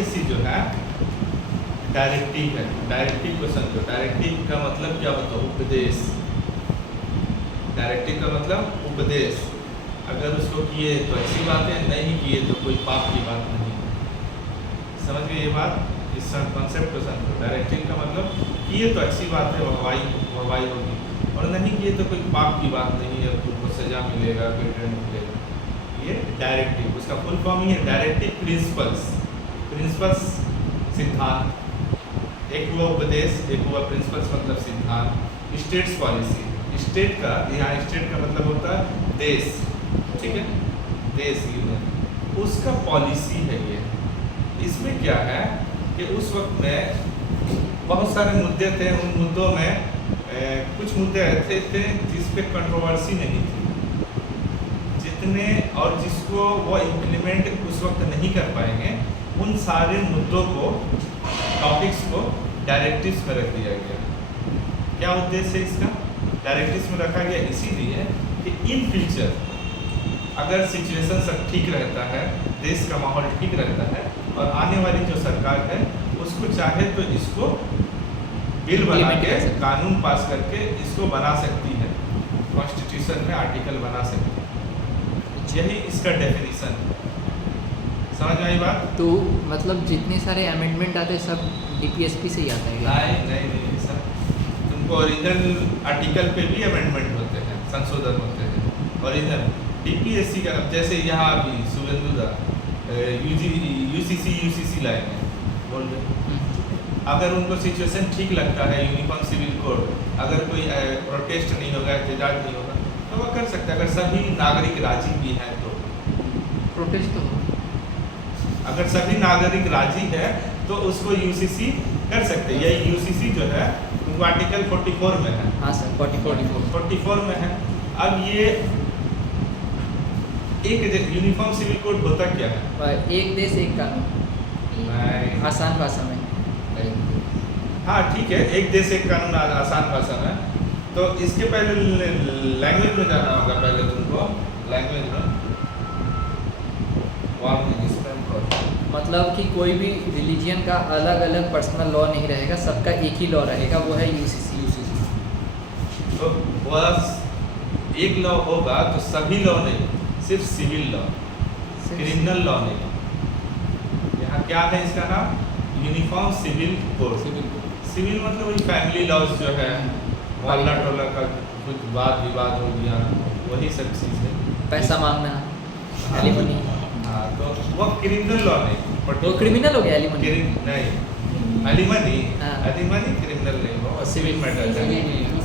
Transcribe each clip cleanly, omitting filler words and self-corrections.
UPSC जो है directive है। डायरेक्टिव क्वेश्चन जो, डायरेक्टिव का मतलब क्या होता है? उपदेश। डायरेक्टिव का मतलब उपदेश। अगर उसको किए तो अच्छी बात है, नहीं किए तो कोई पाप की बात नहीं। समझ गए ये बात? इस कॉन्सेप्ट को समझो। डायरेक्टिव का मतलब किए तो अच्छी बात है, वाहवाही होगी, और नहीं किए तो कोई पाप की बात नहीं है, तुमको सजा मिलेगा, कोई दंड मिलेगा। ये डायरेक्टिव, उसका फुल फॉर्म ही है डायरेक्टिव प्रिंसिपल्स। प्रिंसिपल्स सिद्धांत। एक हुआ उपदेश, एक हुआ प्रिंसिपल्स मतलब सिद्धांत। स्टेट्स पॉलिसी, स्टेट का, यहाँ स्टेट का मतलब होता है देश, ठीक है, देश यूनियन, उसका पॉलिसी है ये। इसमें क्या है कि उस वक्त में बहुत सारे मुद्दे थे, उन मुद्दों में कुछ मुद्दे ऐसे थे जिस पे कंट्रोवर्सी नहीं थी, जितने और जिसको वो इम्प्लीमेंट उस वक्त नहीं कर पाएंगे, उन सारे मुद्दों को, टॉपिक्स को डायरेक्टिव्स में रख दिया गया। क्या उद्देश्य है इसका? डायरेक्टिव्स में रखा गया इसीलिए कि इन फ्यूचर अगर सिचुएशन सब ठीक रहता है, देश का माहौल ठीक रहता है, और आने वाली जो सरकार है उसको चाहे तो इसको बिल बना के, कानून पास करके इसको बना सकती है, कॉन्स्टिट्यूशन में आर्टिकल बना सकती है। यही इसका डेफिनेशन। समझ में आई बात? तो मतलब जितने सारे अमेंडमेंट आते हैं सब डीपीएसपी से ही आता है क्या? नहीं सर, तुमको ओरिजिनल आर्टिकल पे भी अमेंडमेंट होते हैं, संशोधन होते हैं ओरिजिनल। डीपीएससी का जैसे यहाँ अभी शुभेंदु दा यूसीसी लाएंगे, बोल रहे, अगर उनको सिचुएशन ठीक लगता है, यूनिफॉर्म सिविल कोड, अगर कोई प्रोटेस्ट नहीं होगा, एहतजाज नहीं होगा, तो वह कर सकता है। अगर सभी नागरिक राजी भी हैं तो प्रोटेस्ट तो अगर सभी नागरिक राजी है तो उसको यूसीसी कर सकते हैं। यही यूसीसी जो है उनको आर्टिकल 44 में है। हाँ सर, 44 में है। अब ये एक यूनिफॉर्म सिविल कोड होता क्या है? एक देश एक कानून, आसान भाषा में। हाँ ठीक है, एक देश एक कानून आसान भाषा में। तो इसके पहले लैंग्वेज में जाना होगा, पहले तुमको लैंग्वेज में मतलब कि कोई भी रिलीजियन का अलग अलग पर्सनल लॉ नहीं रहेगा, सबका एक ही लॉ रहेगा, वो है यूसीसी। तो बस एक लॉ होगा तो सभी लॉ नहीं, सिर्फ सिविल लॉ, क्रिमिनल लॉ नहीं। यहाँ क्या है इसका नाम? Uniform civil code. सिविल मतलब वही फैमिली लॉज जो है, मोहल्ला टोला का कुछ वाद विवाद हो गया, वही सब चीज़ है। पैसा मांगना, एलिमनी। हाँ, तो वो क्रिमिनल लॉ नहीं, वो क्रिमिनल हो गया एलिमनी। नहीं, एलिमनी क्रिमिनल नहीं, वो सिविल मैटर है,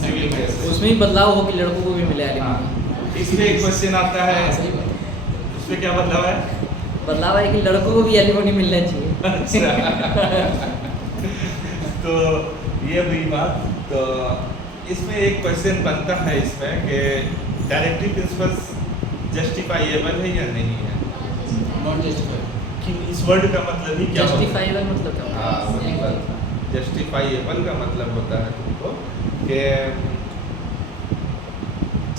सिविल केस। उसमें भी बदलाव हो कि लड़कों को भी मिले एलिमनी। इसमें एक क्वेश्चन आता है, उसमें क्या बदलाव है? बदलाव है कि लड़कों को भी एलिमनी मिलना चाहिए। अच्छा तो ये हुई बात। तो इसमें एक क्वेश्चन बनता है इसमें कि डायरेक्टिव प्रिंसिपल्स जस्टिफाइएबल है या नहीं है? Not justified. कि इस वर्ड का मतलब ही क्या होता है? जस्टिफाइबल मतलब क्या? हाँ, जस्टिफाइएबल का मतलब होता है तुमको कि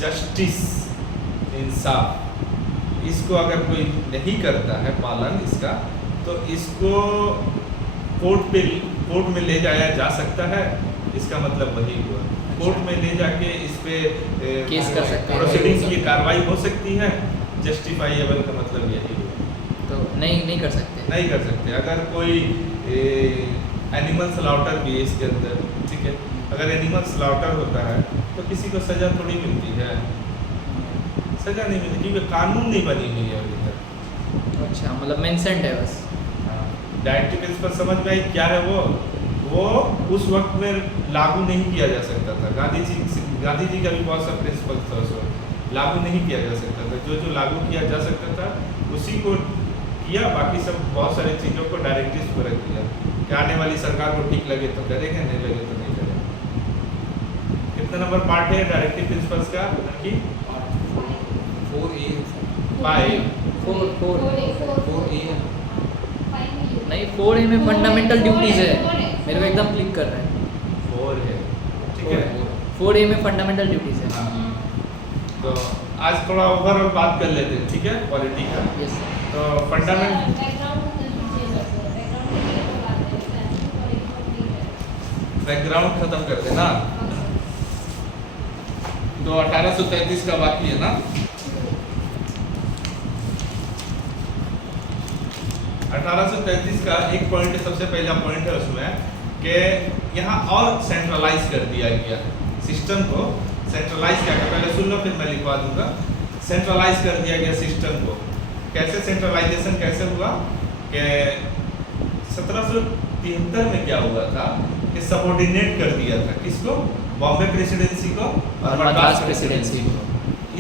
जस्टिस, इंसाफ, इसको अगर कोई नहीं करता है पालन इसका, तो इसको कोर्ट में ले जाया जा सकता है। इसका मतलब वही हुआ, कोर्ट में ले जाके इस पे केस कर सकते हैं, प्रोसीडिंग की कार्रवाई हो सकती है। जस्टिफाइएबल का मतलब यही हुआ। तो नहीं कर सकते। नहीं कर सकते। अगर कोई एनिमल स्लॉटर भी है इसके अंदर, ठीक है, अगर एनिमल स्लॉटर होता है तो किसी को सज़ा थोड़ी मिलती है, सज़ा नहीं मिलती, क्योंकि कानून नहीं बनी हुई है अभी तक। अच्छा, मतलब मेंशन्ड है बस। डायरेक्टिव प्रिंसिपल समझ में आई क्या है? वो उस वक्त में लागू नहीं किया जा सकता था। गांधी जी का भी बहुत सा प्रिंसिपल था, उस वक्त लागू नहीं किया जा सकता था। जो लागू किया जा सकता था उसी को किया, बाकी सब बहुत सारी चीज़ों को डायरेक्टिव पर रख दिया कि आने वाली सरकार को ठीक लगे तो करेंगे, नहीं लगे तो नहीं करेंगे। कितना नंबर पार्ट है डायरेक्टिव प्रिंसिपल्स का? कि 4A 5 नहीं, 4A में फंडामेंटल ड्यूटीज है, मेरे को एकदम क्लिक कर रहा है। 4 है, ठीक है। 4A में फंडामेंटल ड्यूटीज है। हाँ। तो आज थोड़ा ओवरऑल बात कर लेते हैं, ठीक है, पॉलिटी का। यस। तो फंडामेंटल बैकग्राउंड खत्म कर देना। तो 1833 का बाकी है ना। 1833 का एक पॉइंट, सबसे पहला पॉइंट है उसमें कि यहाँ और सेंट्रलाइज कर दिया गया सिस्टम को। सेंट्रलाइज क्या कर, पहले सुन लो फिर मैं लिखवा दूंगा। सेंट्रलाइज कर दिया गया सिस्टम को। कैसे सेंट्रलाइजेशन कैसे हुआ कि 1773 में क्या हुआ था कि सबऑर्डिनेट कर दिया था किसको, बॉम्बे प्रेसिडेंसी को और मद्रास प्रेसिडेंसी को।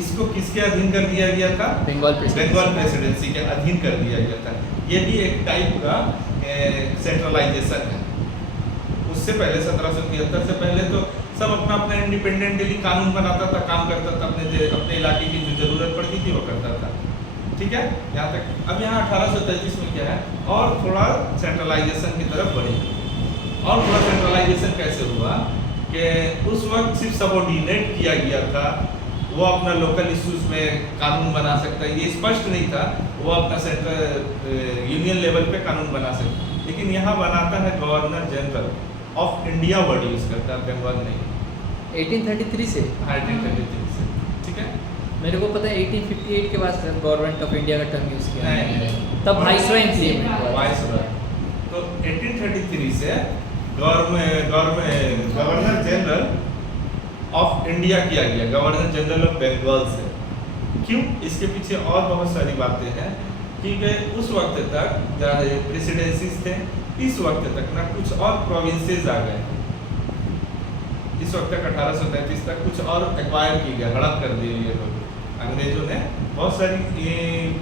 इसको किसके अधीन कर दिया गया था, बंगाल प्रेसिडेंसी के अधीन कर दिया गया था। ये भी एक टाइप का सेंट्रलाइजेशन है। उससे पहले 1773 से पहले तो सब अपना अपना इंडिपेंडेंटली कानून बनाता था, काम करता था, अपने इलाके की जो जरूरत पड़ती थी वो करता था। ठीक है, यहाँ तक। अब यहाँ 1833 में क्या है, और थोड़ा सेंट्रलाइजेशन की तरफ बढ़े। और थोड़ा सेंट्रलाइजेशन कैसे हुआ कि उस वक्त सिर्फ सबऑर्डिनेट किया गया था, वो अपना लोकल इश्यूज में कानून बना सकता है, ये स्पष्ट नहीं था। वो अपना सेंट्रल यूनियन लेवल पे कानून बना सकता है, लेकिन यहाँ बनाता है governor general of India word use करता है, बंगाल नहीं। 1833 से, हाँ 1833 से। ठीक है, मेरे को पता है 1858 के बाद गवर्नमेंट ऑफ इंडिया का टर्म यूज किया नहीं, तब वाइसरॉय इंप्लीमेंट हुआ। वाइसरॉय। तो 1833 से गवर्नर जनरल ऑफ इंडिया किया गया, गवर्नर जनरल ऑफ बंगाल से। क्यों, इसके पीछे और बहुत सारी बातें हैं। क्योंकि उस वक्त तक ज़्यादा प्रेसिडेंसीज थे, इस वक्त तक ना कुछ और प्रोविंसेस आ गए। इस वक्त तक 1833 तक कुछ और एक्वायर की गया, हड़प कर दिए ये लोग, अंग्रेजों ने बहुत सारी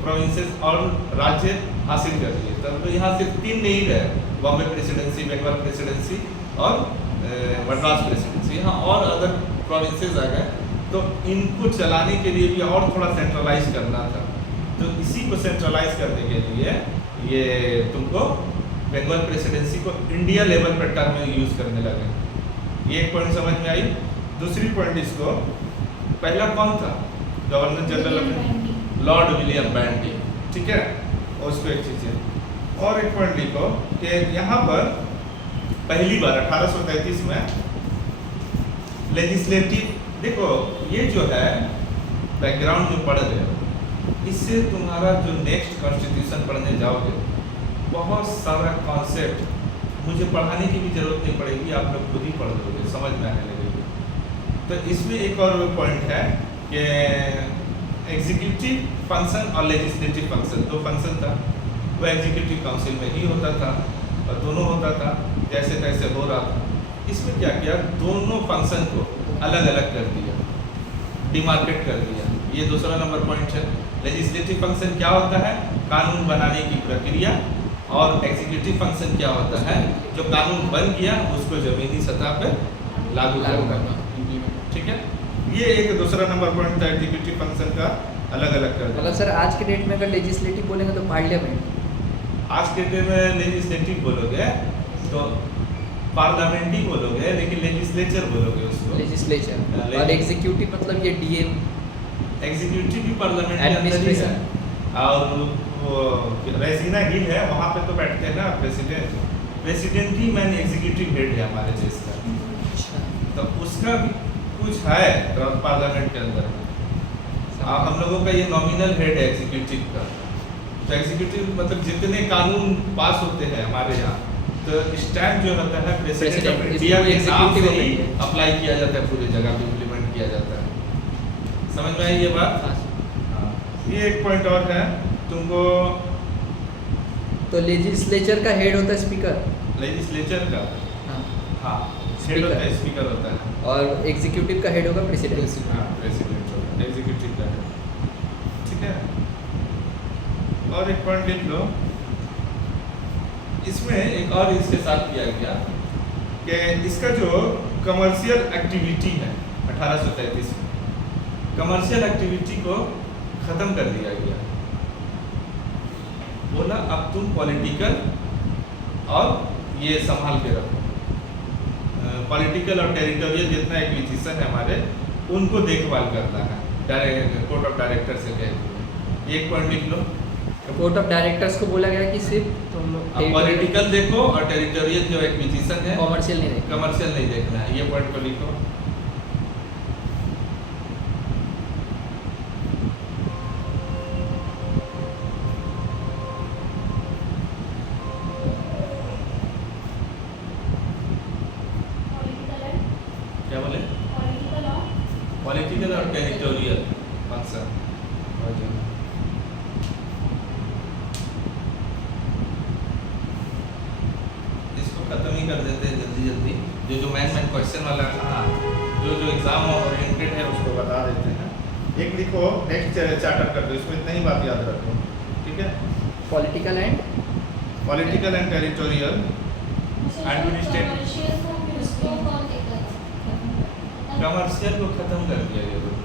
प्रोविंसेस और राज्य हासिल कर लिए। तब तो यहाँ सिर्फ 3 नहीं रहे, बॉम्बे प्रेसिडेंसी, बंगाल प्रेसिडेंसी और मद्रास प्रेसिडेंसी। यहाँ और अदर प्रोविंसेस आ गए, तो इनको चलाने के लिए भी और थोड़ा सेंट्रलाइज करना था। तो इसी को सेंट्रलाइज करने के लिए ये तुमको बंगाल प्रेसिडेंसी को इंडिया लेवल पर टर्म में यूज करने लगे। ये एक पॉइंट समझ में आई। दूसरी पॉइंट, इसको पहला कौन था, गवर्नर जनरल लॉर्ड विलियम बेंटी। ठीक है, और उसको एक चीज़ है और एक पॉइंट लिखो कि यहाँ पर पहली बार 1833 में लेजिस्लेटिव, देखो ये जो है बैकग्राउंड जो पढ़ रहे हो, इससे तुम्हारा जो नेक्स्ट कॉन्स्टिट्यूशन पढ़ने जाओगे बहुत सारा कॉन्सेप्ट मुझे पढ़ाने की भी जरूरत नहीं पड़ेगी, आप लोग खुद ही पढ़ लोगे, समझ में आने लगेगी। तो इसमें एक और पॉइंट है कि एग्जीक्यूटिव फंक्शन और लेजिस्लेटिव फंक्शन, 2 फंक्शन था। वो एग्जीक्यूटिव काउंसिल में ही होता था और दोनों होता था, जैसे तैसे हो रहा था। इसमें क्या किया, दोनों फंक्शन को अलग अलग कर दिया, डिमार्केट कर दिया। ये दूसरा नंबर पॉइंट है। लेजिस्लेटिव फंक्शन क्या होता है, कानून बनाने की प्रक्रिया, और एग्जीक्यूटिव फंक्शन क्या होता है, जो कानून बन गया उसको जमीनी सतह पर लागू करना। ठीक है, ये एक दूसरा नंबर पॉइंट था, एग्जीक्यूटिव फंक्शन का अलग अलग कर दिया। मतलब सर आज के डेट में अगर लेजिस्लेटिव बोलेंगे तो पार्लियामेंट, आज के डेट में लेजिस्लेटिव बोलोगे तो पार्लियामेंट ही बोलोगे, लेकिन लेजिस्लेचर बोलोगे उसको, लेजिस्लेचर। और एग्जीक्यूटिव मतलब ये डीएम, एग्जीक्यूटिव भी पार्लियामेंट के अंदर ही है। और वो रेजिना हिल है, वहाँ पे तो बैठते हैं ना प्रेसिडेंट ही मैन एग्जीक्यूटिव हेड है हमारे देश का। तो उसका भी कुछ है पार्लियामेंट के अंदर। हम लोगों का ये नॉमिनल हेड है एग्जीक्यूटिव का। तो एग्जीक्यूटिव मतलब जितने कानून पास होते हैं हमारे यहाँ, तो स्टैम्प जो होता है प्रेसिडेंट ऑफ इंडिया के नाम से ही अप्लाई किया जाता है, पूरी जगह पे इम्प्लीमेंट किया जाता है। समझ में आई ये बात? हाँ। ये एक पॉइंट और है तुमको। तो लेजिस्लेचर का हेड होता है स्पीकर, लेजिस्लेचर का हाँ हेड होता है, स्पीकर होता है, और एग्जीक्यूटिव का हेड होगा प्रेसिडेंट। हाँ प्रेसिडेंट होता है, एग्जीक्यूटिव का हेड। ठीक है, और एक पॉइंट लिख लो। इसमें एक और इसके साथ किया गया कि इसका जो कमर्शियल एक्टिविटी है 1833 में, कमर्शियल एक्टिविटी को ख़त्म कर दिया गया। बोला अब तुम पॉलिटिकल और ये संभाल के रखो, पॉलिटिकल और टेरिटोरियल जितना एक्विजिशन है हमारे, उनको देखभाल करना है, कोर्ट ऑफ डायरेक्टर से कह दिया। एक पॉइंट लिख लो बोर्ड ऑफ डायरेक्टर्स को बोला गया कि सिर्फ तुम अब पॉलिटिकल देखो और टेरिटोरियल जो एक्विजिशन है कॉमर्शियल नहीं देखना। कमर्शियल नहीं देखना है, ये पॉइंट को लिखो। क्या बोले? पॉलिटिकल और टेरिटोरियल फंक्शन। इसको खत्म ही कर देते हैं जल्दी जल्दी, जो मैन क्वेश्चन वाला था, जो एग्जाम ओरिएंटेड है उसको बता देते हैं। एक लिखो, नेक्स्ट चार्टर कर दो, इसमें इतना ही बात याद रखो, ठीक है? पॉलिटिकल एंड टेरिटोरियल कमर्शियल को खत्म कर दिया ये लोग।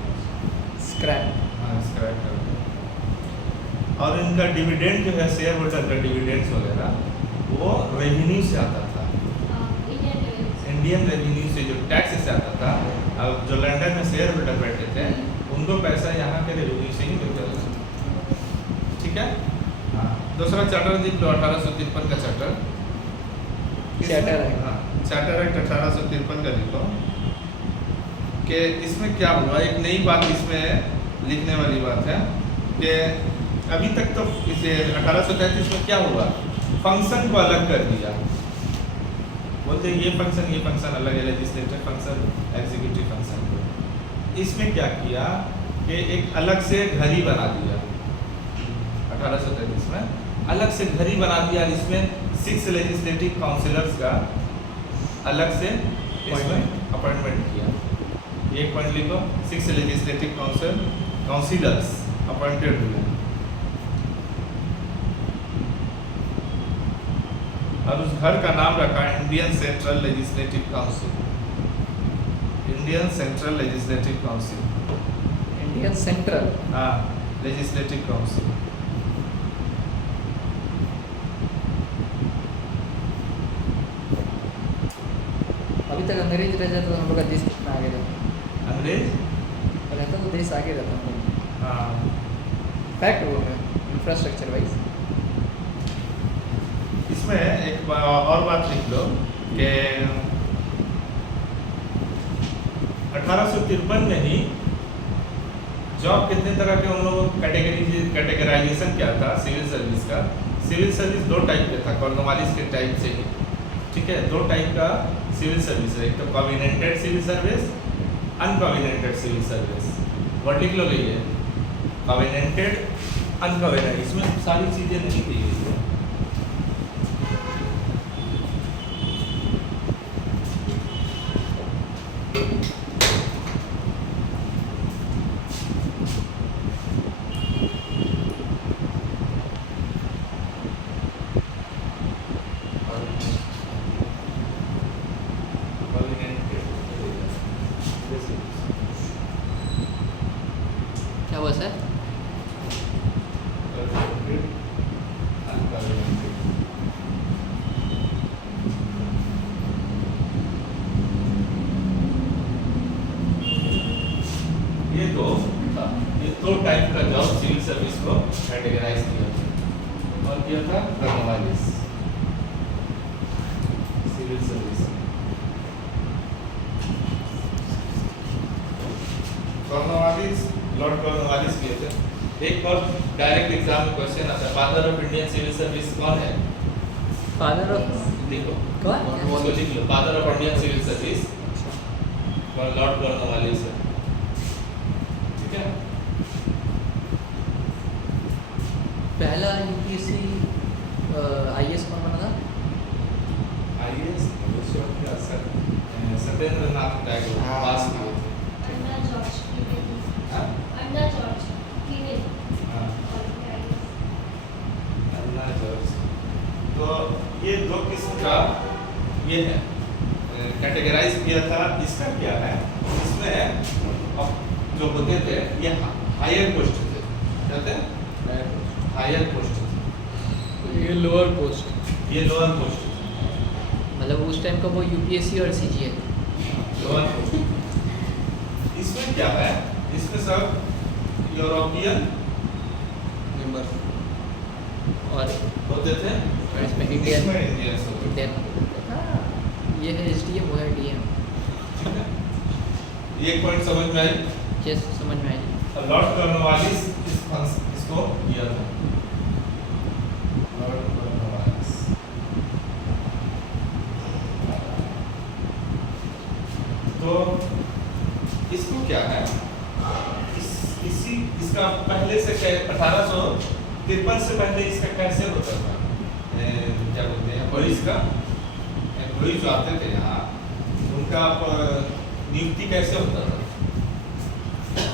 स्क्रैप। हाँ, स्क्रैप कर दिया। और इनका डिविडेंड जो है, शेयर होल्डर का डिविडेंड्स वगैरह, वो रेवेन्यू से आता था, इंडियन रेवेन्यू से, जो टैक्स से आता था। अब जो लंदन में शेयर होल्डर बैठे थे, उनको पैसा यहाँ के रेवेन्यू से ही मिलता था, ठीक है? हाँ, दूसरा चार्टर लिख लो, 1853 का चार्टर। Charter act. हाँ, चार्टर एक्ट 1853 का लिख लो। कि इसमें क्या हुआ, एक नई बात इसमें लिखने वाली बात है कि अभी तक तो इसे 1833 में क्या हुआ, फंक्शन को अलग कर दिया। बोलते ये फंक्शन अलग है, लेजिस्लेटिव फंक्शन, एग्जीक्यूटिव फंक्शन। इसमें क्या किया कि एक अलग से घर ही बना दिया। 1833 में अलग से घर ही बना दिया। इसमें 6 लेजिस्लेटिव काउंसिलर्स का अलग से इसमें अपॉइंटमेंट किया। एक पॉइंट लिखो, 6 लेजिस्लेटिव काउंसिलर्स अपॉइंटेड हुए। और उस घर का नाम रखा Indian central legislative council. Indian central legislative council. Indian central, हाँ, लेजिस्लेटिव काउंसिल। अभी तक अंग्रेज रह जाता तो हम लोग का देश कितना आगे रहता। अंग्रेज रहता तो देश आगे रहता हम लोग। हाँ, फैक्ट बोल रहे हैं, इंफ्रास्ट्रक्चर वाइज। इसमें एक और बात लिख लो कि 1853 में ही जॉब कितने तरह के उन लोगों को कैटेगराइजेशन क्या था सिविल सर्विस का। सिविल सर्विस 2 टाइप का था, कॉर्नवालिस के टाइप से ही, ठीक है? 2 टाइप का सिविल सर्विस है, एक तो covenanted civil service, uncovenanted civil service. Word लिख लो ये, कॉन्वेनेंटेड, अनकॉन्वेनेंटेड। इसमें सारी चीज़ें नहीं दी गई है। क्या हुआ सर? ये दो टाइप का जॉब सिविल सर्विस को कैटेगराइज किया था। और किया था Cornwallis civil service. Cornwallis, Lord Cornwallis किए थे। एक और डायरेक्ट एग्जाम में क्वेश्चन आता है, father of Indian civil service कौन है? फादर ऑफ देखो कौन? उसको लिख लो, father of Indian civil service Lord Cornwallis है, ठीक है? पहला यूपीएससी आईएएस कौन बना था? आईएएस सत्येंद्र नाथ टैगोर पास किए थे। हाँ? हाँ, अन्ना जॉर्ज। तो ये 2 किस्म का ये है, कैटेगराइज किया था। इसका क्या है, इसमें जो होते थे ये हायर पोस्ट थे, क्या थे? हायर पोस्ट थे, ये लोअर पोस्ट। ये लोअर पोस्ट थे, मतलब उस टाइम का वो यूपीएससी और सीजीए। Lower post. इसमें क्या है, इसमें सब यूरोपियन मेंबर, और होते थे इसमें इंडियन इसमें इंडियंस होते थे। इंडियन हाँ, ये है SDM, वो है DM। ठीक है, ये एक पॉइंट समझ में आई। चेस समझ में आई। लॉर्ड कॉर्नवालिस इसको किया था। लॉर्ड कॉर्नवालिस तो इसको क्या है, इसका पहले से 1853 से पहले इसका कैसे होता था, क्या बोलते हैं, पुलिस का एम्प्लॉय जो आते थे यहाँ, उनका नियुक्ति कैसे होता था,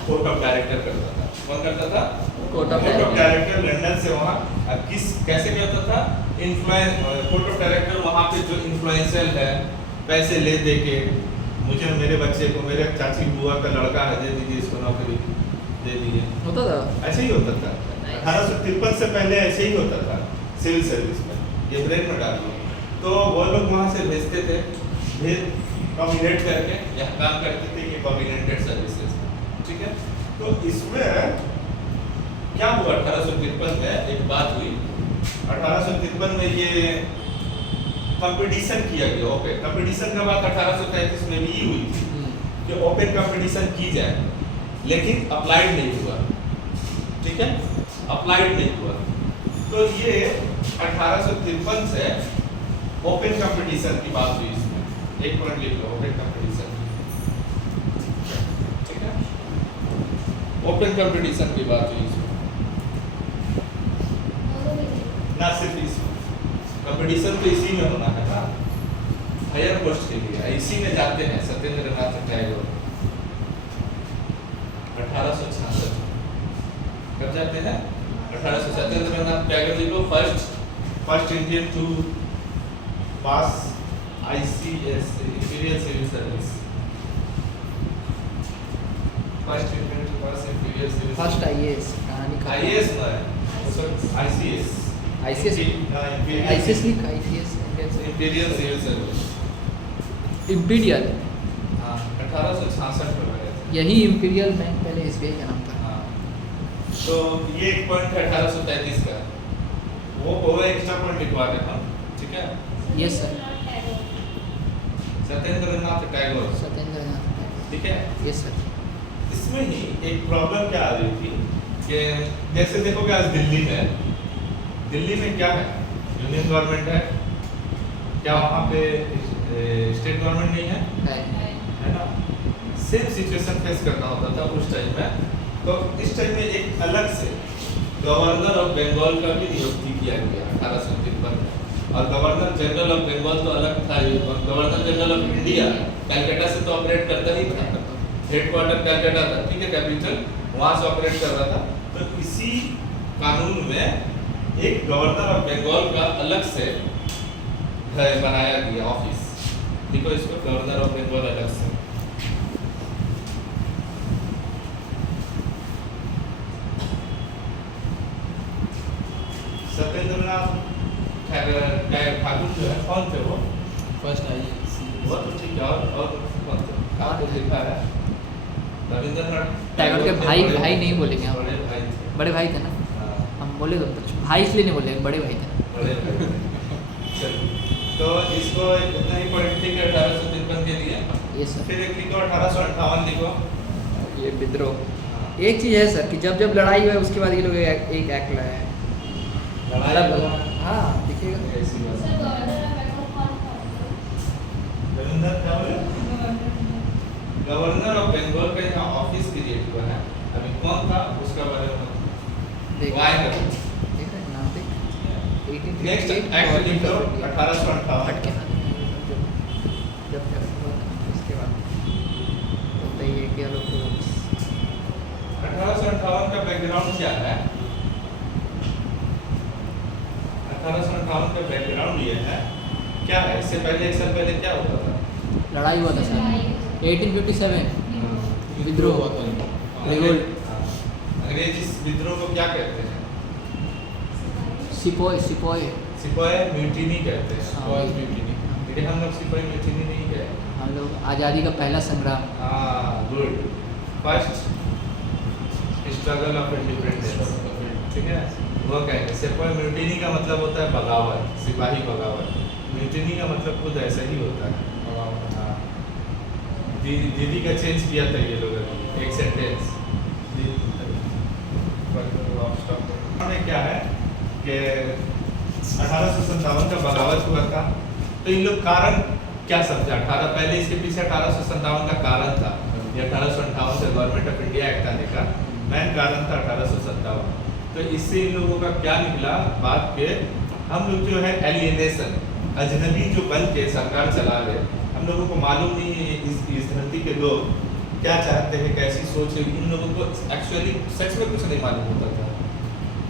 कोर्ट ऑफ डायरेक्टर करता था। कौन करता था? कोर्ट ऑफ डायरेक्टर लंदन से वहाँ कैसे क्या होता था, इन्फ्लुएंस, कोर्ट ऑफ डायरेक्टर वहाँ पे जो इन्फ्लुएंशियल है, पैसे ले दे के मुझे, मेरे बच्चे को, मेरे चाची बुआ का लड़का है, दे दीजिए इसको नौकरी, दे दीजिए। होता था ऐसे ही होता था 1853 से पहले, ऐसे ही होता था सिविल सर्विस में। ये ब्रेन में डाल दो तो वो लोग वहाँ से भेजते थे, कॉम्बिनेट करके यहाँ काम करते थे, ये कॉम्बिनेटेड सर्विसेज। ठीक है, तो इसमें क्या हुआ, 1853 में एक बात हुई। 1853 में ये कंपटीशन किया गया, ओपन कंपटीशन का बात 1833 में भी हुई थी कि ओपन कंपटीशन की जाए, लेकिन अप्लाइड नहीं हुआ। ठीक है, अप्लाइड नहीं हुआ, तो ये 1853 से ओपन कंपटीशन की बात हुई। इसमें एक पॉइंट लिख लो, ओपन कंपटीशन। ठीक है, ओपन कंपटीशन की बात हुई इसमें, ना सिर्फ इसमें कंपटीशन तो इसी में होना है ना, हायर पोस्ट के लिए इसी में जाते हैं सत्येंद्र नाथ टैगोर। 1866 कब जाते हैं? 1800। सत्येंद्र नाथ टैगोर जी को first Indian to pass ICS, imperial civil service. First Indian to pass imperial civil, first IAS कहानी का IAS ना है, ICS ICS ICS लिखा, ICS imperial civil service. Imperial, हाँ, 1866 में बने थे। यही इंपीरियल बैंक पहले SBI का नाम था। हाँ, तो ये एक पॉइंट है 1833 का, वो एक्स्ट्रा पॉइंट लिखवा रहे हम। ठीक है, यस सर, सत्येंद्र नाथ टैगोर। सत्येंद्र नाथ टैगोर। ठीक है, यस सर। इसमें ही एक प्रॉब्लम क्या आ रही थी कि जैसे देखोगे आज दिल्ली में क्या है, यूनियन गवर्नमेंट है, क्या वहाँ पे स्टेट गवर्नमेंट नहीं है? है ना। सेम सिचुएशन फेस करना होता था उस टाइम में। तो इस टाइम में एक अलग से गवर्नर ऑफ बंगाल का भी नियुक्ति किया गया 1853 में, और गवर्नर जनरल ऑफ बंगाल तो अलग था। Governor general of India Calcutta से तो ऑपरेट करता ही था, हेडक्वार्टर कलकत्ता था। ठीक है, कैपिटल वहाँ से ऑपरेट कर रहा था। तो इसी कानून में एक गवर्नर ऑफ बंगाल का अलग से बनाया गया ऑफिस। देखो इसको, गवर्नर ऑफ बंगाल अलग से। सत्येंद्र नाथ ठाकुर जो है, कौन थे वो? First IAS। वो तो ठीक है, और कौन थे? कहाँ पे लिखा है? रविंद्रनाथ टैगोर के भाई नहीं बोलेंगे हम, बड़े भाई थे। बड़े भाई थे ना, हाँ, हम बोले तो भाई इसलिए नहीं बोले, बड़े भाई थे। बड़े भाई थे। चलिए, तो इसको इतना ही पॉइंट ठीक है 1853 के लिए। ये सर, फिर एक लिखो 1858 लिखो। ये विद्रोह। हाँ, एक चीज़ है सर कि जब लड़ाई हुई है उसके बाद ये लोग एक एक्ट लाए हैं। लड़ाई हुआ। हाँ देखिएगा, ऐसी बात। रविंद्र क्या बोले? गवर्नर ऑफ बंगाल का यहाँ ऑफिस क्रिएट हुआ है। अभी कौन था उसका बारे में देख वाई करो। देख रहे हैं नाम देख, नेक्स्ट 1858 एक्ट लिख लो गवर्नमेंट 1858। हट के जब उसके बाद होता ही है कि लोग 1858 का बैकग्राउंड क्या है? 1858 का बैकग्राउंड ये है, क्या है? इससे पहले, एक साल पहले क्या होता था? लड़ाई हुआ था सर 1857 विद्रोह हुआ था, रिवोल्ट। अंग्रेज इस विद्रोह को क्या कहते हैं? सिपोई सिपाही म्यूटिनी कहते हैं। हाँ। लेकिन हम लोग सिपाही म्यूटिनी नहीं गए। हम लोग आज़ादी का पहला संग्राम। हाँ, good. First struggle of independence. ठीक है, वो कहेंगे सेपोय म्यूटिनी का मतलब होता है बगावत, सिपाही बगावत। म्यूटिनी का मतलब खुद ऐसा ही होता है। हाँ, दीदी का चेंज किया था ये लोग अभी एक सेंटेंस। में क्या है कि 1857 का बगावत हुआ था, तो इन लोग कारण क्या समझा, पहले इसके पीछे 1857 का कारण था, ये 1858 से गवर्नमेंट ऑफ इंडिया एक्ट आने का मेन कारण था 1857। तो इससे इन लोगों का क्या निकला बात के, हम लोग जो है एलियनेशन, अजनबी जो बन के सरकार चला रहे, हम लोगों को मालूम नहीं है इस धरती के लोग क्या चाहते हैं, कैसी सोच है, इन लोगों को एक्चुअली सच में कुछ नहीं मालूम होता था।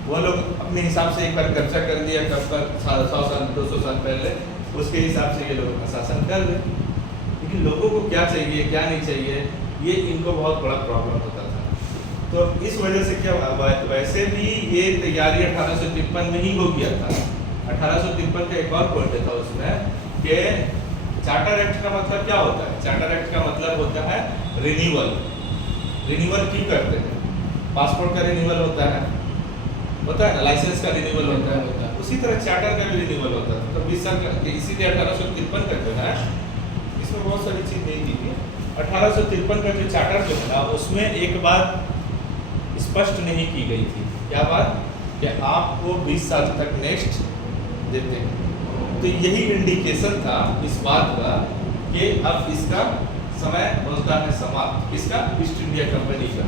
वो लोग अपने हिसाब से एक बार कब्जा कर दिया, कब पर 100 साल 200 साल पहले, उसके हिसाब से ये लोग अपना शासन कर रहे। लेकिन लोगों को क्या चाहिए क्या नहीं चाहिए, ये इनको बहुत बड़ा प्रॉब्लम होता था। तो इस वजह से क्या हुआ, वैसे भी ये तैयारी 1853 में ही हो गया था। 1853 का एक और पॉइंट था उसमें कि चार्टर एक्ट का मतलब क्या होता है, चार्टर एक्ट का मतलब होता है रिन्यूअल। रिन्यूअल क्यों करते हैं, पासपोर्ट का रिन्यूअल होता है ना, लाइसेंस का रिन्यूअल होता है, उसी तरह चार्टर का भी रिन्यूअल होता था। तो 20 साल का, इसीलिए 1853 का जो है, इसमें बहुत सारी चीज़ नहीं दी थी। 1853 का जो चार्टर जो था उसमें एक बात स्पष्ट नहीं की गई थी, क्या बात, कि आपको 20 साल तक नेक्स्ट देते हैं। तो यही इंडिकेशन था इस बात का कि अब इसका समय होता है समाप्त, किसका, ईस्ट इंडिया कंपनी का,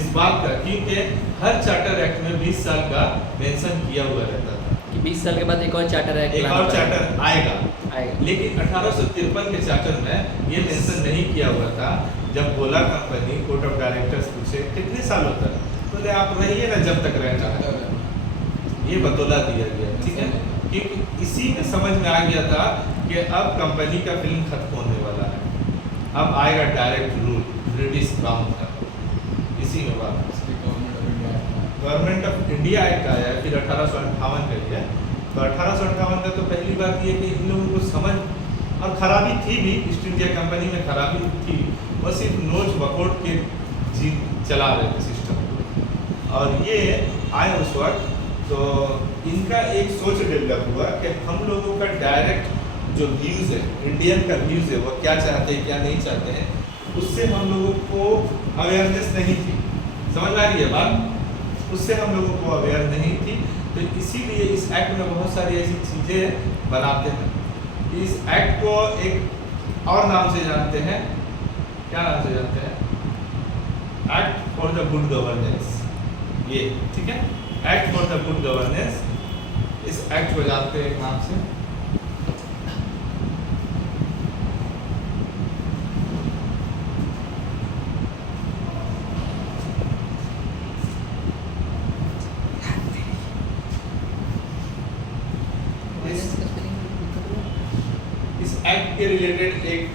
इस बात का, क्योंकि हर चार्टर एक्ट में 20 साल का मेंशन किया हुआ रहता था कि 20 साल के बाद एक और चार्टर एक्ट, एक और चार्टर आएगा। आएगा। लेकिन 1853 के चार्टर में ये मेंशन नहीं किया हुआ था। जब बोला कंपनी, कोर्ट ऑफ डायरेक्टर्स पूछे कितने साल होता है, बोले आप रहिए ना जब तक रहना है, ये बतौला दिया गया, ठीक है। क्योंकि इसी में समझ में आ गया था कि अब कंपनी का फिल्म खत्म होने वाला है, अब आएगा डायरेक्ट रूल, ब्रिटिश क्राउन का। इसी में बात गवर्नमेंट ऑफ इंडिया एक्ट आया है, फिर 1858 का लिया। तो 1858 का तो पहली बात ये कि इन लोगों को समझ, और खराबी थी भी, ईस्ट इंडिया कंपनी में खराबी थी, वो सिर्फ नोच बकोट के जी चला रहे थे सिस्टम को। और ये आए उस वक्त, तो इनका एक सोच डेवलप हुआ कि हम लोगों का डायरेक्ट जो व्यूज़ है, इंडियन का व्यूज़ है, वो क्या चाहते हैं क्या नहीं चाहते हैं, उससे हम लोगों को अवेयरनेस नहीं थी। समझ आ रही है बात, उससे हम लोगों को अवेयर नहीं थी। तो इसीलिए इस एक्ट में बहुत सारी ऐसी चीज़ें बनाते हैं। इस एक्ट को एक और नाम से जानते हैं, क्या नाम से जानते हैं, act for the good governance, ये ठीक है, act for the good governance, इस एक्ट को जानते हैं नाम से। इस एक्ट के रिलेटेड एक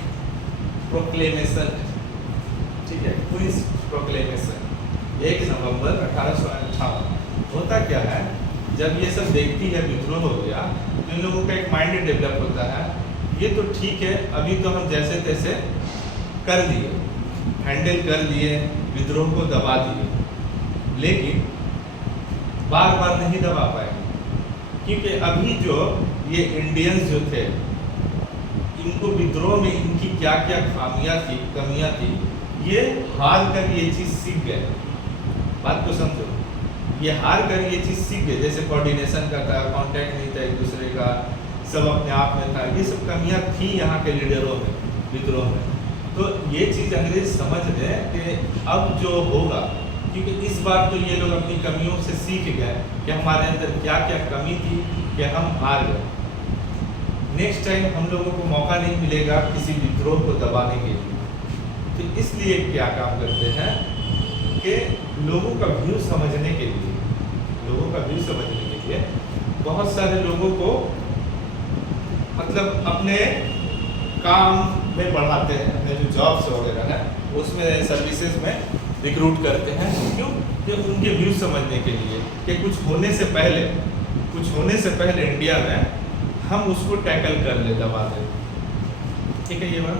प्रोक्लेमेशन है, ठीक है, क्वींस प्रोक्लेमेशन, 1 नवंबर 1858। होता क्या है, जब ये सब देखती है विद्रोह हो गया, तो इन लोगों का एक माइंड डेवलप होता है, ये तो ठीक है, अभी तो हम जैसे तैसे कर लिए, हैंडल कर लिए, विद्रोह को दबा दिए, लेकिन बार बार नहीं दबा पाएंगे, क्योंकि अभी जो ये इंडियंस जो थे, इनको विद्रोह में इनकी क्या क्या खामियां थी, कमियां थी, ये हार कर ये चीज़ सीख गए। बात को समझो, ये हार कर ये चीज़ सीख गए, जैसे कोऑर्डिनेशन का था, कांटेक्ट नहीं था एक दूसरे का, सब अपने आप में था, ये सब कमियां थी यहाँ के लीडरों में, विद्रोह में। तो ये चीज़ अंग्रेज समझ गए कि अब जो होगा, क्योंकि इस बार तो ये लोग अपनी कमियों से सीख गए कि हमारे अंदर क्या क्या कमी थी कि हम हार गए। नेक्स्ट टाइम हम लोगों को मौका नहीं मिलेगा किसी विद्रोह को दबाने के लिए। तो इसलिए क्या काम करते हैं कि लोगों का व्यू समझने के लिए, लोगों का व्यू समझने के लिए बहुत सारे लोगों को मतलब अपने काम में बढ़ाते हैं, अपने जो जॉब्स वगैरह है उसमें, सर्विसेज में रिक्रूट करते हैं। क्यों? कि उनके व्यू समझने के लिए कि कुछ होने से पहले इंडिया में हम उसको टैकल कर ले, दबा दे, ठीक है ये बात।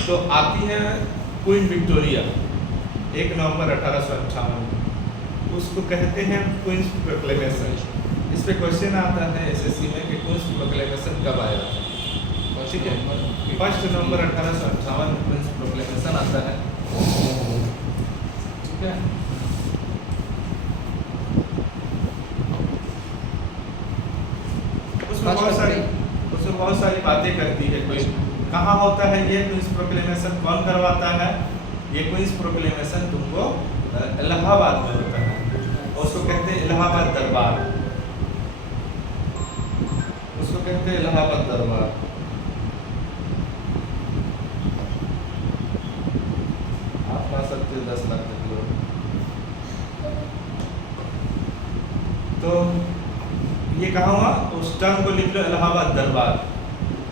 तो आती है क्वीन विक्टोरिया 1 नवंबर 1858 उसको कहते हैं क्वींस प्रोक्लेमेशन। इस पे क्वेश्चन आता है एसएससी में कि क्वींस प्रोक्लेमेशन कब आया था। ठीक है, 1 नवंबर 1858 क्वींस प्रोक्लेमेशन आता है। ठीक है, उसमें बहुत सारी बातें करती है। कोई कहाँ होता है ये क्वींस प्रोक्लेमेशन, कौन करवाता है? ये क्वींस प्रोक्लेमेशन तुमको इलाहाबाद में होता है, उसको कहते हैं इलाहाबाद दरबार, उसको कहते हैं इलाहाबाद दरबार। आप पा सकते 10 लाख तक लोग। तो ये कहाँ हुआ? उस टर्म को लिख लो, इलाहाबाद दरबार।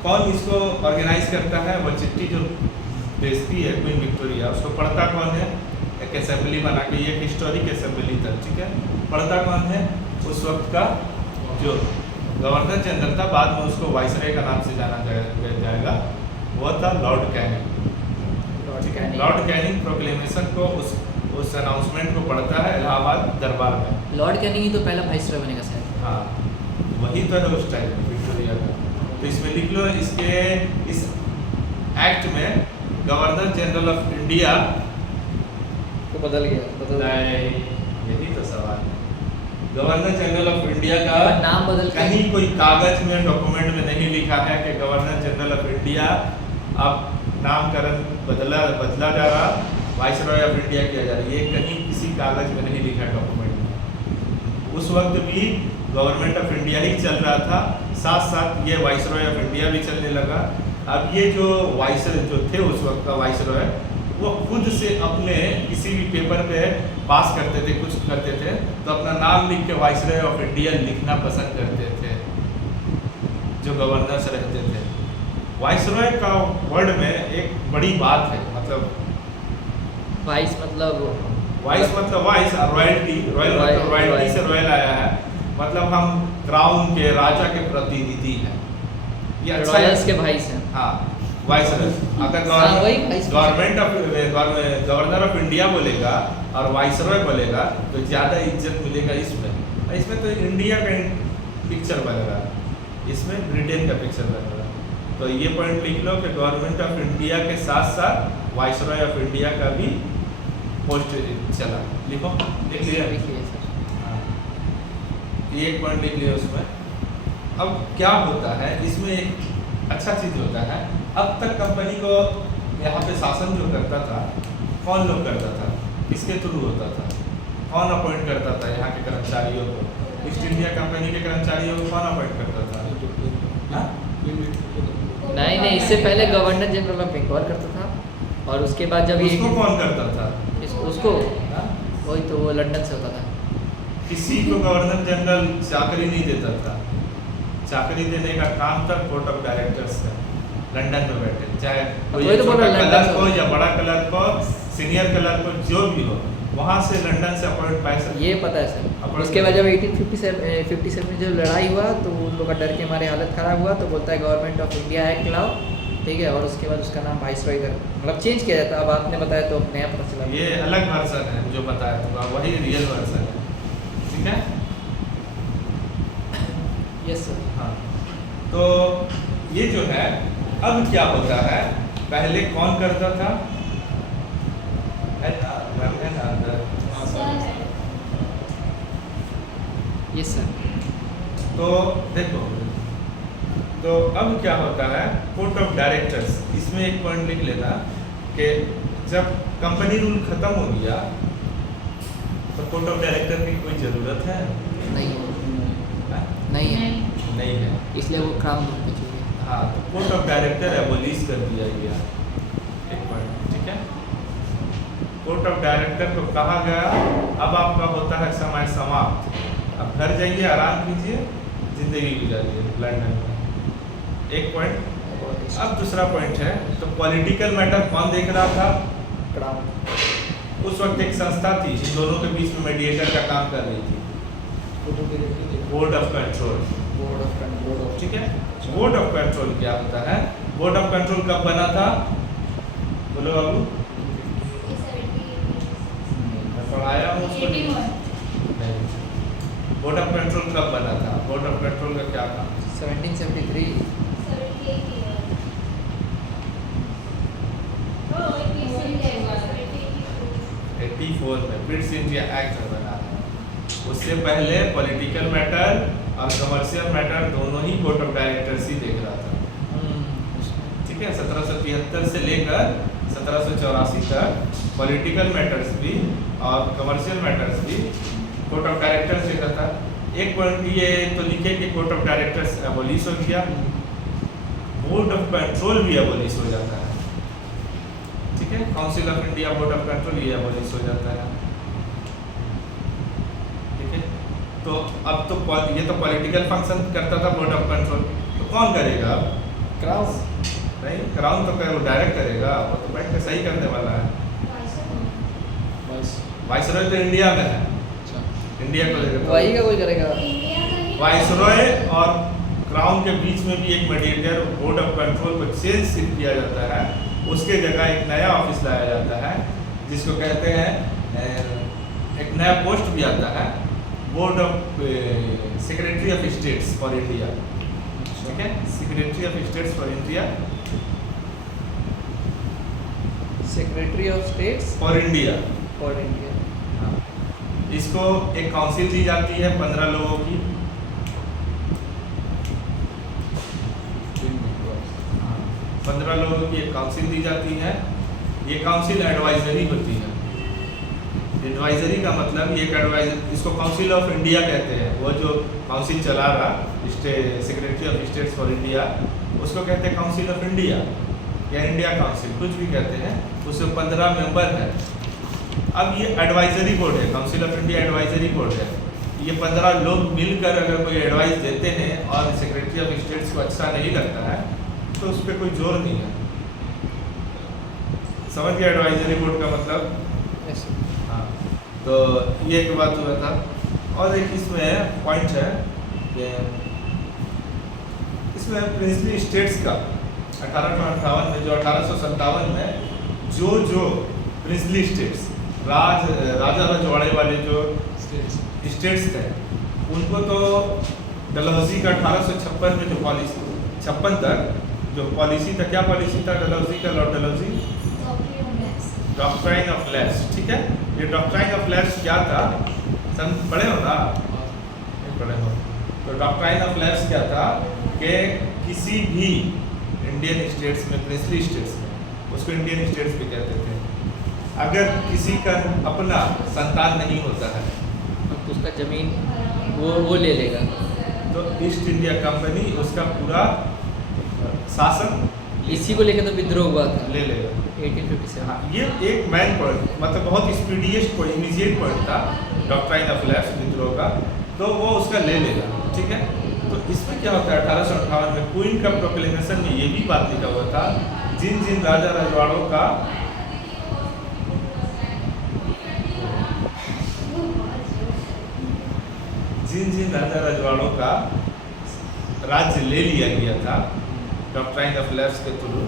कौन इसको ऑर्गेनाइज करता है? वो चिट्ठी जो भेजती है क्वीन विक्टोरिया, उसको पढ़ता कौन है? एक असेंबली बना के, ये एक हिस्टोरिक असेंबली था। ठीक है, पढ़ता कौन है? उस वक्त का जो गवर्नर जनरल था, बाद में उसको वाइसरॉय का नाम से जाना जाएगा, वो था Lord Canning. Lord Canning proclamation को उस अनाउंसमेंट को पढ़ता है इलाहाबाद दरबार में। लॉर्ड कैनिंग ही तो पहला वाइसरॉय बनेगा शायद। हाँ, वही तो है उस टाइम में विक्टोरिया का। तो इसमें लिख लो, इसके इस एक्ट में गवर्नर जनरल ऑफ इंडिया तो बदल गया। यही तो सवाल है। गवर्नर जनरल ऑफ इंडिया का नाम बदल कहीं कोई कागज में, डॉक्यूमेंट में नहीं लिखा है कि गवर्नर जनरल ऑफ इंडिया अब नामकरण बदला जा रहा, वाइसरॉय ऑफ इंडिया किया जा रहा है। ये कहीं किसी कागज में नहीं लिखा, डॉक्यूमेंट में। उस वक्त भी गवर्नमेंट ऑफ इंडिया ही चल रहा था, साथ साथ ये वाइसरॉय ऑफ इंडिया भी चलने लगा। अब ये जो वाइसरॉय जो थे उस वक्त का वाइसरॉय, वो खुद से अपने किसी भी पेपर पे पास करते थे, कुछ करते थे तो अपना नाम लिख के वाइसरॉय ऑफ इंडिया लिखना पसंद करते थे जो गवर्नर्स रहते थे। वाइसरॉय का वर्ड में एक बड़ी बात है, मतलब वाइस मतलब वाइस मतलब वाइस, रॉयल्टी, रॉयल मतलब रॉयल्टी से रॉयल आया है, मतलब हम क्राउन के, राजा के प्रतिनिधि हैं। ये अच्छा रॉयल्स के भाई हैं। हाँ, वाइसरॉय। अगर government of governor of India बोलेगा और वाइसरॉय बोलेगा तो ज़्यादा इज्जत मिलेगा इसमें तो इंडिया का पिक्चर बनेगा, इसमें ब्रिटेन का पिक्चर बनेगा। तो ये पॉइंट लिख लो कि गवर्नमेंट ऑफ इंडिया के साथ साथ वाइसरॉय ऑफ इंडिया का भी पोस्ट चला। लिखो, लिख लिया? हाँ, ये एक पॉइंट लिख लिया उसमें। अब क्या होता है इसमें, एक अच्छा चीज़ होता है, अब तक कंपनी को यहाँ पे शासन जो करता था, कौन लोग करता था, किसके थ्रू होता था, कौन अपॉइंट करता था यहाँ के कर्मचारियों को? ईस्ट इंडिया कंपनी के कर्मचारियों को कौन अपॉइंट करता था? हाँ? नहीं, इससे पहले गवर्नर जनरल ऑफ बंगाल करता था, और उसके बाद जब उसको कौन करता था? उसको हाँ? वही तो वो लंदन से होता था। किसी को गवर्नर जनरल चाकरी नहीं देता था, चाकरी देने का काम था कोर्ट ऑफ डायरेक्टर्स का, लंदन में बैठे, चाहे कोई छोटा क्लर्क हो या बड़ा क्लर्क हो, सीनियर क्लर्क हो, जो भी हो, वहाँ से लंदन से अपॉइंट पाए सर। ये पता है सर। उसके बाद जब 1857 में जब लड़ाई हुआ तो उन लोग का डर के हमारे हालत ख़राब हुआ, तो बोलता है गवर्नमेंट ऑफ इंडिया एक्ट लाओ, ठीक है, और उसके बाद उसका नाम वाइसरॉय कर मतलब चेंज किया जाता है। अब आपने बताया तो नया पता चला। ये अलग वर्जन है जो बताया था, वही रियल वर्जन है। ठीक है, यस सर। हाँ, तो ये जो है, अब क्या होता है, पहले कौन करता था? Yes sir. तो देखो, तो अब क्या होता है, कोर्ट ऑफ डायरेक्टर्स, इसमें एक पॉइंट लिख लेना कि जब कंपनी रूल खत्म हो गया तो कोर्ट ऑफ डायरेक्टर की कोई ज़रूरत है? नहीं है, इसलिए वो क्राउन रूल में चले गए। हाँ, तो कोर्ट ऑफ डायरेक्टर एबोलिश कर दिया गया, एक पॉइंट। ठीक है, कोर्ट ऑफ डायरेक्टर को कहा गया अब आपका होता है समय समाप्त, अब घर जाइए, आराम कीजिए, जिंदगी गुजारिए लंदन में। एक पॉइंट। अब दूसरा पॉइंट है, तो पॉलिटिकल मैटर कौन देख रहा था? क्राउन। उस वक्त एक संस्था थी इन दोनों के बीच में मेडिएटर का काम कर रही थी, बोर्ड ऑफ कंट्रोल। ठीक है, बोर्ड ऑफ कंट्रोल क्या होता है? बोर्ड ऑफ कंट्रोल कब बना था? बोलो बाबू, मैं पढ़ाया हूँ उसको। बोर्ड ऑफ कंट्रोल कब बना था? बोर्ड ऑफ कंट्रोल का क्या था? 1773 84 में ब्रिटिश इंडिया एक्ट में बना है। उससे पहले पॉलिटिकल मैटर और कमर्शियल मैटर दोनों ही बोर्ड ऑफ डायरेक्टर्स ही देख रहा था। ठीक है, 1773 से लेकर 1784 तक पॉलिटिकल मैटर्स भी और कमर्शियल मैटर्स भी बोर्ड ऑफ डायरेक्टर्स देखा था। एक पॉइंट ये तो लिखे कि बोर्ड ऑफ डायरेक्टर्स एबोलिश हो गया, बोर्ड ऑफ कंट्रोल भी एबोलिश हो जाता है। ठीक है, council of India, board of control ये एबोलिश हो जाता है। ठीक है, तो अब तो ये तो पॉलिटिकल फंक्शन करता था बोर्ड ऑफ कंट्रोल, तो कौन करेगा अब? क्राउन नहीं, क्राउन तो वो डायरेक्ट करेगा, वो तो बैठ के सही करने वाला है। बस वाइसरॉय तो इंडिया में है, अच्छा इंडिया को लेकर वही का कोई करेगा। वाइसरॉय और क्राउन के बीच में भी एक मीडिएटर बोर्ड ऑफ कंट्रोल को चेंज किया जाता है। उसके जगह एक नया ऑफिस लाया जाता है जिसको कहते हैं, एक नया पोस्ट भी आता है, board of secretary of states for India. ठीक है, secretary of states for India, secretary of states for India. For India. इसको एक काउंसिल दी जाती है 15 लोगों की। 15 लोगों की एक काउंसिल दी जाती है। ये काउंसिल एडवाइजरी होती है। एडवाइजरी का मतलब ये एडवाइजर, इसको काउंसिल ऑफ इंडिया कहते हैं। वो जो काउंसिल चला रहा secretary of states for India, उसको कहते हैं काउंसिल ऑफ इंडिया या इंडिया काउंसिल, कुछ भी कहते हैं। उसमें 15 मेंबर है। अब ये एडवाइजरी बोर्ड है, council of India advisory board है। ये 15 लोग मिलकर अगर कोई एडवाइस देते हैं और सेक्रेटरी ऑफ स्टेट्स को अच्छा नहीं लगता है तो उस पर कोई जोर नहीं है। समझ गया एडवाइजरी बोर्ड का मतलब? हाँ, तो ये एक बात हुआ था। और एक इसमें पॉइंट है कि इसमें प्रिंसली स्टेट्स का 1858 में, जो 1857 में जो प्रिंसली स्टेट्स राजा रजवाड़े वाले जो स्टेट्स थे, उनको तो डलहौजी का 1856 में जो पॉलिसी 56 तक जो पॉलिसी था, क्या पॉलिसी था डलहौजी का? Lord Dalhousie, doctrine of lapse. ठीक है, ये डॉक्ट्राइन ऑफ लैप्स क्या था? सब पढ़े हो ना? नहीं पढ़े हो तो डॉक्ट्राइन ऑफ लैप्स क्या था कि किसी भी इंडियन स्टेट्स में, प्रिंसली स्टेट्स में, उसको इंडियन स्टेट्स भी कहते थे, अगर किसी का अपना संतान नहीं होता है तो उसका जमीन वो ले लेगा। तो ईस्ट इंडिया कंपनी उसका पूरा शासन इसी को लेकर तो विद्रोह हुआ था ले लेगा। 1857। हाँ, ये एक मैन पॉइंट, मतलब बहुत स्पीडिएस्ट पॉइंट, इमीडिएट पॉइंट था डॉक्ट्राइन ऑफ लैप्स विद्रोह का, तो वो उसका ले लेगा। ठीक है, तो इसमें क्या होता है 1858 में क्वीन का प्रोक्लेमेशन में ये भी बात लिखा हुआ था, जिन जिन राजा रजवाड़ों का राजा रजवाड़ों का राज्य ले लिया गया था डॉक्ट्राइन ऑफ लैप्स के थ्रू,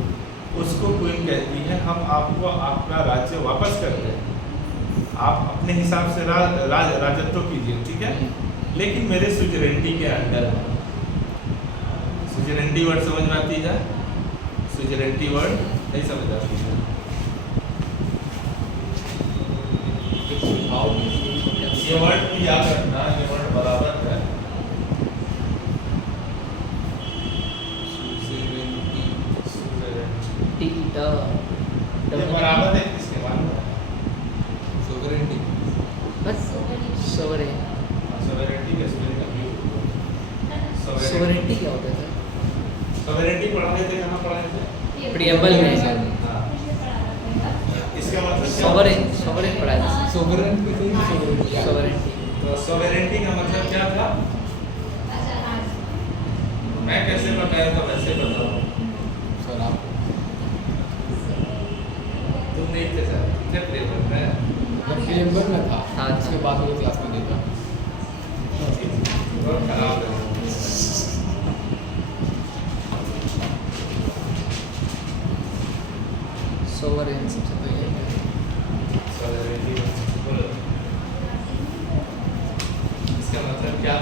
उसको क्वीन कहती है हम आपको आपका राज्य वापस करते हैं, आप अपने हिसाब से राजत्व कीजिए। ठीक है, लेकिन मेरे सुजरेंटी के अंडर। सुजरेंटी वर्ड समझ में आती है? सुजरेंटी वर्ड नहीं समझ आती है? ये वर्ड भी याद रखना, ये वर्ड बराबर है। ये बराबर है किसके मालूम है? सोवरेनिटी। बस सोवरेन। सोवरेनिटी का स्पेलिंग अभी सोवरेनिटी क्या होता है? सोवरेनिटी पढ़ाए थे, कहाँ पढ़ाए थे? प्रियम्बल में। हाँ, इसका मतलब सोवरेन, सोवरेन पढ़ा है। सोवरेन भी तो सोवरेनिटी। सोवरेनिटी। तो सोवरेनिटी का मतलब क्या था? मैं कैसे बताया तो वैसे बताओ। सर आप तुम नहीं थे सर, थे पेपर में। प्रियम्बल में था। हाँ, उसके बाद वो क्लास में देखा। बहुत खराब है। सोवरेन सबसे पहले। सोवरेनिटी बोलो। इसका मतलब क्या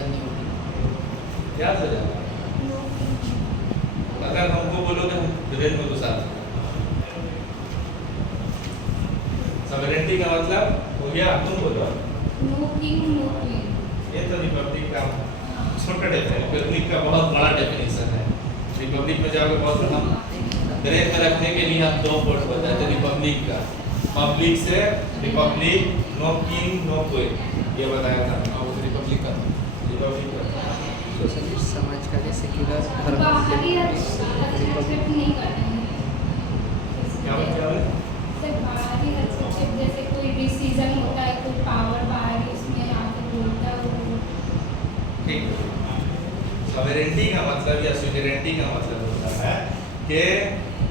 याद नहीं होगी। याद हो जाएगा। अगर हमको बोलोगे हम ब्रेन में घुसा देंगे। सॉवरेनिटी का मतलब हो गया, तुम बोलो। No king no queen. ये तो रिपब्लिक का छोटा डेफिनेशन, रिपब्लिक का बहुत बड़ा डेफिनेशन है। रिपब्लिक में जाओगे बहुत हम ब्रेन में रखने के लिए हम दो वर्ड बताते हैं रिपब्लिक का। पब्लिक से republic, no king no queen, ये बताया था। हाँ वो तो रिपब्लिक का था। रिपब्लिक का सोशलिस्ट समाजवादी सेक्युलर धर्म बाहरी हस्तक्षेप नहीं करते। क्या बोले? सिर्फ बाहरी हस्तक्षेप, जैसे कोई डिसीजन होता है, कोई पावर बाहरी उसमें आके बोलता है वो। ठीक है। सॉवरेनिटी का मतलब या सुवेरेनिटी का मतलब होता है कि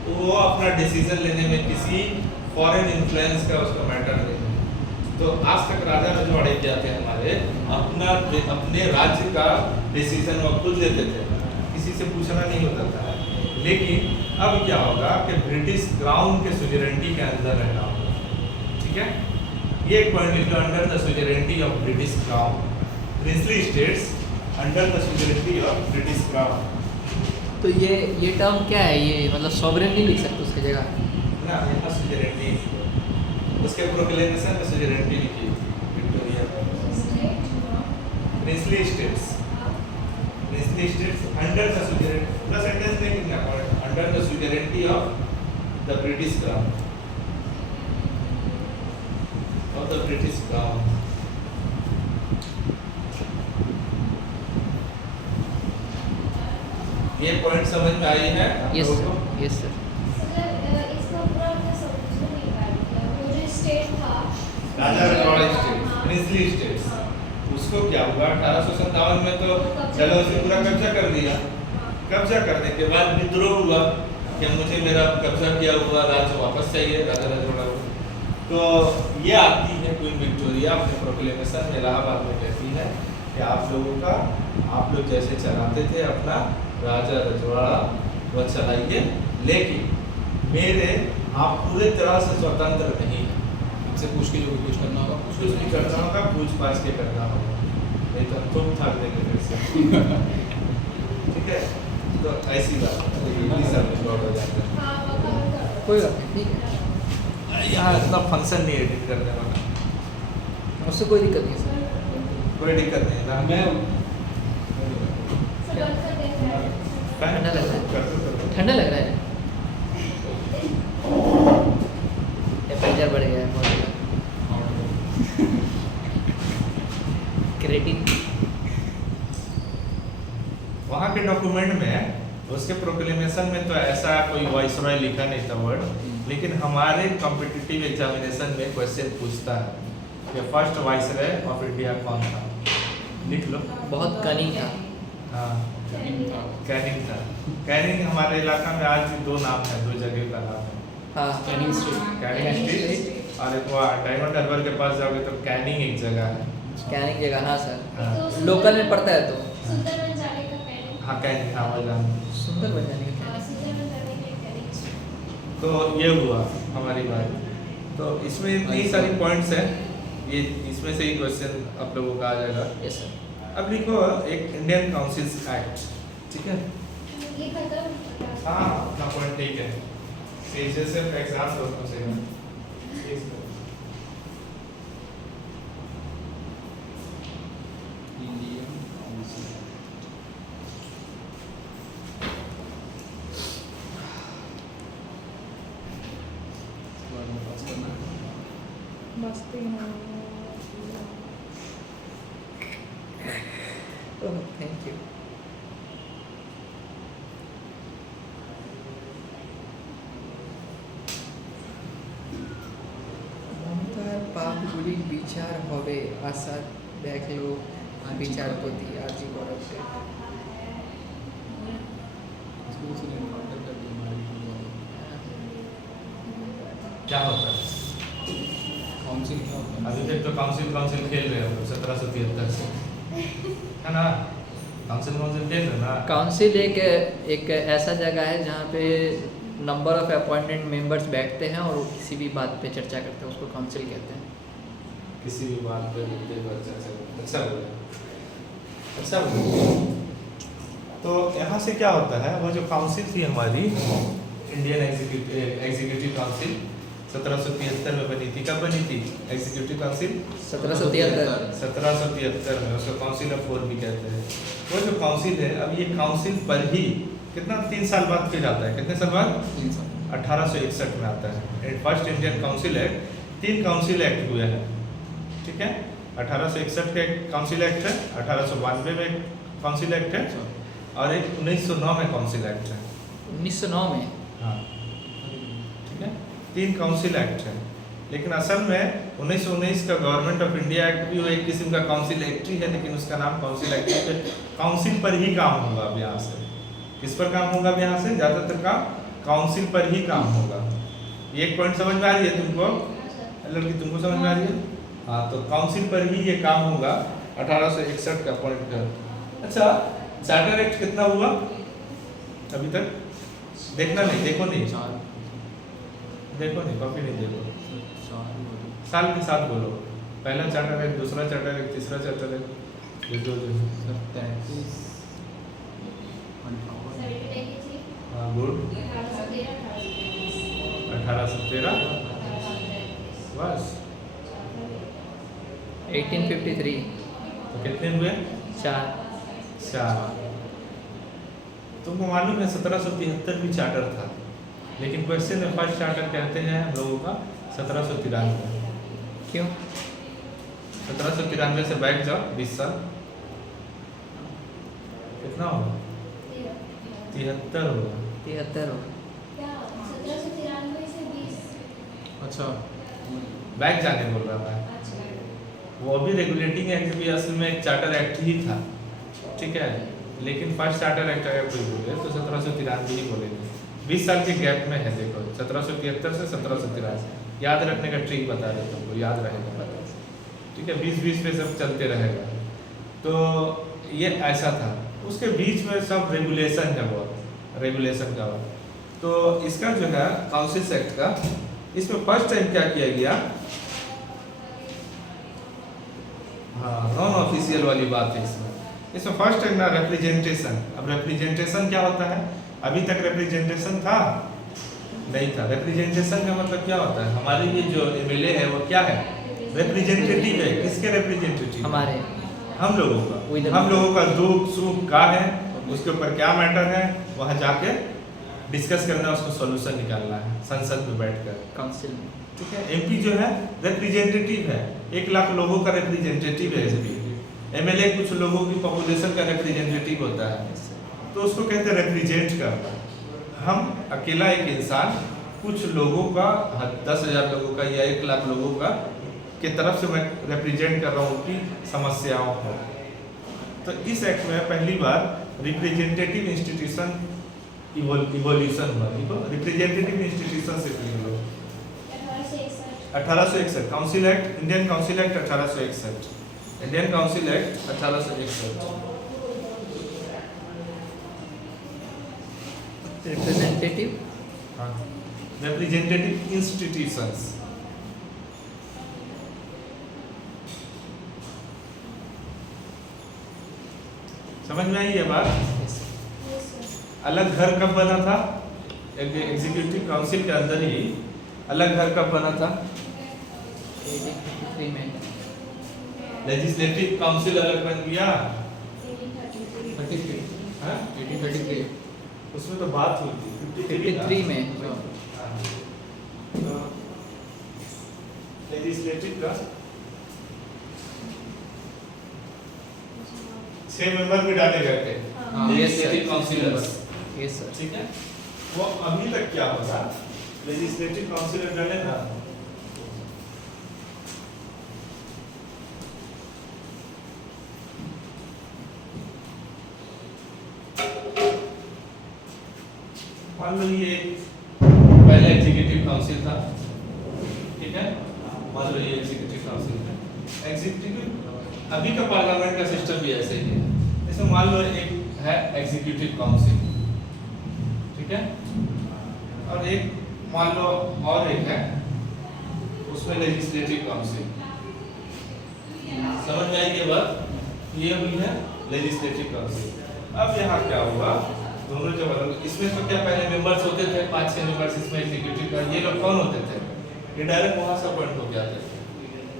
वो अपना डिसीजन लेने में किसी फॉरेन इन्फ्लुएंस का उसका मैटर नहीं है। तो आज तक राजा रजवाड़े क्या थे हमारे, अपने राज्य का डिसीजन वो खुद लेते थे, किसी से पूछना नहीं होता था। लेकिन अब क्या होगा कि ब्रिटिश क्राउन के सुवेरेनिटी के अंदर रहना होगा। ठीक है, ये एक पॉइंट लिख लो, under the sovereignty of British crown, princely states under the sovereignty of British crown. तो ये टर्म क्या है? ये मतलब सॉवरेन नहीं लिख सकते उसकी जगह? ना यहाँ सुवेरेनिटी, उसके प्रोक्लेमेशन में सुवेरेनिटी लिखी Victoria princely states, princely states under the sovereignty, पूरा सेंटेंस नहीं लिखना पड़ेगा, under the sovereignty of the British crown, of the British crown. ये पॉइंट समझ में आई है? Yes sir, yes sir. Sir इसका पूरा मैं समझ नहीं पा रही। वो जो स्टेट था राजा रजवाड़ा स्टेट्स, प्रिंसली स्टेट्स, उसको क्या हुआ 1857 में तो चलो उसे पूरा कब्जा कर दिया। कब्जा करने के बाद विद्रोह हुआ कि मुझे मेरा कब्जा किया हुआ राज्य वापस चाहिए, राजा रजवाड़ा को। तो ये आती है क्वीन विक्टोरिया अपने प्रोक्लेमेशन में इलाहाबाद में कहती है कि आप लोगों का, आप लोग जैसे चलाते थे अपना राजा रजवाड़ा वह चलाइए, लेकिन मेरे आप पूरे तरह से स्वतंत्र नहीं हैं। हमसे पूछ के जो भी कुछ करना होगा कुछ भी करना होगा पूछ पाछ के करना होगा, नहीं तो तुम थक देंगे फिर से। ठीक है, तो ऐसी बात है, ये सब रिकॉर्ड हो जाता है। हाँ वकालत करो। कोई बात नहीं, ठीक है, यहाँ इतना फंक्शन नहीं एडिट करने वाला, उससे कोई दिक्कत नहीं सर। कोई दिक्कत नहीं ना। मैं सब कर देते हैं। ठंडा लग रहा है। कर दो। ठंडा लग रहा है, टेम्परेचर बढ़ गया है बहुत। क्रेडिट वहाँ के डॉक्यूमेंट में उसके प्रोक्लेमेशन में तो ऐसा कोई वाइसरॉय लिखा नहीं था वर्ड, लेकिन हमारे कॉम्पिटिटिव एग्जामिनेशन में क्वेश्चन पूछता है कि फर्स्ट वाइसरॉय ऑफ इंडिया कौन था, लिख लो। बहुत कनिंग था। हाँ, था। कैनिंग था। कैनिंग हमारे इलाका में आज भी दो नाम है, दो जगह का नाम है, हाँ, कैनिंग स्ट्रीट। कैनिंग स्ट्रीट और एक वहाँ डायमंड हार्बर के पास जाओगे तो कैनिंग एक जगह है। कैनिंग जगह, हाँ सर, हाँ। लोकल में पड़ता है तो सुंदरबन जाने का पहले। हाँ कैनिंग, हाँ वही नाम। सुंदर बन जाने का। हाँ, सुंदरबन जाने के लिए करेक्ट। तो ये हुआ हमारी बात। तो इसमें इतनी सारी पॉइंट्स हैं, ये इसमें से ही क्वेश्चन आप लोगों का आ जाएगा। Yes sir. अब लिखो एक इंडियन काउंसिल्स एक्ट, ठीक है? ये खत्म। हाँ अपना पॉइंट ठीक है, सिर्फ एग्जाम दोस्तों से इंडियन काउंसिल। पास करना है। मस्ती थैंक यू। মমতার পাপগুলি বিচার হবে আশা দেখলো বিচারপতি আরজি করতে। इसको किसी ने एनकाउंटर कर दिया हमारे को। क्या होता है? काउंसिल क्या होता है? अभी तक तो काउंसिल खेल रहे हो 1773 से, है ना? काउंसिल खेल रहे हो ना? काउंसिल एक ऐसा जगह है जहाँ पे नंबर ऑफ अपॉइंटेड मेंबर्स बैठते हैं और वो किसी भी बात पे चर्चा करते हैं, उसको काउंसिल कहते हैं। किसी भी बात पे मुद्दे पर चर्चा, अच्छा बोला। अच्छा तो यहाँ से क्या होता है, वो जो काउंसिल थी हमारी इंडियन एग्जीक्यूटिव काउंसिल 1773 में बनी थी। कब बनी थी एग्जीक्यूटिव काउंसिल? 1773 में। उसको काउंसिल ऑफ फोर भी कहते हैं। वो जो काउंसिल है, अब ये काउंसिल पर ही कितना 3 साल बाद फिर आता है। कितने साल बाद? 3 साल। 1861 में आता है first Indian council act. 3 council act हुए हैं, ठीक है। 1861 का एक काउंसिल एक्ट है, 1892 में एक काउंसिल एक्ट है, और एक 1909 में काउंसिल एक्ट है। 1909 में? हाँ, ठीक है। 3 काउंसिल एक्ट है, लेकिन असल में 1919 का गवर्नमेंट ऑफ इंडिया एक्ट भी वो एक किस्म का काउंसिल एक्ट ही है, लेकिन उसका नाम काउंसिल एक्ट है। काउंसिल पर ही काम होगा अब यहाँ से। किस पर काम होगा अब यहाँ से? ज़्यादातर काम काउंसिल पर ही काम होगा। ये एक पॉइंट समझ में आ रही है तुमको? लड़की तुमको समझ में आ रही है? हाँ, तो काउंसिल पर ही ये काम होगा 1861 का पॉइंट। अच्छा, चार्टर एक्ट कितना हुआ अभी तक? देखना नहीं, देखो नहीं, 4 देखो नहीं, कॉपी नहीं देखो, 4 साल के साथ बोलो। पहला चार्टर एक्ट, दूसरा चार्टर एक्ट, तीसरा चार्टर एक्ट, ये दो जो है। 33 हाँ गुड। 1813 बस। 1853 तो कितने हुए? 4। 4। तुमको मालूम है 1773 भी चार्टर था, लेकिन क्वेश्चन में फर्स्ट चार्टर कहते हैं हम लोगों का 1793। क्यों? 1793 से बैक जाओ 20 साल, कितना होगा? 73 होगा। 73 हो। अच्छा बैक जाने बोल रहा था। वो भी रेगुलेटिंग एक्ट भी असल में एक चार्टर एक्ट ही था, ठीक है, लेकिन फर्स्ट चार्टर एक्ट अगर कोई बोले तो 1793 ही बोलेंगे। 20 साल के गैप में है, देखो 1773 से 1783। याद रखने का ट्रिक बता रहे तुमको, याद रहेगा, ठीक है। 20-20 पे सब चलते रहेगा। तो ये ऐसा था, उसके बीच में सब रेगुलेशन है, बहुत रेगुलेशन का। तो इसका जो है काउंसिल एक्ट का, इसमें फर्स्ट टाइम क्या किया गया? हाँ, नॉन ऑफिशियल वाली बात है इसमें फर्स्ट टाइम ना रिप्रेजेंटेशन। अब रिप्रेजेंटेशन क्या होता है? अभी तक रिप्रेजेंटेशन था नहीं था। रिप्रेजेंटेशन का मतलब क्या होता है? हमारे ये जो एमएलए है वो क्या है? रिप्रेजेंटेटिव है। किसके रिप्रेजेंटेटिव? हमारे, हम लोगों का। हम लोगों का दुख सुख क्या है, उसके ऊपर क्या मैटर है, वहाँ जाके डिस्कस करना, उसको सॉल्यूशन निकालना है संसद में बैठकर, काउंसिल में, ठीक है। एमपी जो है रिप्रेजेंटेटिव है, 1 लाख लोगों का रिप्रेजेंटेटिव है एमपी। एमएलए कुछ लोगों की पॉपुलेशन का रिप्रेजेंटेटिव होता है, तो उसको कहते हैं रिप्रेजेंट करना। हम अकेला एक इंसान कुछ लोगों का 10,000 लोगों का या 1 लाख लोगों का के तरफ से मैं रिप्रेजेंट कर रहा हूँ उनकी समस्याओं को। तो इस एक्ट में पहली बार रिप्रेजेंटेटिव इंस्टीट्यूशन इवोल्यूशन हुआ। देखो रिप्रेजेंटेटिव इंस्टीट्यूशन से 1861 council act, Indian council act 1861, Indian council act 1861। Representative, हाँ, रिप्रेजेंटेटिव इंस्टीट्यूशंस। समझ में आई ये बात? अलग घर कब बना था? एग्जीक्यूटिव काउंसिल के अंदर ही अलग घर कब बना था? 1853 में। लेजिस्लेटिव काउंसिल अलग बन गया। 33 हाँ? 1833 उसमें तो बात हुई थी 53 में। लेजिस्लेटिव का 6 मेंबर भी डाले गए थे लेजिस्लेटिव काउंसिलर्स, यस सर। ठीक है। वो अभी तक क्या होगा, लेजिस्लेटिव काउंसिलर डाले ना, मान लो ये पहले एग्जीक्यूटिव काउंसिल था, ठीक है। मान लो ये एग्जीक्यूटिव काउंसिल है। एग्जीक्यूटिव अभी का पार्लियामेंट का सिस्टम भी ऐसे ही है। इसमें मान लो एक है एग्जीक्यूटिव काउंसिल, ठीक है, और एक मान लो और एक है उसमें लेजिस्लेटिव काउंसिल। समझ में आई ये बात? ये हुई है लेजिस्लेटिव काउंसिल। अब यहाँ क्या हुआ, दोनों जब अलग, इसमें तो क्या पहले मेंबर्स होते थे 5-6 मेंबर्स, इसमें एग्जीक्यूटिव का, ये लोग कौन होते थे, ये डायरेक्ट वहाँ से अपॉइंट हो जाते थे,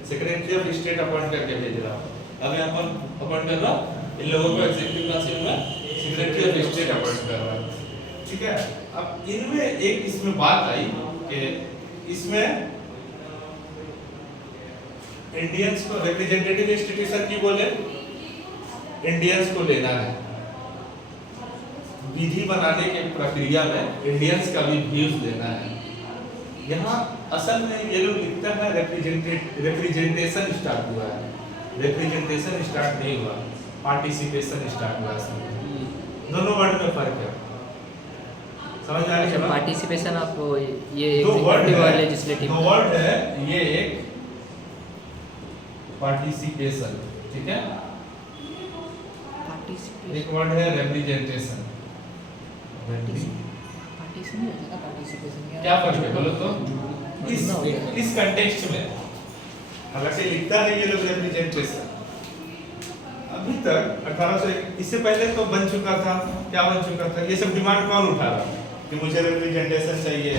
सेक्रेटरी ऑफ स्टेट अपॉइंट करके भेज रहा हूँ। अब यहाँ पर अपॉइंट कर रहा हूँ इन लोगों को एग्जीक्यूटिव काउंसिल में, सेक्रेटरी ऑफ स्टेट अपॉइंट कर रहा है, ठीक है। अब इनमें एक इसमें बात आई कि इसमें इंडियंस को रिप्रेजेंटेटिव इंस्टीट्यूशन की बोले, इंडियंस को लेना है, विधि बनाने के प्रक्रिया में इंडियंस का भी व्यूज लेना है। यहाँ असल में ये लोग लिखता है रिप्रेजेंटेशन स्टार्ट हुआ है, रिप्रेजेंटेशन स्टार्ट नहीं हुआ, पार्टिसिपेशन स्टार्ट हुआ है। दोनों वर्ड में फर्क है, समझ आ रही है? पार्टिसिपेशन आपको ये दो वर्ड एग्जीक्यूटिव और है, लेजिस्लेटिव दो वर्ड है, ये एक पार्टिसिपेशन, ठीक है, पार्टिसिपेशन एक वर्ड है रिप्रेजेंटेशन। पार्टीशन नहीं होता, पार्टिसिपेशन क्या फर्क है बोलो तो? इस कंटेक्स्ट में हालांकि लिखता है ये लोग रिप्रेजेंटेशन, अभी तक 1800 इससे पहले तो बन चुका था, क्या बन चुका था, ये सब डिमांड कौन उठा रहा कि मुझे रिप्रेजेंटेशन चाहिए,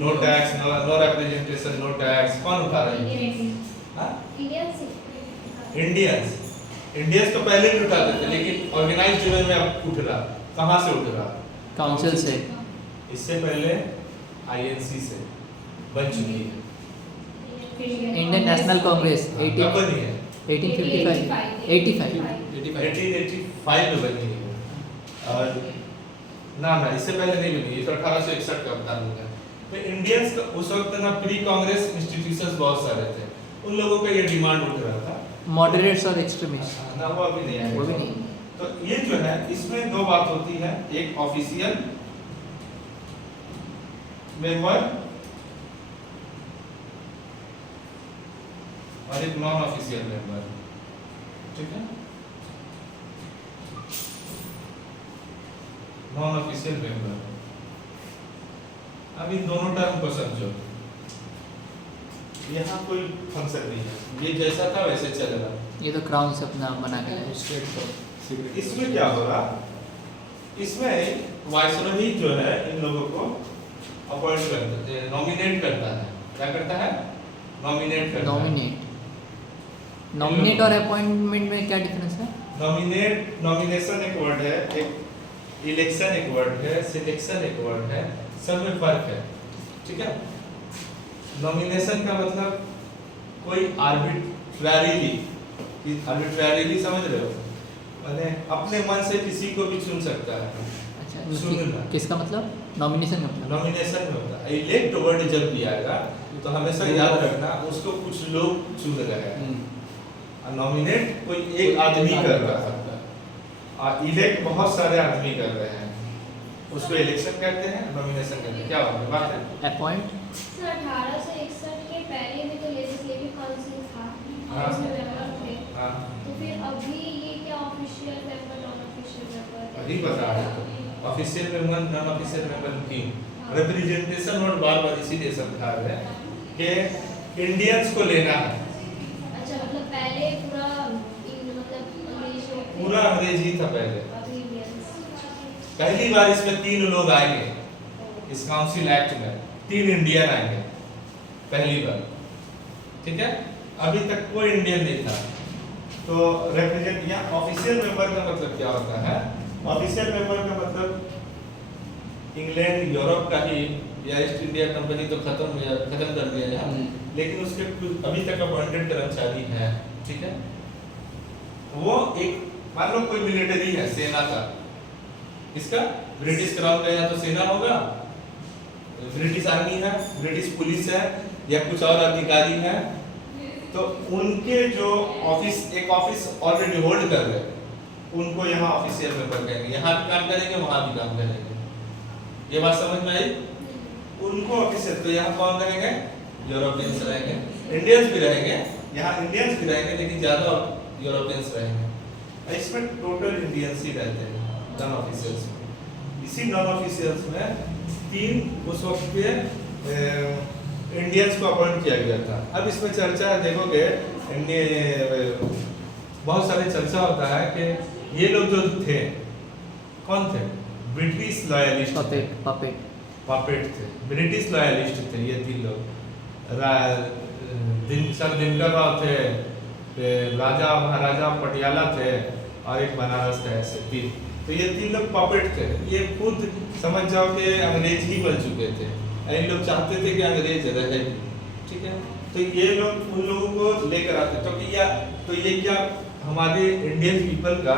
no tax, no representation, no tax, कौन उठा रहा है? हाँ? इंडियंस, इंडियंस तो पहले भी उठाते थे, लेकिन ऑर्गेनाइज्ड वे में अब उठ रहा, कहाँ से उठ रहा? काउंसिल से, इससे पहले आईएनसी से बन चुकी है, इंडियन नेशनल कांग्रेस कब बनी है? 1855 85 1885 में बनी है, और ना इससे पहले नहीं बनी, ये तो 1861 का बता दूंगा। तो इंडियंस का उस वक्त ना प्री कांग्रेस इंस्टीट्यूशंस बहुत सारे थे, उन लोगों का ये डिमांड उठ रहा था, मॉडरेट्स और एक्सट्रीमिस्ट, ना वो अभी नहीं आया, वो भी नहीं। तो ये जो है इसमें दो बात होती है, एक ऑफिशियल मेंबर और एक नॉन ऑफिशियल मेंबर, ठीक है, नॉन ऑफिशियल मेंबर। अब इन दोनों टर्म को समझो, यहाँ कोई फंक्शन नहीं है, ये जैसा था वैसे चलेगा। ये तो क्राउन से अपना बना के लाए। इसमें क्या होगा, इसमें वाइसरॉय जो है इन लोगों को अपॉइंट करता है, नॉमिनेट करता है, क्या करता है? नॉमिनेट करता है। नॉमिनेट और अपॉइंटमेंट में क्या डिफरेंस है? नॉमिनेट, नॉमिनेशन एक वर्ड है, एक इलेक्शन एक वर्ड है, सिलेक्शन एक वर्ड है, सब में फर्क है, ठीक है। नॉमिनेशन का मतलब कोई आर्बिट्ररीली समझ रहे हो, माने अपने मन से किसी को भी चुन सकता है। अच्छा, किसका मतलब? नॉमिनेशन का मतलब? नॉमिनेशन में होता है, इलेक्ट वर्ड जब भी आएगा तो हमेशा याद रखना उसको कुछ लोग चुन रहे हैं, नॉमिनेट कोई एक आदमी कर रहा है, और इलेक्ट बहुत सारे आदमी कर रहे हैं, उसको इलेक्शन कहते हैं, नॉमिनेशन कहते हैं। क्या बात है? अपॉइंट सर 1861 के पहले भी तो लेजिस्लेटिव काउंसिल था, हाँ। उसमें मेंबर थे, हाँ, तो फिर अभी ये क्या official member non official member? वही बता रहे तो official member, non official member की रिप्रेजेंटेशन और बार-बार इसीलिए समझा रहे हैं कि इंडियंस को लेना है। अच्छा, मतलब पहले पूरा मतलब अंग्रेजों पे- पूरा अंग्रेजी था पहले, अभी इंडियंस। पहली बार इसमें 3 लोग आएंगे, इस काउंसिल एक्ट में 3 इंडियन आएंगे पहली बार, ठीक है, अभी तक कोई इंडियन नहीं था। तो रिप्रेजेंट या ऑफिशियल मेंबर का मतलब क्या होता है? ऑफिशियल मेंबर का मतलब इंग्लैंड यूरोप का ही, या ईस्ट इंडिया कंपनी तो खत्म कर दिया है, लेकिन उसके कुछ अभी तक अपॉइंटेड कर्मचारी हैं, ठीक है। वो एक मान लो कोई मिलिट्री है, सेना का, इसका ब्रिटिश क्राउन का या तो सेना होगा, ब्रिटिश आर्मी है, ब्रिटिश पुलिस है, या कुछ और अधिकारी हैं, तो उनके जो ऑफिस, एक ऑफिस ऑलरेडी होल्ड कर रहे हैं, उनको यहाँ ऑफिशियल मेंबर कहेंगे, यहाँ भी काम करेंगे, वहाँ भी काम करेंगे। ये बात समझ में आई? उनको ऑफिशियल, तो यहाँ कौन रहेंगे? यूरोपियंस रहेंगे, इंडियंस भी रहेंगे, यहाँ इंडियंस भी रहेंगे, लेकिन ज्यादा यूरोपियंस रहेंगे। इसमें टोटल इंडियंस ही रहते हैं नॉन ऑफिशियल्स में। इसी नॉन ऑफिशियल्स में 3 उस वक्त पे इंडियंस को अपॉइंट किया गया था। अब इसमें चर्चा देखोगे, बहुत सारी चर्चा होता है कि ये लोग जो थे कौन थे? ब्रिटिश लॉयलिस्ट थे, पपेट पपेट पपेट थे, ब्रिटिश लॉयलिस्ट थे ये 3 लोग। सर दिनकर राव थे, फिर राजा महाराजा पटियाला थे और एक बनारस थे, ऐसे 3। तो ये 3 लोग पपेट थे। ये खुद समझ जाओ कि अंग्रेज ही बन चुके थे। इन लोग चाहते थे कि अंग्रेज रहे, ठीक है। तो ये लोग उन लोगों को लेकर आते। तो ये क्या हमारे इंडियन पीपल का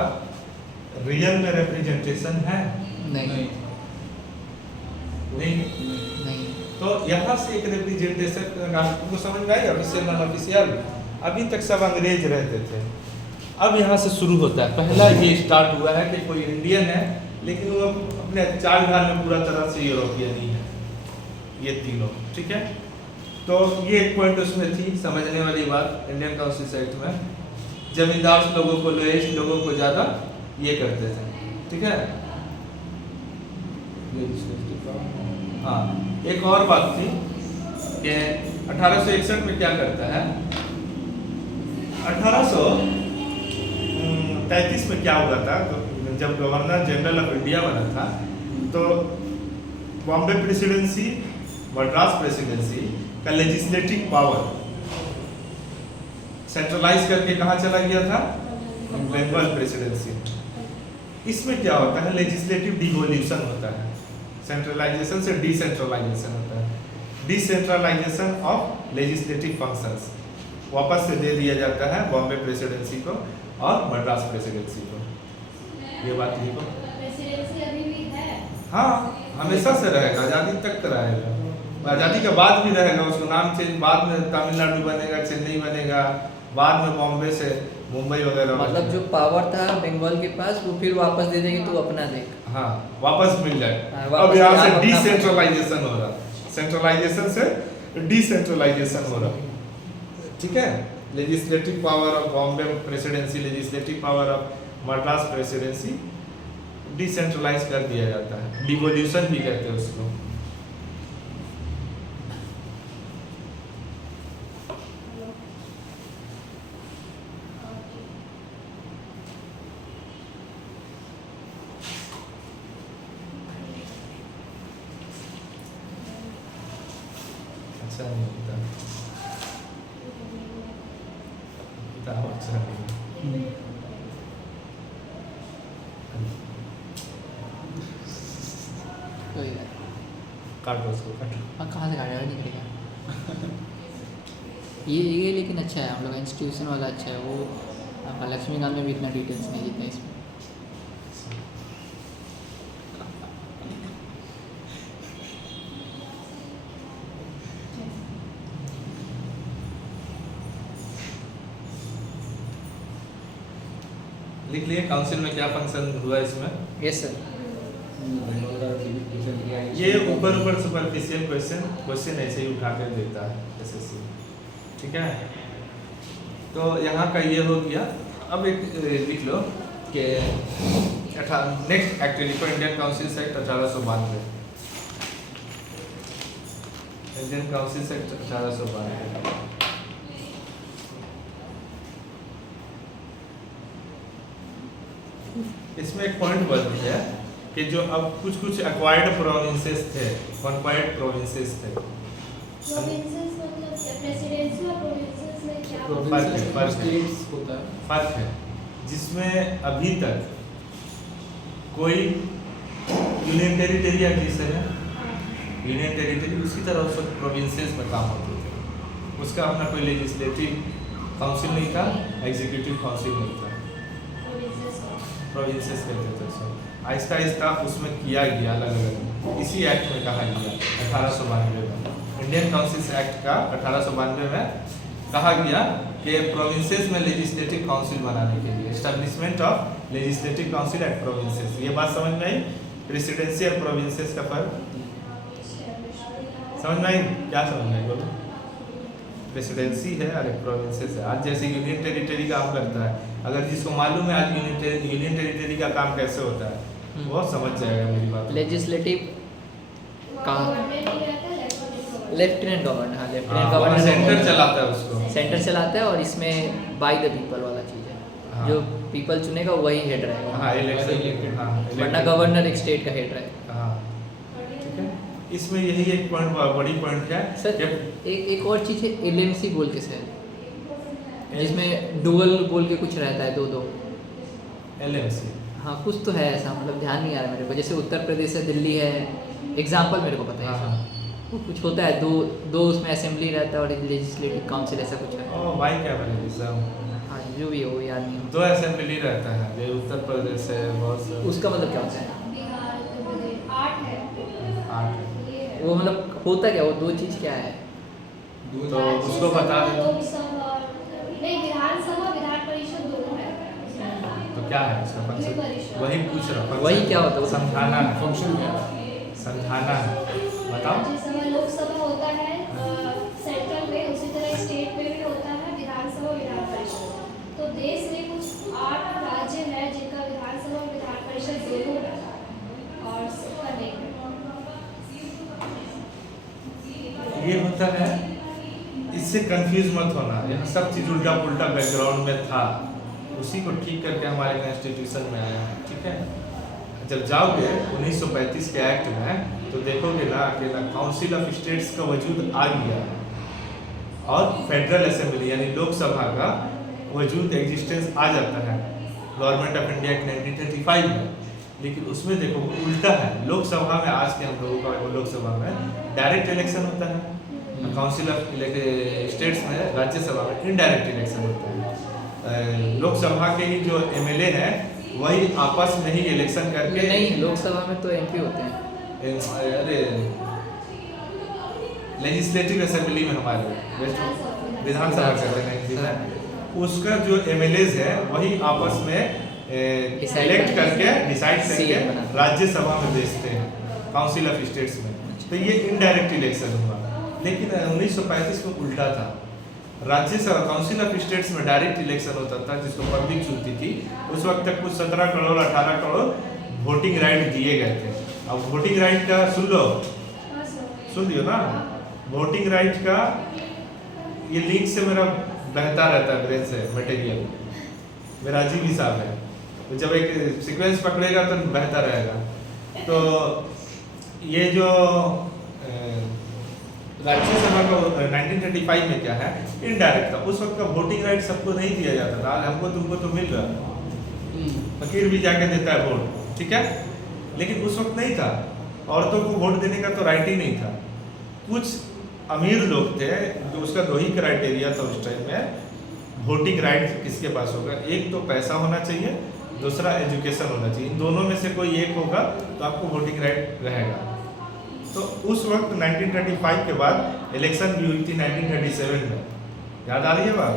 रियल में रिप्रेजेंटेशन है? नहीं नहीं। नहीं। तो यहाँ से एक रिप्रेजेंटेशन आपको समझ में आएगा, ऑफिशियल नॉन ऑफिशियल। अभी तक सब अंग्रेज रहते थे, अब यहाँ से शुरू होता है। पहला ये स्टार्ट हुआ है कि कोई इंडियन है लेकिन वो अपने चाल ढाल में पूरा तरह से यूरोपियन ही है, ये तीनों, ठीक है। तो ये एक पॉइंट उसमें थी समझने वाली बात। इंडियन काउंसिल एक्ट में जमींदार लोगों को, लोएस्ट लोगों को ज़्यादा ये करते थे, ठीक है। हाँ, एक और बात थी कि 1861 में क्या करता है, 1833 में क्या हुआ था, तो जब गवर्नर जनरल ऑफ इंडिया बना था तो बॉम्बे प्रेसिडेंसी, मद्रास प्रेसिडेंसी का लेजिस्लेटिव पावर सेंट्रलाइज करके कहाँ चला गया था? बंगाल प्रेसिडेंसी। इसमें क्या होता है, लेजिस्लेटिव डिवोल्यूशन होता है, सेंट्रलाइजेशन से डिसेंट्रलाइजेशन होता है। डिसेंट्रलाइजेशन ऑफ लेजिस्लेटिव फंक्शंस वापस से दे दिया जाता है बॉम्बे प्रेसिडेंसी को और मद्रास प्रेसिडेंसी को। ये बात लिखो। प्रेसिडेंसी अभी भी है? हाँ, हमेशा से रहेगा, आज़ादी तक का रहेगा, आज़ादी के बाद भी रहेगा। उसको नाम चेंज, बाद में तमिलनाडु बनेगा, चेन्नई बनेगा, बाद में बॉम्बे से मुंबई वगैरह। मतलब जो पावर था बंगाल के पास वो फिर वापस दे देंगे, तू अपना देख। हाँ, वापस मिल जाए। हाँ, अब वापस यहाँ से आप अपना- डिसेंट्रलाइजेशन हो रहा, सेंट्रलाइजेशन से डिसेंट्रलाइजेशन हो रहा, ठीक है। Legislative power of Bombay presidency, legislative power of Madras presidency decentralise कर दिया जाता है, डिवोल्यूशन भी कहते हैं उसको। अच्छा नहीं होता, अच्छा नहीं। कोई बात काटो उसको, काटो। हाँ, कहाँ से काटा निकलेगा। ये लेकिन अच्छा है, हम लोग का इंस्टीट्यूशन वाला अच्छा है। वो आपका लक्ष्मीकांत में भी इतना डिटेल्स नहीं जितना इसमें। लिख लिए काउंसिल में क्या फंक्शन हुआ इसमें। Yes sir. ये ऊपर सुपरफिशियल क्वेश्चन ऐसे ही उठा कर देता है एसएससी, ठीक है। तो यहाँ का ये हो गया। अब एक लिख लो कि नेक्स्ट एक्ट लिखो, Indian council act 1892। Indian council act 1892। इसमें एक पॉइंट बन गया कि जो अब कुछ एक्वायर्ड प्रोविंसेस थे, कॉन्क्वायर्ड प्रोविंसेस थे। प्रोविंसेस मतलब क्या? प्रेसिडेंसी और प्रोविंसेस में क्या स्टेट्स होता है। फर्क है, जिसमें अभी तक कोई यूनियन टेरिटरी एग्जिस्ट है, यूनियन टेरिटरी उसी तरह उस प्रोविंसेस में काम होते थे। उसका अपना कोई लेजिस्लेटिव काउंसिल नहीं था, एग्जीक्यूटिव काउंसिल नहीं था, प्रोविंसेस कहते थे सब। आहिस्ता आहिस्ता उसमें किया गया अलग अलग, इसी एक्ट में कहा गया 1892 में। इंडियन काउंसिल एक्ट का 1892 में कहा गया कि प्रोविंसेस में लेजिस्लेटिव काउंसिल बनाने के लिए establishment of legislative council at provinces. ये बात समझ में आई? प्रेसिडेंसी और प्रोविंसेस का फर्क समझ में आई? क्या समझ में आई बोलो? प्रेसिडेंसी है और एक प्रोविंसेस है। आज जैसे यूनियन टेरिटरी काम करता है, अगर जिसको मालूम है आज यूनियन टेरिटरी का काम कैसे होता है वो समझ जाएगा मेरी बात। लेजिस्लेटिव का लेफ्टिनेंट गवर्नर, हाँ लेफ्टिनेंट हाँ, गवर्नर सेंटर चलाता है उसको, सेंटर चलाता है और इसमें बाय द पीपल वाला चीज़ है। हाँ। जो पीपल चुनेगा वही हेड रहेगा, हाँ इलेक्शन, elected। हाँ वरना elected। गवर्नर एक स्टेट का हेड रहेगा। हाँ ठीक है, इसमें यही एक पॉइंट बड़ी पॉइंट है। सर जब एक और चीज़ है एलएमसी बोल के सर, जिसमें डुअल बोल के कुछ रहता है, दो LMC, हाँ कुछ तो है ऐसा, मतलब ध्यान नहीं आ रहा मेरे को, जैसे उत्तर प्रदेश है, दिल्ली है, एग्जाम्पल मेरे को पता है हाँ ऐसा। हाँ, वो कुछ होता है, दो उसमें असेंबली रहता है और लेजिस्लेटिव काउंसिल ऐसा कुछ है। ओ भाई क्या बोले, हाँ जो भी हो वो याद नहीं दो असेंबली रहता है, ये उत्तर प्रदेश है बहुत हो। से उसका मतलब क्या होता है? बिहार उत्तर प्रदेश 8 है 8। ये है। वो मतलब होता क्या, वो दो चीज़ क्या है? दो तो उसको बता दो। लोकसभा नहीं, विधानसभा विधान परिषद दोनों है। तो क्या है इसका फंक्शन, वही पूछ रहा हूँ। वही क्या होता है? समझाना है, फंक्शन क्या है? समझाना है, बताओ। राज्यसभा लोकसभा होता है सेंट्रल में, उसी तरह स्टेट में भी होता है विधानसभा विधान परिषद। तो देश में कुछ 8 राज्य हैं जिनका विधानसभा और विधान परिषद दोनों है और सबका नहीं है। ये होता है, इससे कंफ्यूज मत होना, यह सब चीज उल्टा पुल्टा बैकग्राउंड में था, उसी को ठीक करके हमारे कॉन्स्टिट्यूशन में आया है, ठीक है। जब जाओगे 1935 के एक्ट में तो देखोगे ना कि ना काउंसिल ऑफ स्टेट्स का वजूद आ गया और फेडरल असेंबली यानी लोकसभा का वजूद एग्जिस्टेंस आ जाता है गवर्नमेंट ऑफ इंडिया एक्ट 1935 में। लेकिन उसमें देखो उल्टा है, लोकसभा में आज के हम लोगों का लोकसभा में डायरेक्ट इलेक्शन होता है, काउंसिल ऑफ स्टेट्स में राज्यसभा में इनडायरेक्ट इलेक्शन होता है। लोकसभा के ही जो MLA हैं वही आपस में ही इलेक्शन करके, नहीं, लोकसभा में तो MP होते हैं। अरे लेजिस्लेटिव असेंबली में हमारे विधानसभा कहते हैं हिंदी में, उसका जो MLAs है वही आपस में इलेक्ट करके डिसाइड करके CM बनाते हैं। राज्यसभा में भेजते हैं काउंसिल ऑफ स्टेट्स में, तो ये इनडायरेक्ट इलेक्शन हुआ। लेकिन 1935 में उल्टा था, राज्यसभा काउंसिल ऑफ स्टेट्स में डायरेक्ट इलेक्शन होता था जिसको पब्लिक चुनती थी। उस वक्त तक कुछ 17 करोड़ 18 करोड़ वोटिंग राइट दिए गए थे। अब वोटिंग राइट का सुन लो, सुन लियो ना, वोटिंग राइट का ये लिंक से मेरा बहता रहता है ब्रेन से मटेरियल, मेरा अजीब हिसाब है, तो जब एक सीक्वेंस पकड़ेगा तो बहता रहेगा। तो ये जो राज्यसभा का 1935 में क्या है, इनडायरेक्ट था। उस वक्त का वोटिंग राइट सबको नहीं दिया जाता था, हमको तुमको तो मिल रहा, फकीर भी जाके देता है वोट, ठीक है, लेकिन उस वक्त नहीं था, औरतों को वोट देने का तो राइट ही नहीं था। कुछ अमीर लोग थे जो, उसका दो ही क्राइटेरिया था उस टाइम में, वोटिंग राइट किसके पास होगा, एक तो पैसा होना चाहिए, दूसरा एजुकेशन होना चाहिए, इन दोनों में से कोई एक होगा तो आपको वोटिंग राइट रहेगा। तो उस वक्त 1935 के बाद इलेक्शन भी हुई थी 1937 में, याद आ रही है बात,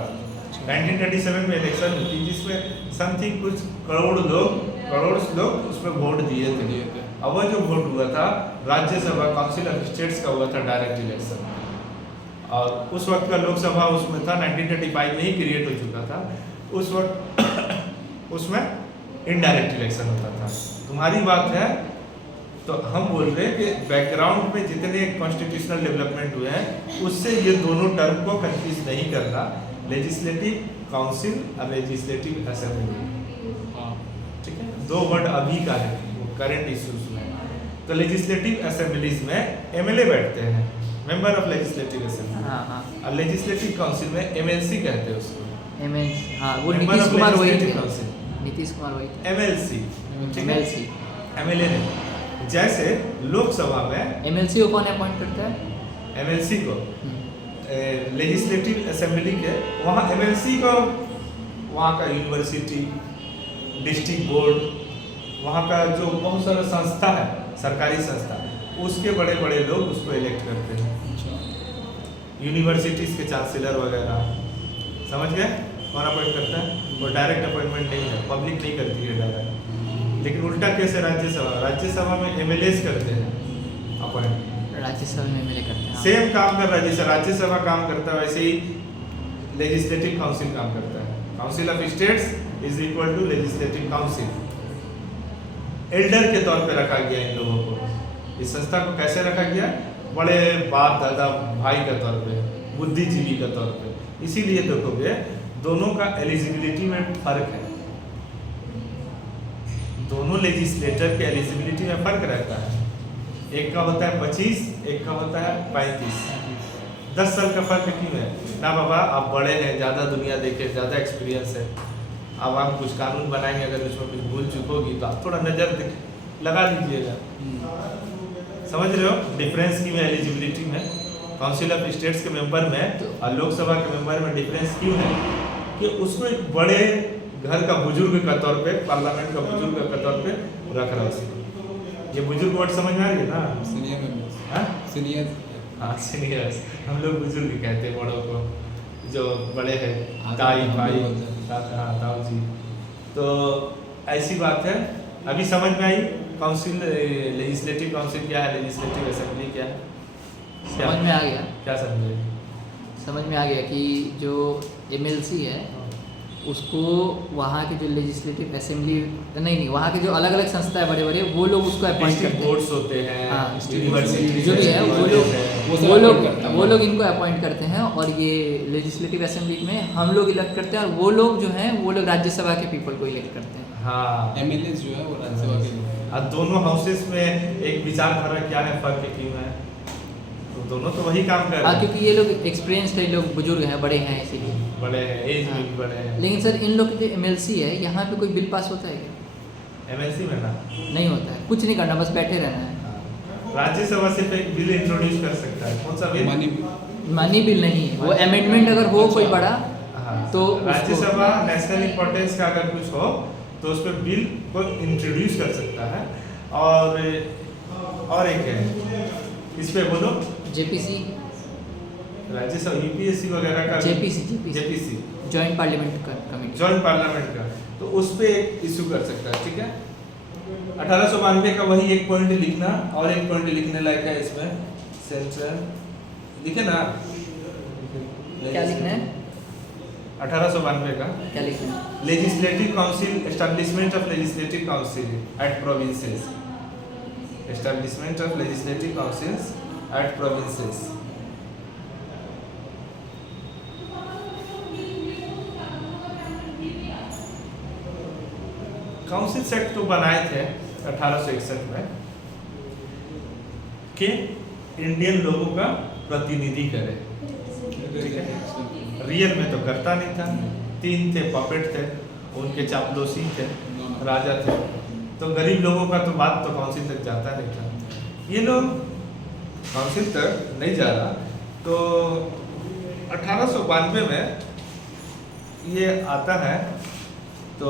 1937 में इलेक्शन हुई थी जिसमें समथिंग कुछ करोड़ लोग उसमें वोट दिए थे। अब वो जो वोट हुआ था राज्यसभा काउंसिल ऑफ स्टेट्स का हुआ था डायरेक्ट इलेक्शन, और उस वक्त का लोकसभा उसमें था 1935 में ही क्रिएट हो चुका था। उस वक्त उसमें इनडायरेक्ट इलेक्शन होता था। तुम्हारी बात है तो हम बोल रहे हैं कि बैकग्राउंड में जितने कॉन्स्टिट्यूशनल डेवलपमेंट हुए हैं उससे ये दोनों टर्म को कंफ्यूज नहीं करना, लेजिस्लेटिव काउंसिल और लेजिस्लेटिव असेंबली, ठीक है, दो वर्ड अभी का है करंट इश्यूज में। तो लेजिस्लेटिव असेंबलीज में MLA बैठते हैं, मेंबर ऑफ लेजिस्लेटिव असेंबली, हाँ हाँ, और लेजिस्लेटिव काउंसिल में MLC कहते हैं उसको, MLC, हाँ वो Member नीतीश of कुमार वही Legislative थे, Council, नीतीश कुमार वही थे। MLC, ठीक है, MLC, MLA नहीं। जैसे लोकसभा में MLC को कौन अपॉइंट करता है? MLC को लेजिस्लेटिव असेंबली के, वहाँ MLC को वहाँ का यूनिवर्सिटी, डिस्ट्रिक्ट बोर्ड, वहाँ का जो बहुत सारा संस्था है, सरकारी संस्था, उसके बड़े बड़े लोग उसको इलेक्ट करते हैं, यूनिवर्सिटीज़ के चांसलर वगैरह, समझ गए कौन अपॉइंट करता है? वो डायरेक्ट अपॉइंटमेंट नहीं है, पब्लिक नहीं करती है डायरेक्ट। लेकिन उल्टा कैसे राज्यसभा में MLAs करते हैं अपॉइंट, राज्यसभा में MLA करते हैं। सेम काम कर रहा है जैसे राज्यसभा काम करता है वैसे ही लेजिस्लेटिव काउंसिल काम करता है। Council of states is equal to legislative council. Elder के तौर पे रखा गया इन लोगों को, इस संस्था को कैसे रखा गया, बड़े बाप दादा भाई के तौर पे, बुद्धिजीवी के तौर पे। इसीलिए देखोगे दोनों का एलिजिबिलिटी में फर्क है। दोनों लेजिस्लेटर के एलिजिबिलिटी में फर्क रहता है। एक का होता है 25, एक का होता है 35। 10 साल का फर्क क्यों है ना बाबा? आप बड़े हैं, ज़्यादा दुनिया देखे, ज़्यादा एक्सपीरियंस है। अब आप कुछ कानून बनाएंगे, अगर उसमें कुछ भूल चूक होगी तो आप थोड़ा नज़र लगा लीजिएगा। समझ रहे हो डिफरेंस की में एलिजिबिलिटी में? काउंसिल ऑफ स्टेट्स के मेंबर में और लोकसभा के मेंबर में डिफरेंस क्यों है कि उसको एक बड़े घर का बुजुर्ग का तौर पे, पार्लियामेंट का बुजुर्ग का तौर पे रख रहा है। ये बुजुर्ग वर्ड समझ में आ रही है ना? सीनियर मेंबर्स, हाँ सीनियर, हाँ सीनियर्स, हम लोग बुजुर्ग कहते हैं बड़ों को, जो बड़े हैं, हाँ, ताई हम भाई, लोग बोलते हैं। हाँ ताऊ जी। तो ऐसी बात है। अभी समझ में आई काउंसिल, लेजिस्लेटिव काउंसिल क्या है, लेजिस्लेटिव असेंबली क्या है? समझ में आ गया। क्या समझे? समझ में आ गया कि जो एमएलसी है उसको वहाँ के जो लेजिस्लेटिव असेंबली नहीं, वहाँ के जो अलग अलग संस्था है बड़े बड़े, वो लोग उसको अपॉइंट करते हैं। बोर्ड्स होते हैं, हाँ, यूनिवर्सिटी जो भी है वो लोग इनको अपॉइंट करते हैं। और ये लेजिस्लेटिव असेंबली में हम लोग इलेक्ट करते हैं, और वो लोग जो हैं वो लोग राज्यसभा के पीपल को इलेक्ट करते हैं। हाँ, एमएलए जो है वो राज्यसभा के लोग हैं। और दोनों हाउसेस में एक विचारधारा क्या है, फर्क क्यों है? तो दोनों तो वही काम कर रहे हाँ, हैं। क्योंकि ये लोग एक्सपीरियंस्ड है, लोग बुजुर्ग हैं, बड़े हैं, इसीलिए। बड़े हैं, एज में भी बड़े हैं। लेकिन सर इन लोग के जो एमएलसी है, यहाँ पे कोई बिल पास होता है क्या? एमएलसी में ना नहीं होता है, कुछ नहीं करना, बस बैठे रहना है। राज्यसभा से एक बिल इंट्रोड्यूस कर सकता है। कौन सा बिल? मनी बिल नहीं है वो, अमेंडमेंट अगर हो कोई बड़ा हाँ, तो राज्यसभा नेशनल इंपॉर्टेंस का अगर कुछ हो तो उस पर बिल को इंट्रोड्यूस कर सकता है। और एक है इस पे बोलो, जेपीसी, राज्यसभा यूपीएससी वगैरह का, JPC joint parliament committee, joint parliament का, तो उस पे इशू कर सकता है। ठीक है, 1892 का वही एक पॉइंट लिखना, और एक पॉइंट लिखने लायक है इसमें, सेंट्रल लिखे ना, क्या लिखना है? 1892 का क्या लिखना है? Legislative council, establishment of legislative council at provinces, establishment of legislative councils at provinces. Council act तो बनाए थे 1861 में कि इंडियन लोगों का प्रतिनिधि करे। ठीक है, रियल में तो करता नहीं था। 3 थे पपेट थे, उनके चापलूसी थे, राजा थे, तो गरीब लोगों का तो बात तो काउंसिल तक जाता नहीं था। ये लोग काउंसिल तक नहीं जा रहा, तो 1892 में ये आता है। तो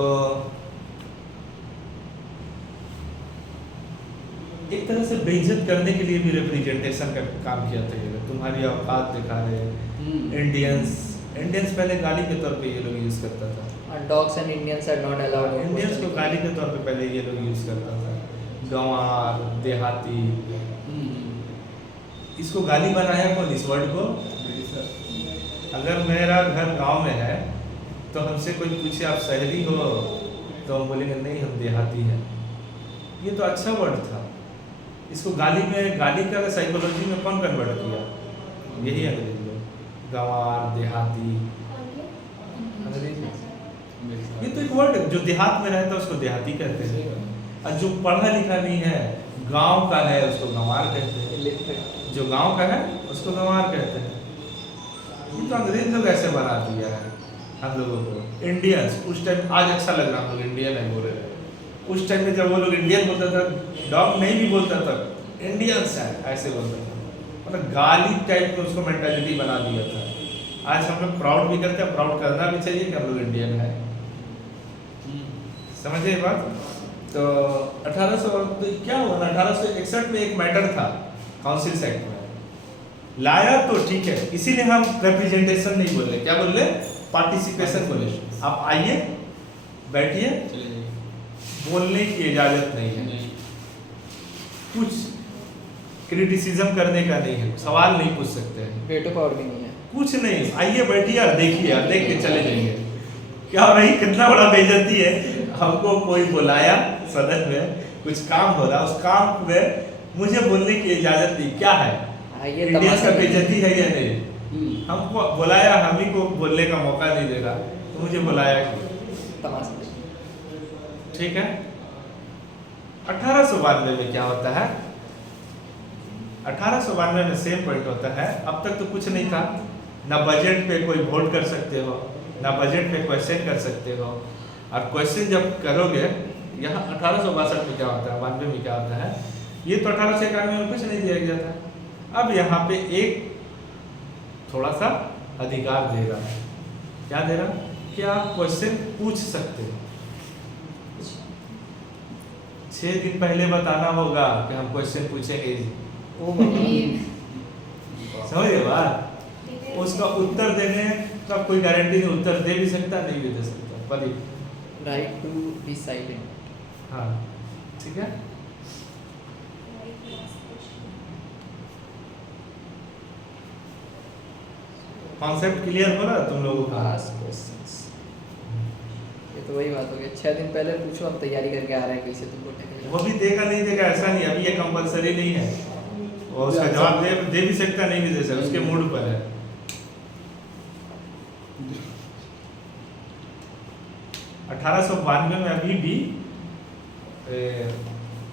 एक तरह से बेइज्जत करने के लिए भी रिप्रेजेंटेशन का काम किया था। ये लोग तुम्हारी औकात दिखा रहे। इंडियंस पहले गाली के तौर पे ये लोग यूज करता था। Dogs and Indians are not allowed. Indians को गाली के तौर पे पहले ये लोग यूज करता था। गंवार, देहाती, इसको गाली बनाया कौन इस वर्ड को? अगर मेरा घर गांव में है तो हमसे कोई पूछे आप शहरी हो तो हम बोलेंगे नहीं हम देहाती हैं। ये तो अच्छा वर्ड था। इसको गाली में, गाली का साइकोलॉजी में कौन कन्वर्ट किया? यही अंग्रेज लोग, गंवार, देहाती, अंग्रेज। ये तो एक वर्ड जो देहात में रहता है उसको देहाती कहते हैं, और जो पढ़ा लिखा नहीं है, गांव का है, उसको गंवार कहते हैं। जो गांव का है उसको गंवार कहते हैं। ये तो अंग्रेज लोग ऐसे बना दिया है हम लोगों को। इंडियंस उस टाइम, आज अच्छा लग रहा हम लोग इंडियन है बोल रहे, उस टाइम में जब वो लोग इंडियन बोलता था, डॉग नहीं भी बोलता था, इंडियंस है ऐसे बोलता था। मतलब गाली टाइप में उसको मेंटालिटी बना दिया था। आज हम लोग प्राउड भी करते हैं, प्राउड करना भी चाहिए कि हम लोग इंडियन है। समझे ये बात? तो 1800 तो क्या हुआ ना, 1861 में एक मैटर था काउंसिल एक्ट में लाया, तो ठीक है, इसीलिए हम रिप्रेजेंटेशन नहीं बोल रहे, क्या बोल रहे? पार्टिसिपेशन बोले। आप आइए, बैठिए, बोलने की इजाजत नहीं है, कुछ क्रिटिसिज्म करने का नहीं है, सवाल नहीं पूछ सकते हैं, वेटो पावर भी नहीं है, कुछ नहीं। आइए बैठिए और देखिए, और देख के चले जाएंगे। क्या हो रही, कितना बड़ा बेइज्जती है। हमको कोई बुलाया सदन में, कुछ काम हो रहा, उस काम में मुझे बोलने की इजाजत दी, क्या है? इंडिया का बेइज्जती है या नहीं? हमको बुलाया, हम ही को बोलने का मौका नहीं दे रहा, तो मुझे बुलाया क्यों? तमाशा। ठीक है, 1892 में क्या होता है? 1892 में सेम पॉइंट होता है। अब तक तो कुछ नहीं था, ना बजट पे कोई वोट कर सकते हो, ना बजट पे क्वेश्चन कर सकते हो। और क्वेश्चन जब करोगे, यहाँ 1862 में क्या होता है, 92 में क्या होता है, ये तो 1891 में कुछ नहीं दिया गया था। अब यहाँ पे एक थोड़ा सा अधिकार दे रहा है। क्या दे रहा है? कि आप क्वेश्चन पूछ सकते हो। 6 दिन पहले बताना होगा कि हम क्वेश्चन पूछेंगे। ओ भाई, समझ गए बात? ठीक है। उसका उत्तर देने का कोई गारंटी नहीं, उत्तर दे भी सकता, नहीं भी दे सकता। पर राइट टू बी साइलेंट। हाँ, ठीक है। Right, last question. Concept clear हो रहा है तुम लोगों का? Ask questions। ये तो वही बात हो गई, 6 दिन पहले पूछो, हम तैयारी करके आ रहे हैं कैसे तुमको टैकल। वो भी देगा नहीं देगा ऐसा नहीं, अभी ये कंपलसरी नहीं है। वो उसका जवाब दे भी सकता, नहीं भी दे सकता, उसके मूड पर है। 1892 में अभी भी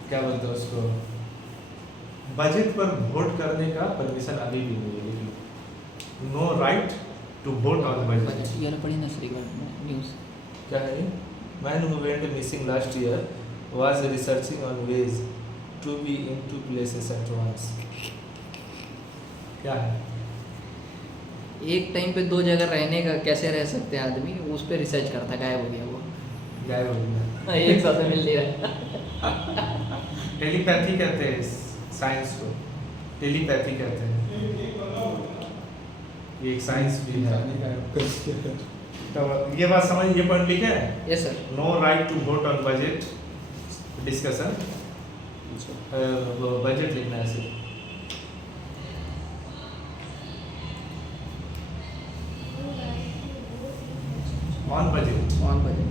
क्या बोलते हैं उसको, बजट पर वोट करने का परमिशन अभी भी नहीं है। No right to vote on budget. ये पढ़ी ना श्री न्यूज़। क्या है? Man who went missing last year was researching on ways to be in 2 places at once. क्या है? एक टाइम पे 2 जगह रहने का कैसे रह सकते हैं आदमी, उस पर रिसर्च करता, गायब हो गया वो। गायब हो गया। एक साथ में मिल लिया। टेलीपैथी कहते हैं इस साइंस को, टेलीपैथी कहते हैं। ये एक साइंस भी है। तो ये बात समझ, ये पॉइंट लिखे है। Yes sir. No right to vote on budget discussion. Budget लिखना है सिर्फ। On budget. On budget.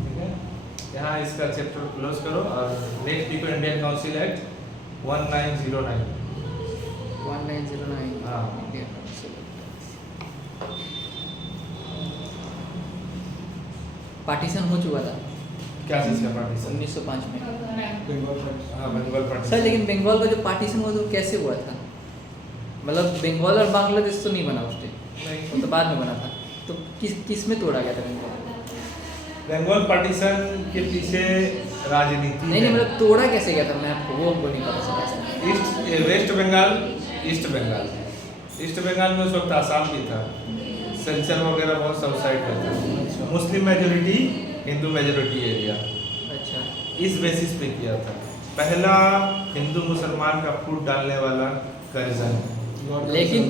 ठीक है, यहाँ इसका चैप्टर क्लोज करो और नेक्स्ट देखो इंडियन काउंसिल एक्ट 1909। 1909। हाँ। Indian council. पार्टीशन हो चुका था क्या चीज़ का पार्टीशन? 1905 में। हाँ, बंगाल पार्टीशन। सर लेकिन बंगाल का जो पार्टीशन हुआ तो कैसे हुआ था? मतलब बंगाल और बांग्लादेश तो नहीं बना उस टाइम, वो तो बाद में बना था। तो किस में तोड़ा गया था बंगाल? बंगाल पार्टीशन के पीछे राजनीति नहीं है। मतलब तोड़ा कैसे गया था, मैं आपको वो हमको नहीं पता सर। वेस्ट बंगाल, ईस्ट बंगाल। ईस्ट बंगाल में उस वक्त आसाम भी था, सेंसर वगैरह बहुत सब साइड में था। Muslim majority, Hindu majority area, अच्छा। इस बेसिस पे किया था। पहला हिंदू मुसलमान का फूट डालने वाला कर्जन। लेकिन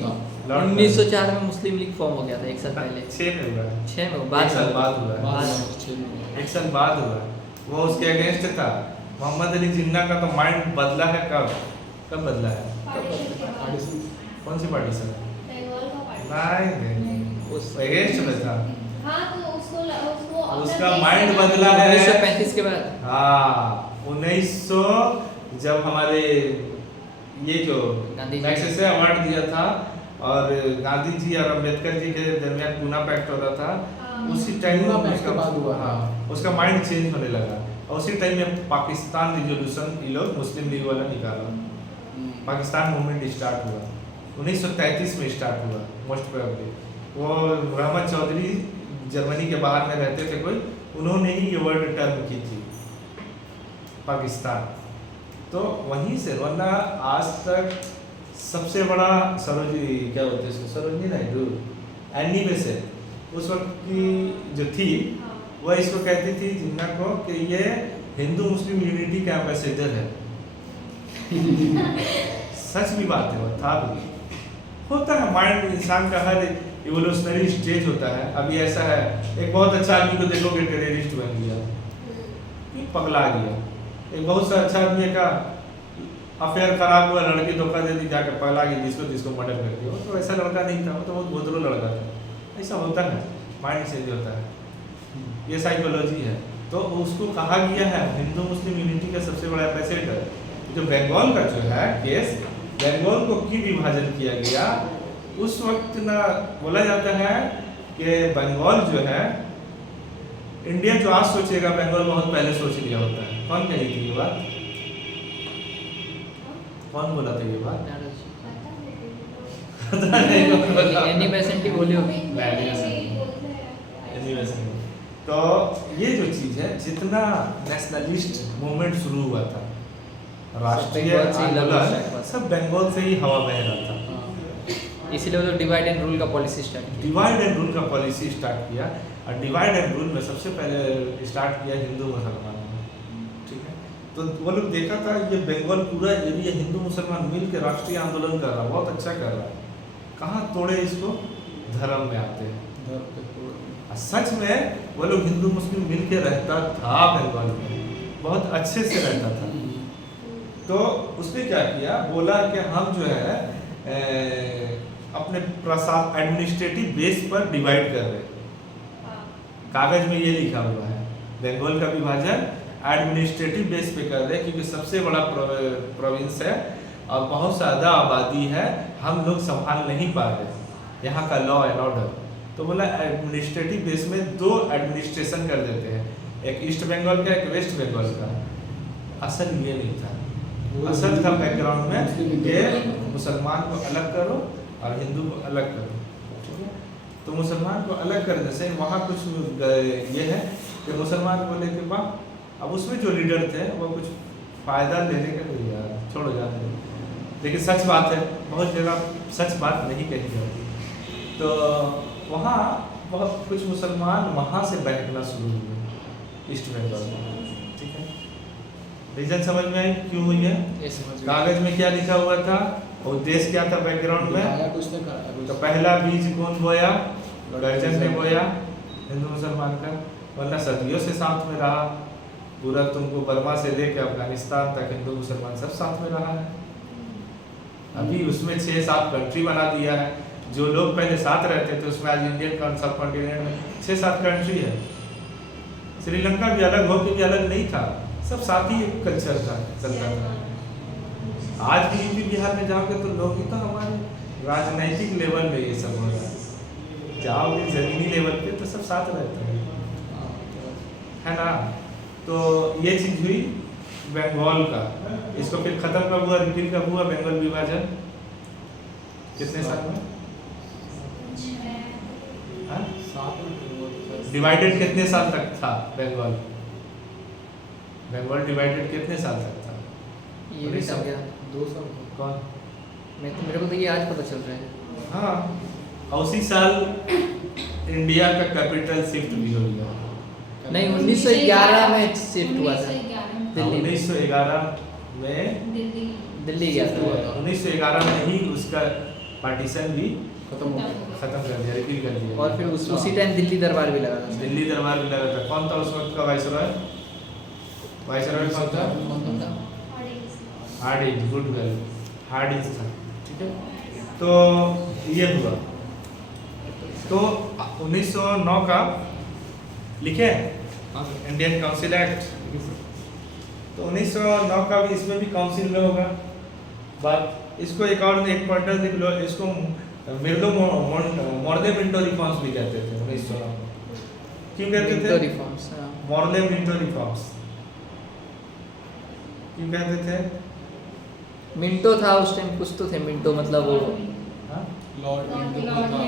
लॉर्ड 1904 में मुस्लिम लीग फॉर्म हो गया था, एक साल पहले। 6 में हुआ है। 6 में एक बाद साल बाद हुआ है। बाद। 1 साल बाद हुआ है। वो उसके अगेंस्ट था। मोहम्मद अली जिन्ना का तो माइंड बदला है। कब बदला है? Partition के बाद। कौन सी पार्टीशन? बंगाल का partition। नहीं, उस अगेंस्ट में था। हाँ तो उसको अपना उसका देश माइंड बना बदला दिया। है। 1935 के बाद। हाँ, 1900 जब हमारे ये जो गांधी जी। मैग्सेसे अवार्ड दिया था और गांधी जी और अम्बेडकर जी के दरमियान पूना पैक्ट हो रहा था, हाँ। उसी टाइम में पूना पैक्ट के बाद हुआ। हाँ, उसका माइंड चेंज होने लगा। और उसी टाइम में पाकिस्तान रिजोल्यूशन ये लोग मुस्लिम लीग वाला निकाला, पाकिस्तान मूवमेंट स्टार्ट हुआ। 1933 में स्टार्ट हुआ मोस्ट प्रोबेबली। वो रहमत चौधरी जर्मनी के बाहर में रहते थे कोई, उन्होंने ही ये वर्ड टर्म की थी पाकिस्तान। तो वहीं से, वरना आज तक सबसे बड़ा सरोजनी, क्या बोलते हैं इसको, सरोजनी नायडू, एनी बेसेंट उस वक्त की जो थी, हाँ। वह इसको कहती थी जिन्ना को कि ये हिंदू मुस्लिम यूनिटी का एम्बेसडर है। सच भी बात है, वो था भी। होता है माइंड, इंसान का हर इवोल्यूशनरी स्टेज होता है। अभी ऐसा है, एक बहुत अच्छा आदमी को देखोगे टेररिस्ट बन गया, ये पगला गया। एक बहुत सा अच्छा आदमी का अफेयर खराब हुआ, लड़की धोखा दे दी, जाकर पगला गया, जिसको मर्डर कर दिया। वो तो ऐसा लड़का नहीं था, वो तो बहुत भोदरू लड़का था। ऐसा होता है, माइंड चेंज होता है, ये साइकोलॉजी है। तो उसको कहा गया है हिंदू मुस्लिम यूनिटी का सबसे बड़ा एम्बेसडर। जो बंगाल का जो है केस, बंगाल को क्यों विभाजन किया गया, उस वक्त ना बोला जाता है कि बंगाल जो है, इंडिया जो आज सोचेगा बंगाल बहुत पहले सोच लिया होता है। कौन कही थी ये बात? कौन बोला था ये बात? एनी बेसेंट ही बोली होगी। तो ये जो चीज़ है, जितना नेशनलिस्ट मूवमेंट शुरू हुआ था, राष्ट्रीय बंगाल से ही लगा आंदोलन, शायद। सब बंगाल से ही हवा बह रहा था। इसीलिए वो तो डिवाइड एंड रूल का पॉलिसी स्टार्ट की। डिवाइड एंड रूल का पॉलिसी स्टार्ट किया, और डिवाइड एंड रूल में सबसे पहले स्टार्ट किया हिंदू मुसलमानों ने, ठीक है। तो वो लोग देखा था ये बंगाल पूरा एरिया हिंदू मुसलमान मिल के राष्ट्रीय आंदोलन कर रहा है, बहुत अच्छा कर रहा है, कहाँ तोड़े इसको, धर्म में आते हैं। और सच में वो लोग हिंदू मुस्लिम मिल के रहता था बंगाल में, बहुत अच्छे से रहता था। तो उसने क्या किया, बोला कि हम जो है अपने प्रशासन एडमिनिस्ट्रेटिव बेस पर डिवाइड कर रहे हैं। कागज में ये लिखा हुआ है, बंगाल का विभाजन एडमिनिस्ट्रेटिव बेस पे कर रहे हैं, क्योंकि सबसे बड़ा प्रोविंस है और बहुत ज़्यादा आबादी है, हम लोग संभाल नहीं पा रहे यहाँ का लॉ एंड ऑर्डर। तो बोला एडमिनिस्ट्रेटिव बेस में 2 एडमिनिस्ट्रेशन कर देते हैं, एक ईस्ट बंगाल का, एक वेस्ट बंगाल का। असल ये नहीं था, असल था बैकग्राउंड में कि मुसलमान को अलग करो और हिंदू को अलग करो, ठीक है। तो मुसलमान को अलग करने से वहाँ कुछ ये है कि मुसलमान बोले कि वाह, अब उसमें जो लीडर थे वो कुछ फ़ायदा लेने के लिए यार छोड़ो जाने दो, लेकिन सच बात है, बहुत जगह सच बात नहीं कही जाती। तो वहाँ बहुत कुछ मुसलमान वहाँ से बहकना शुरू हुए ईस्ट बंगाल में, ठीक है। रीजन समझ में आई क्यों हुई है? कागज में क्या लिखा हुआ था, उद्देश्य क्या था बैकग्राउंड में? तो पहला बीज कौन बोया? गर्जन ने बोया, हिंदू मुसलमान का, वरना सदियों से साथ में रहा, पूरा तुमको बर्मा से लेकर अफगानिस्तान तक हिंदू मुसलमान सब साथ में रहा है। अभी उसमें 6-7 कंट्री बना दिया है, जो लोग पहले साथ रहते थे उसमें आज इंडियन सब कॉन्टिनेंट में 6-7 कंट्री है। श्रीलंका भी अलग हो के भी अलग नहीं था, सब साथ ही एक कल्चर था, चलता था। आज भी यूपी बिहार में जाओगे तो लोग ही तो हमारे राजनीतिक लेवल में ये सब हो रहा है, जाओगे जमीनी लेवल पे तो सब साथ रहते हैं, है ना। तो ये चीज़ हुई बंगाल का। इसको फिर खत्म कब हुआ, रिपील कब हुआ बंगाल विभाजन? कितने साल में? डिवाइडेड कितने साल तक था बंगाल? बंगाल डिवाइडेड कितने साल तक था? ये भी समझ गया। 2 साल। कौन? मेरे को तो ये आज पता चल रहा है। हाँ, और उसी साल इंडिया का कैपिटल शिफ्ट भी हो गया। नहीं, 1911 में शिफ्ट हुआ था दिल्ली। 1911 में दिल्ली गया था। 1911 में ही उसका पार्टीशन भी खत्म हो गया। खत्म कर दिया, रिपील कर दिया। और फिर उसी टाइम दिल्ली दरबार भी लगा था। दिल्ली दरबार भी लगा था। कौन था उस वक्त का वाइसरॉय? वाइसरॉय कौन था? हार्डिंज, गुड गर्ल, हार्डिंज था, ठीक है। तो ये हुआ। तो 1909 का लिखे इंडियन काउंसिल एक्ट, तो 1909 का भी इसमें भी काउंसिल में होगा बात। इसको एक और एक पॉइंटर देख लो, इसको मिर्दो मॉर्ले मिंटो रिफॉर्म्स भी कहते थे 1909 में। क्यों कहते थे? रिफॉर्म्स, मॉर्ले मिंटो रिफॉर्म्स क्यों कहते थे? मिंटो था उस टाइम, कुछ तो थे मिंटो, मतलब वो हाँ? लॉर्ड मिंटो था।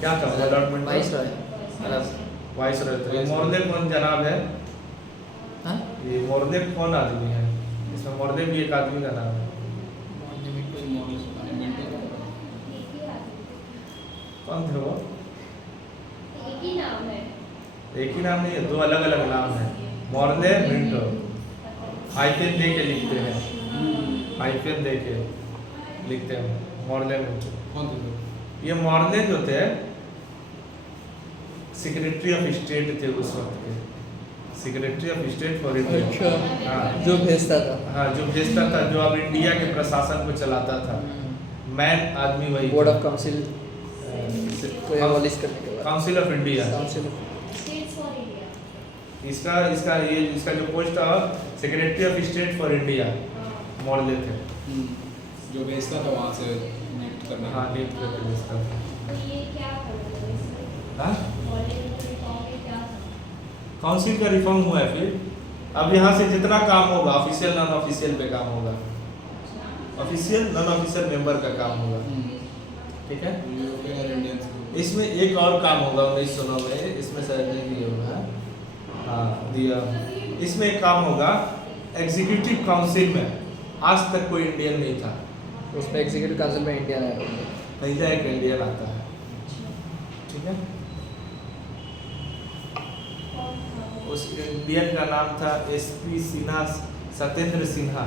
क्या था लॉर्ड मिंटो? वाइसरॉय, मतलब वाइसरॉय थे। ये मॉर्ले कौन जनाब है? हाँ? ये मॉर्ले कौन आदमी है? इसमें मॉर्ले भी एक आदमी का नाम है। कौन थे वो? एक ही नाम है। एक ही नाम नहीं है, 2 अलग अलग नाम है। मॉर्ले मिंटो, हाइफेन दे के लिखते हैं, हाइफेन दे के लिखते हैं मॉर्ले मिंटो। कौन थे? ये मॉर्ले जो थे सेक्रेटरी ऑफ स्टेट थे उस वक्त के, secretary of state for India. अच्छा, हाँ, जो भेजता था। हाँ, जो भेजता था, जो अब इंडिया के प्रशासन को चलाता था, मैन आदमी वही। बोर्ड ऑफ काउंसिल को एबॉलिश करने के बाद council of India, council states for India. इसका इसका ये इसका जो पोस्ट था secretary of state for India Morley थे। जो भेजता था वहाँ से नियुक्त करने। हाँ, नियुक्त करके भेजता था। तो ये क्या करते हैं इसमें? हाँ, मॉडल रिफॉर्म में क्या था? काउंसिल का रिफॉर्म हुआ है फिर अब यहाँ से जितना काम होगा ऑफिशियल नॉन ऑफिशियल पे काम होगा, ऑफिशियल नॉन ऑफिशियल मेंबर का काम होगा, ठीक है। यूरोपियन और इंडियंस को इसमें एक और काम होगा 1909 में, इसमें शायद नहीं दिया होगा, हाँ दिया, इसमें एक काम होगा एग्जीक्यूटिव काउंसिल में आज तक कोई इंडियन नहीं था, उसमें एग्जीक्यूटिव काउंसिल में इंडिया है, पहला एक इंडियन आता है, ठीक है। उस इंडियन का नाम था SP सिन्हा, सत्येंद्र सिन्हा,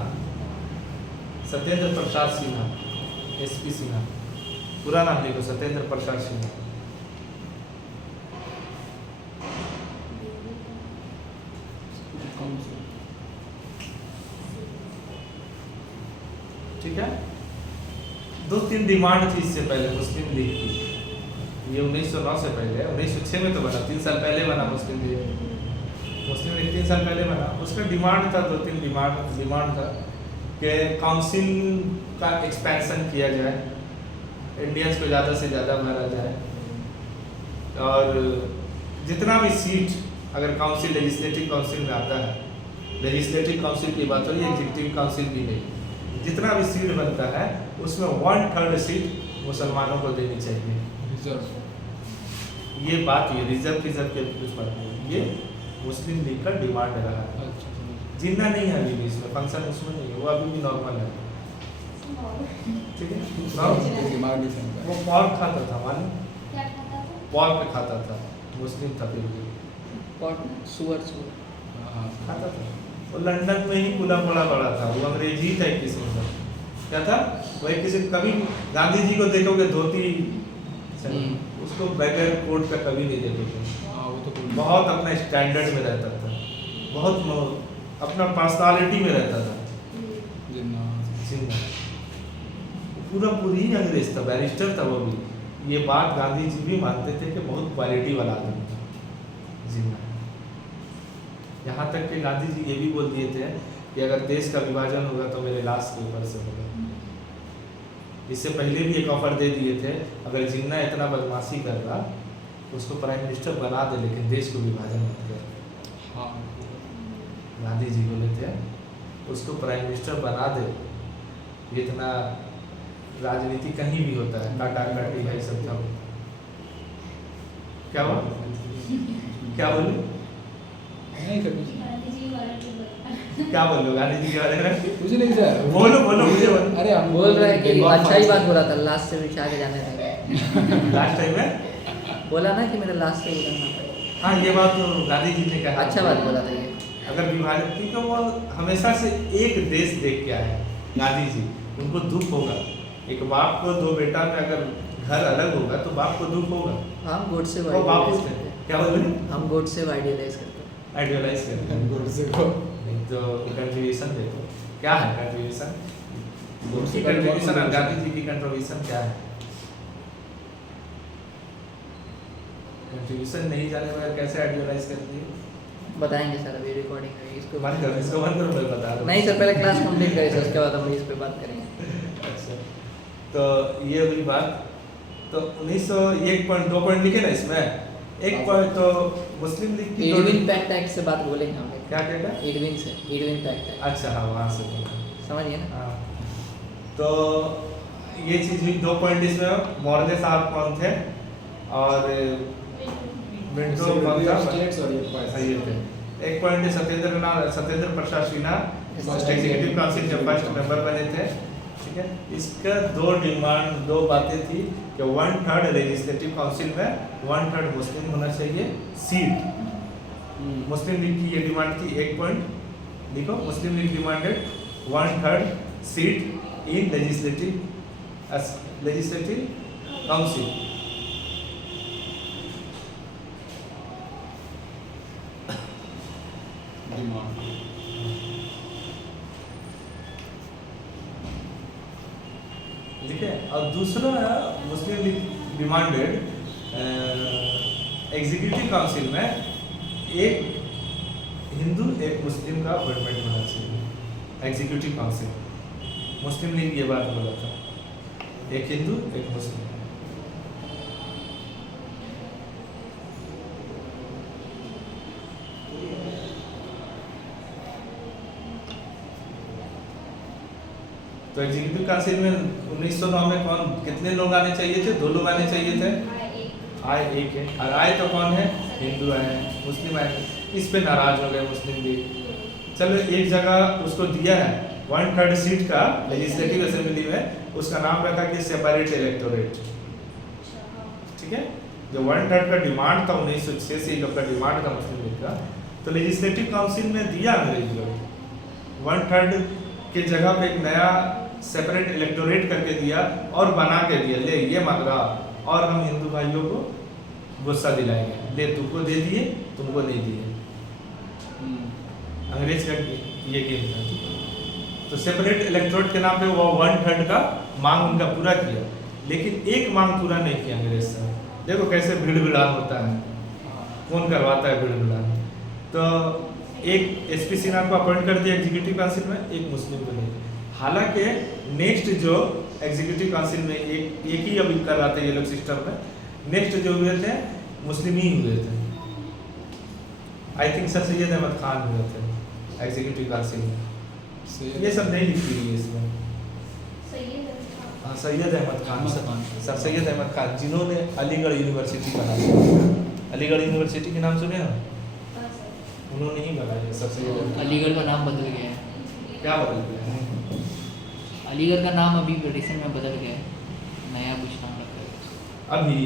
सत्येंद्र प्रसाद सिन्हा, SP सिन्हा, पूरा नाम लिखो सत्येंद्र प्रसाद सिन्हा। ठीक है। 2-3 डिमांड थी इससे पहले मुस्लिम लीग की, ये 1909 से पहले, 1906 में तो बना, 3 साल पहले बना मुस्लिम लीग, मुस्लिम लीग 3 साल पहले बना। उसका डिमांड था, 2-3 डिमांड था कि काउंसिल का एक्सपेंशन किया जाए, इंडियंस को ज़्यादा से ज़्यादा भरा जाए, और जितना भी सीट अगर काउंसिल लेजिस्लेटिव काउंसिल में आता है, लेजिस्लेटिव काउंसिल की बात हो रही है, एग्जीक्यूटिव काउंसिल भी नहीं, जितना भी सीट बनता है उसमें 1/3 सीट मुसलमानों को देनी चाहिए। रिजर्व, ये बात, ये रिजर्व के कुछ बात नहीं, ये मुस्लिम लीग का डिमांड रहा है। अच्छा जिन्ना नहीं है अभी भी इसमें, फंक्शन उसमें नहीं है, वो अभी भी नॉर्मल है, ठीक है। नॉर्मल, दिमाग नहीं चलता वो पॉर्क खाता था, मालूम, क्या खाता था? पॉर्क खाता था, मुस्लिम था फिर भी सुअर हाँ खाता था। वो लंदन में ही खुला पड़ा था, वो अंग्रेजी था एक किस्म का, क्या था वो एक किस्म, कभी गांधी जी को देखोगे धोती, उसको बगैर कोट का कभी नहीं देखोगे, हाँ वो तो बहुत अपना स्टैंडर्ड में रहता था, बहुत अपना पर्सनालिटी में रहता था, जिन्ना जिन्ना पूरी ही अंग्रेज था, बैरिस्टर था वो भी। ये बात गांधी जी भी मानते थे कि बहुत क्वालिटी वाला आदमी था जिन्ना। यहाँ तक कि गांधी जी ये भी बोल दिए थे कि अगर देश का विभाजन होगा तो मेरे लाश के ऊपर से होगा। इससे पहले भी एक ऑफर दे दिए थे, अगर जिन्ना इतना बदमाशी कर रहा उसको प्राइम मिनिस्टर बना दे, लेकिन देश को विभाजन मत कर। हाँ गांधी जी बोले थे उसको प्राइम मिनिस्टर बना दे, ये इतना राजनीति कहीं भी होता है, काटा काटी है सब था। क्या हुआ, क्या बोले, नहीं कभी गांधी जी वाला तो बता। क्या बोलो गांधी जी के बारे में, कुछ नहीं सर बोलो मुझे बोलो। अरे हम बोल रहा है कि बंगाल अच्छा ही फास्ट बात बोला था, लास्ट से बिछा के जाने देंगे, लास्ट टाइम में बोला ना कि मेरा लास्ट से उड़ना पड़ेगा, हाँ ये बात तो गांधी जी ने कहा, अच्छा बात बोला था ये। अगर विभाजन, क्योंकि वो हमेशा से एक देश देख के आए गांधी जी, उनको दुख होगा, एक बाप को 2 बेटा में अगर घर अलग होगा तो बाप को दुख होगा। हम गोड से वो बाप आइडियलाइज थे, करते हैं, क्या बोले, हम गोड से आइडियलाइज करते हैं। आइडियलाइज करते हैं। गोडसे को नहीं तो कंट्रीब्यूशन देखो क्या है, कंट्रीब्यूशन, गोडसे उनकी का कंट्रीब्यूशन और बहुत गांधी जी की कंट्रीब्यूशन क्या है। कंट्रीब्यूशन नहीं जाने पर कैसे आइडियलाइज करती है, बताएंगे सर, अभी रिकॉर्डिंग है इसको बंद करो, इसको बंद करो, मैं बता रहा हूँ। नहीं सर, पहले क्लास कंप्लीट करें सर, उसके बाद हम इस पे बात करेंगे। अच्छा, तो ये हुई बात। तो 1901 पॉइंट 2 पॉइंट लिखे ना इसमें, एक पॉइंट तो मुस्लिम लीग की इडविन पैक्ट एक्ट से बात बोलेंगे हम लोग। क्या कहता, इडविन से, इडविन पैक्ट एक्ट, अच्छा हाँ वहाँ से समझिए ना। हाँ, तो ये चीज़ हुई। 2 पॉइंट इसमें मोर्ले साहब कौन थे और मिंटो कौन था, स्टेट्स और ये सही थे। 1 point Satyendra Prasad Sinha executive council के फर्स्ट मेंबर बने थे, ठीक है। इसका 2 बातें थी कि 1/3 लेजिस्लेटिव काउंसिल में 1/3 मुस्लिम होना चाहिए सीट। मुस्लिम लीग की ये डिमांड थी। 1 पॉइंट लिखो, Muslim League demanded 1/3 seat in legislative council. Demand ठीक है। और दूसरा Muslim League demanded executive council में एक हिंदू एक मुस्लिम का अपॉइंटमेंट होना चाहिए। एग्जीक्यूटिव काउंसिल मुस्लिम लीग ये बात बोला था, एक हिंदू एक मुस्लिम। तो एग्जीक्यूटिव काउंसिल में 1909 में कौन कितने लोग आने चाहिए थे? 2 लोग आने चाहिए थे। आए एक है, और आए तो कौन है? हिंदू आए, मुस्लिम आए। इस पे नाराज हो गए मुस्लिम भी। चलो एक जगह उसको दिया है 1/3 सीट का लेजिस्लेटिव असेंबली में, उसका नाम रखा कि सेपरेट इलेक्टोरेट। ठीक है, जो 1/3 का डिमांड था 1906 से लोग का डिमांड था मुस्लिम लीग का, तो लेजिस्लेटिव काउंसिल में दिया अंग्रेज लोग 1/3 के जगह पे एक नया सेपरेट इलेक्टोरेट करके दिया और बना के दिया, ले ये मांग रहा, और हम हिंदू भाइयों को गुस्सा दिलाएंगे, ले तुमको दे दिए, तुमको नहीं दिए। अंग्रेज का ये गेम था। तो सेपरेट इलेक्टोरेट के नाम पे वो 1/3 का मांग उनका पूरा किया, लेकिन एक मांग पूरा नहीं किया अंग्रेज से। देखो कैसे भिड़भिड़ान होता है, कौन करवाता है भिड़भिड़ान। तो एक एसपी सिन्हा को अपॉइंट कर दिया एग्जीक्यूटिव काउंसिल में, एक मुस्लिम को नहीं। हालांकि नेक्स्ट जो एग्जीक्यूटिव काउंसिल में एक ही अभी करवाते ये लोग सिस्टम में, नेक्स्ट जो हुए थे मुस्लिम ही हुए थे। I think sir Syed Ahmed Khan हुए थे एग्जीक्यूटिव काउंसिल में। ये सब नहीं लिखी हुई है इसमें। हाँ, सैयद अहमद खान, सर सैयद अहमद खान, जिन्होंने अलीगढ़ यूनिवर्सिटी बनाई। अलीगढ़ यूनिवर्सिटी के नाम सुने हो? उन्होंने ही बनाया सर सैयद अहमद। अलीगढ़ का नाम बदल गया है। क्या बदल गया है? अलीगढ़ का नाम अभी रिसेंट में बदल गया है, नया कुछ नाम रखा है अभी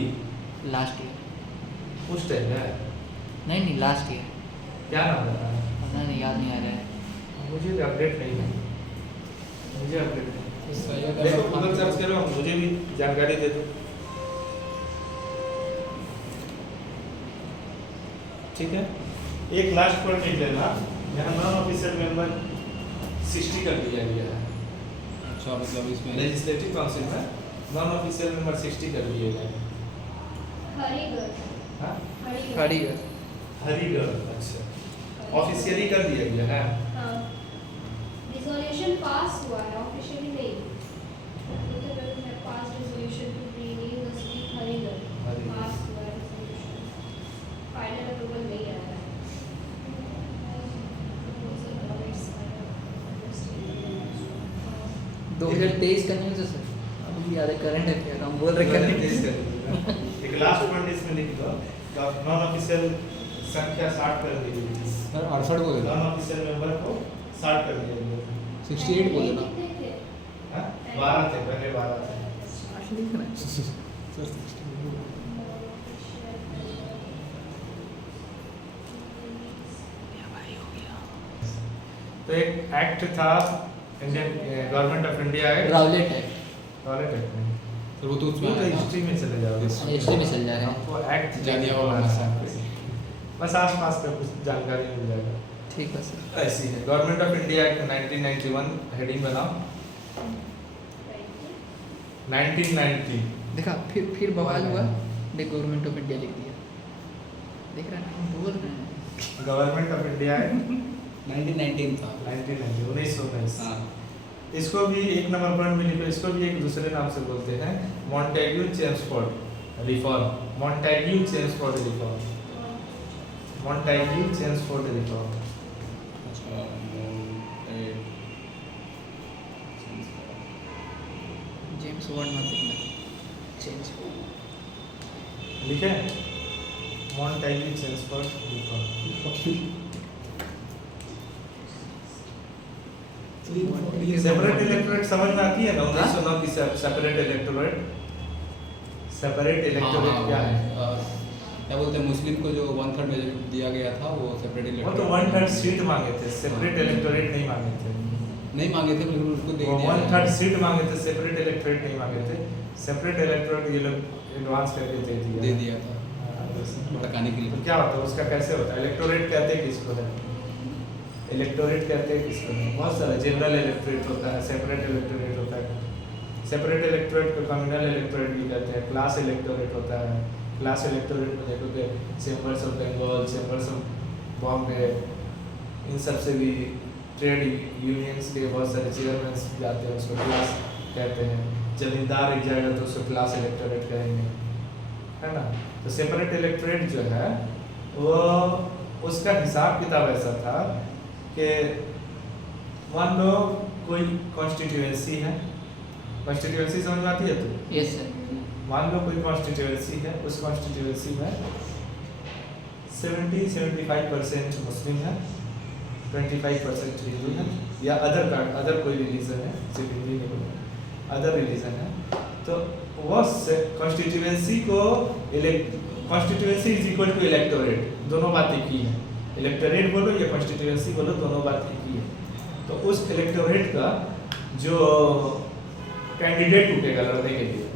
लास्ट ईयर। उस टाइम है नहीं लास्ट ईयर, क्या नाम रखा है? पता नहीं, याद नहीं आ रहा है। मुझे अपडेट नहीं है, मुझे अपडेट नहीं। सैयद देखो अहमद गूगल खान सर्च करो, मुझे भी जानकारी दे दो। ठीक है, एक लास्ट पॉइंट लिख लेना, यहाँ नॉन ऑफिशियल मेंबर 60 कर दिया गया है। अच्छा, मतलब इसमें लेजिस्लेटिव काउंसिल में नॉन ऑफिशियल मेंबर 60 कर दिए गए। हाँ, हरिगढ़। हरिगढ़, अच्छा, ऑफिशियली कर दिया गया है। रिजोल्यूशन पास हुआ है, ऑफिशियली नहीं। Uttar Pradesh pass resolution to rename the city Harigarh, pass हुआ है रिजोल्यूशन, फाइनल अप्रूवल नहीं आया है। 2023 का न्यूज़ है सर, अभी याद है, करंट अफेयर हम बोल रहे करंट एक लास्ट पॉइंट इसमें लिख दो, नॉन ऑफिशियल संख्या 60 कर दी गई थी। सर 68 बोले ना, नॉन ऑफिशियल मेंबर को 60 कर दिया गया था। 68 बोले ना। हाँ, 12 थे, पहले 12 थे। सर 68 तो एक एक्ट था Indian government of India act, Rowlatt है, टॉयलेट एक्ट में, सर वो तो वो उसमें तो आया ना। हिस्ट्री में चले जाओगे। हिस्ट्री में चल जा रहे हैं। हमको एक्ट जालियांवाला बाग। बस आस-पास का कुछ जानकारी मिल जाएगा। ठीक है सर। ऐसी है government of India act 1991, heading बनाओ 1990। देखा, फिर बवाल हुआ, देख गवर्नमेंट ऑफ इंडिया लिख दिया। देख रहा है ना, हम बोल रहे हैं। गवर्नमेंट ऑफ इंडिया एक्ट 1919 था। 1919। हाँ, इसको भी एक नंबर पॉइंट में लिखो, इसको भी एक दूसरे नाम से बोलते हैं, Montagu Chelmsford reform. Montagu Chelmsford reform, Montagu Chelmsford reform. अच्छा, जेम्स वर्ड मत लिखना, चेंज। लिखे Montagu Chelmsford reform. Separate electorate समझ में आती है ना? 1909 की सेपरेट इलेक्टोरेट, सेपरेट इलेक्टोरेट क्या है? क्या बोलते हैं, मुस्लिम को जो 1/3 में दिया गया था वो सेपरेट वो इलेक्टोरेट तो 1/3 सीट मांगे थे, सेपरेट इलेक्टोरेट नहीं मांगे थे। नहीं मांगे थे, लेकिन उसको दे वो दिया 1/3 सीट मांगे थे, सेपरेट इलेक्टोरेट नहीं मांगे थे। सेपरेट इलेक्टोरेट ये लोग एडवांस करके दे दिया था हाँ, बस। भड़काने के तो लिए। क्या होता है उसका, कैसे होता है? इलेक्टोरेट कहते हैं किसको है? इलेक्टोरेट कहते हैं किसको है? बहुत सारा जनरल इलेक्टोरेट होता है, सेपरेट इलेक्टोरेट होता है। सेपरेट इलेक्टोरेट को कम्युनल इलेक्टोरेट भी कहते हैं। क्लास इलेक्टोरेट होता है। क्लास इलेक्टोरेट में देखोगे chambers of Bengal, chambers of Bombay, इन सब से भी ट्रेड यूनियंस के बहुत सारे चेयरमैन जाते हैं, उसको क्लास कहते हैं। जमींदार एक जाएगा तो उसको क्लास इलेक्टोरेट कहेंगे, है ना? तो सेपरेट इलेक्टोरेट जो है वो उसका हिसाब किताब ऐसा था कि मान लो कोई कॉन्स्टिट्यूएंसी है, कॉन्स्टिट्यूएंसी समझ में आती है तो यस सर। मान लो कोई कॉन्स्टिट्यूएंसी है, उस कॉन्स्टिट्यूएंसी में 70-75% मुस्लिम है, 25% हिंदू है, या अदर कोई रिलीजन है, सिर्फ हिंदी नहीं बोलना, अदर रिलीजन है। तो वो कॉन्स्टिट्यूएंसी को constituency is equal to electorate, दोनों बात एक ही है। इलेक्टोरेट बोलो या कॉन्स्टिट्यूएंसी बोलो, दोनों बात एक ही है। तो उस इलेक्टोरेट का जो कैंडिडेट उठेगा लड़ने के लिए,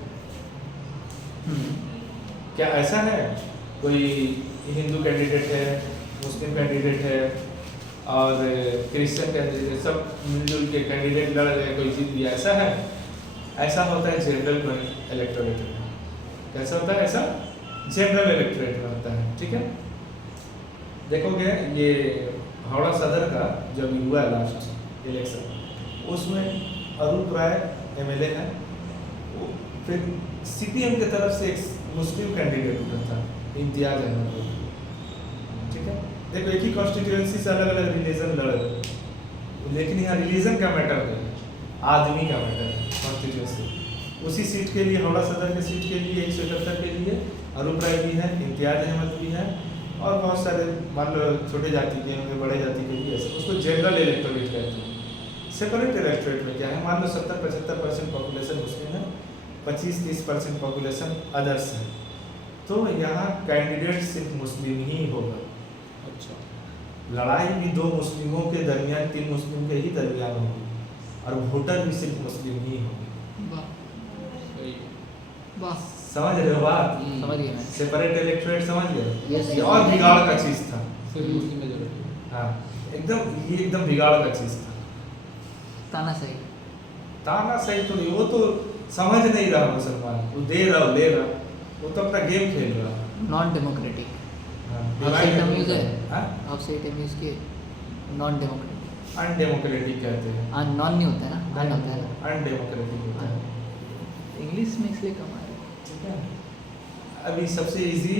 क्या ऐसा है कोई हिंदू कैंडिडेट है, मुस्लिम कैंडिडेट है और क्रिश्चियन कैंडिडेट है, सब मिलजुल के कैंडिडेट लड़ रहे हैं, कोई जीत गया, ऐसा है? ऐसा होता है जनरल इलेक्टोरेट में। कैसा होता है? ऐसा जनरल इलेक्टोरेट में होता है, ठीक है। देखोगे ये हावड़ा सदर का जब हुआ लास्ट इलेक्शन, उसमें अरूप राय एमएलए है, फिर सीपीएम की तरफ से एक मुस्लिम कैंडिडेट उठा था, इम्तियाज अहमद, ठीक है। देखो एक ही कॉन्स्टिट्यूएंसी से अलग अलग रिलीजन लड़ रहे, लेकिन यहाँ रिलीजन का मैटर नहीं है, आदमी का मैटर है कॉन्स्टिट्यूएंसी। उसी सीट के लिए, हावड़ा सदर के सीट के लिए 171 के लिए अरूप राय भी है, इम्तियाज अहमद भी है, और बहुत सारे मान लो छोटे जाति के होंगे, बड़े जाति के लिए, उसको जनरल इलेक्टोरेट कहते हैं। सेपरेट इलेक्टोरेट में क्या है, मान लो 70-75% पॉपुलेशन मुस्लिम है, 25-30% पॉपुलेशन अदर्स है, तो यहाँ कैंडिडेट सिर्फ मुस्लिम ही होगा। अच्छा। लड़ाई भी 2 मुस्लिमों के दरमियान, 3 मुस्लिम के ही दरमियान होगी, और वोटर भी सिर्फ मुस्लिम ही होंगे। वाह सही। वाह, समझ रहे हो बात? समझ गया मैं। सेपरेट इलेक्टोरेट समझ गए? Yes, ये और बिगाड़ का चीज था। सिर्फ मुस्लिम मेजोरिटी। हाँ, एकदम ये एकदम बिगाड़ का चीज था। ताना सही। ताना सही तो नहीं, वो तो समझ नहीं रहा मुसलमान, वो दे रहा ले रहा, वो तो अपना गेम खेल रहा। Non democratic. हाँ, आप सही टर्म यूज है? हाँ? आप सही टर्म यूज किए? Non democratic. अनडेमोक्रेटिक कहते हैं। नॉन नहीं होता है ना, अन होता है ना। अनडेमोक्रेटिक होता है, इंग्लिश में इसलिए कम आ रहा है। ठीक है। अभी सबसे इजी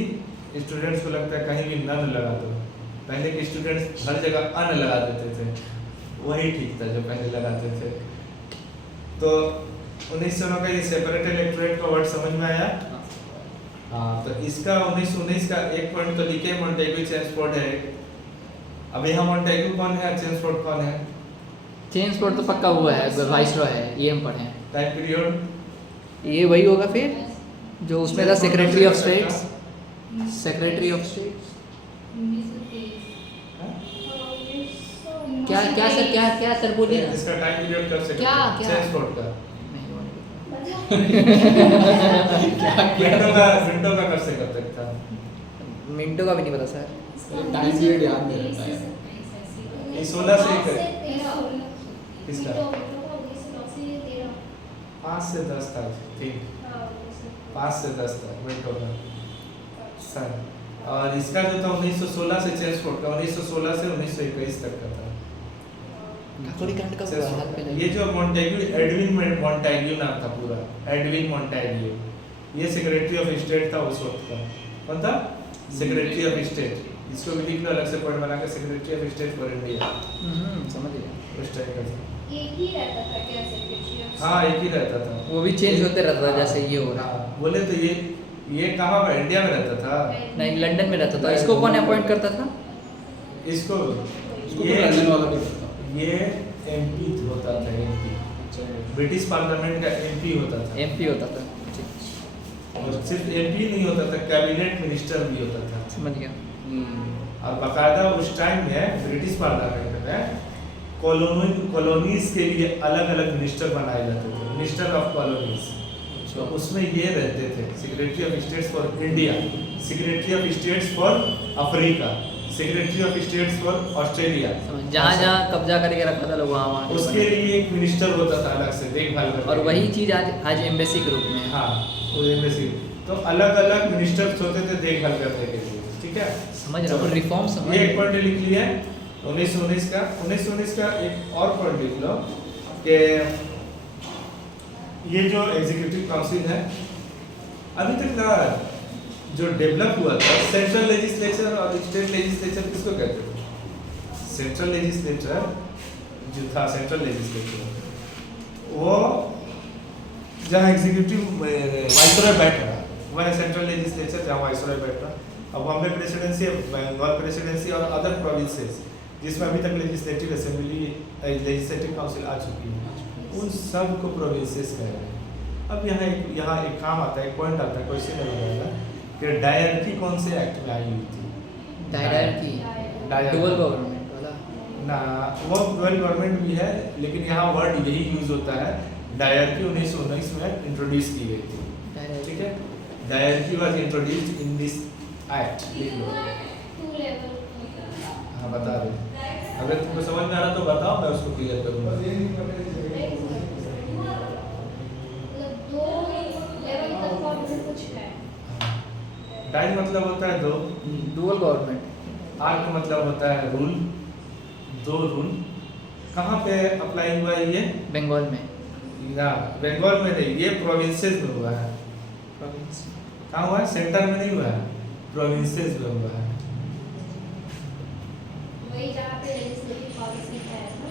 स्टूडेंट्स को लगता है कहीं भी नन लगा दो, पहले के स्टूडेंट्स हर जगह अन लगा देते थे, वही ठीक था जो पहले लगाते थे। तो 1909 का ये सेपरेट इलेक्टोरेट का वर्ड समझ में आया? हाँ, तो इसका 1919 का एक पॉइंट तो लिखे, मॉन्टेग्यू चेम्सफोर्ड है। अब यहाँ मॉन्टेग्यू कौन है, चेम्सफोर्ड कौन है? चेम्सफोर्ड तो पक्का हुआ है, वाइसरॉय है, ये हम पढ़े हैं। टाइम पीरियड ये वही होगा फिर जो उसमें था, secretary of states. Secretary of states क्या क्या सर, क्या सर बोलिए ना। इसका टाइम पीरियड कब से क्या? चेम्सफोर्ड का। नहीं, वो नहीं विंडो का कब से कब तक था? पता। मिनटों का भी नहीं पता सर। टाइम पीरियड याद नहीं रहता है। ये 16 से एक है। किसका? 5 से 10 तक, ठीक, 5 से 10 तक विंडो का सर। और इसका जो था 1916 से चेम्सफोर्ड का 1916 से 1921 तक का था। थोड़ी करंट का हुआ हाथ पे ये जो मॉन्टेग्यू, एडविन मॉन्टेग्यू नाम था पूरा, एडविन मॉन्टेग्यू, ये सेक्रेटरी ऑफ स्टेट था उस वक्त का। कौन था? Secretary of state. इसको भी लिख लो अलग से पॉइंट बना के, secretary of state for India, समझ गया। उस टाइम का था। एक ही रहता था क्या सेक्रेटरी ऑफ हाँ, एक ही रहता था। वो भी चेंज होते रहता था जैसे ये हो रहा। हाँ, बोले तो ये कहाँ पर, इंडिया में रहता था? नहीं, लंदन में रहता था। इसको कौन अपॉइंट करता था? इसको इसको ये तो लंदन वाला भी था। ये एमपी होता था, एमपी ब्रिटिश पार्लियामेंट का एमपी होता था। एमपी होता था, और सिर्फ एमपी नहीं होता था, कैबिनेट मिनिस्टर भी होता था। समझ गया। और बाकायदा उस टाइम में ब्रिटिश पार्लियामेंट में कॉलोनीज के लिए अलग अलग मिनिस्टर बनाए जाते थे, मिनिस्टर ऑफ कॉलोनीज। तो उसमें ये रहते थे secretary of states for India, secretary of states for Africa, secretary of states for Australia. जहाँ जहाँ कब्जा करके रखा था लोग वहाँ उसके लिए एक मिनिस्टर होता था अलग से देखभाल करने और के वही लिए। चीज़ आज एम्बेसी के रूप में है। हाँ, वो एम्बेसी। तो अलग अलग मिनिस्टर्स होते थे देखभाल करने के लिए, ठीक है। समझ रहा हूँ, रिफॉर्म समझ ये एक पॉइंट लिख लिया 1919 का। 1919 का एक और पॉइंट लिख लो कि ये जो एग्जीक्यूटिव काउंसिल है, अभी तक ना जो डेवलप हुआ था, सेंट्रल लेजिस्लेचर और स्टेट लेजिस्लेचर किसको कहते थे? सेंट्रल लेजिस्लेचर जो था सेंट्रल लेजिस्लेचर, वो जहाँ एग्जीक्यूटिव वाइसरॉय बैठ रहा, वह सेंट्रल लेजिस्लेचर जहाँ वाइसरॉय बैठ रहा। अब बॉम्बे प्रेसिडेंसी, बंगाल प्रेसिडेंसी और अदर प्रोविंसेस जिसमें अभी तक लेजिस्लेटिव असेंबली, लेजिस्लेटिव काउंसिल आ चुकी है, उन सब को प्रोविंसेस कह रहे हैं। अब यहाँ एक काम आता है, एक पॉइंट आता है, क्वेश्चन लगाएगा कि डायरेक्टी कौन से एक्ट में आई हुई थी? डायरेक्टी डुअल गवर्नमेंट वाला ना, वो डुअल गवर्नमेंट भी है, लेकिन यहाँ वर्ड यही यूज होता है। डायरेक्टी 1919 में इंट्रोड्यूस की गई थी, ठीक है। Dietary was introduced in this act, लिख लो। हाँ बता दे, अगर तुमको समझ में आ रहा तो बताओ, मैं उसको क्लियर करूँगा। डाई मतलब होता है दो, डुअल गवर्नमेंट, आर का मतलब होता है रूल, दो रूल। कहाँ पे अप्लाई हुआ है ये? बंगाल में। ना, बंगाल में नहीं, ये प्रोविंसेस में हुआ है। प्रोविंस कहाँ हुआ है? सेंटर में नहीं हुआ है, प्रोविंसेस में हुआ है। वही जहाँ पे लेजिस्लेटिव पॉलिसी है ना,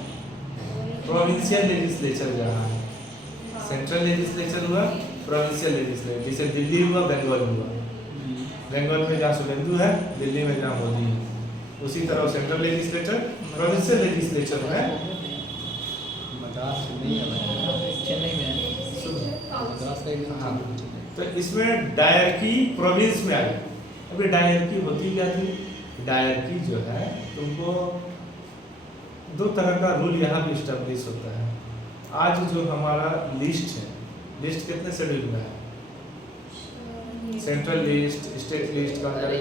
प्रोविंशियल लेजिस्लेचर जहाँ है, सेंट्रल लेजिस्लेचर हुआ, प्रोविंशियल लेजिस्लेचर, जैसे दिल्ली हुआ, बंगाल हुआ। बंगाल में जहाँ शुभेंदु है, दिल्ली में जहाँ मोदी है, उसी तरह सेंट्रल लेजिस्लेचर, प्रोविंशियल लेजिस्लेचर है। मद्रास नहीं है, चेन्नई में है। मद्रास का एक हाँ, तो इसमें डायरकी प्रोविंस में आ गई। अभी डायरकी होती क्या थी? डायरकी जो है, तुमको दो तरह का रूल यहाँ भी इस्टेब्लिश होता है। आज जो हमारा लिस्ट है, लिस्ट कितने शेड्यूल में है? Central list, state list,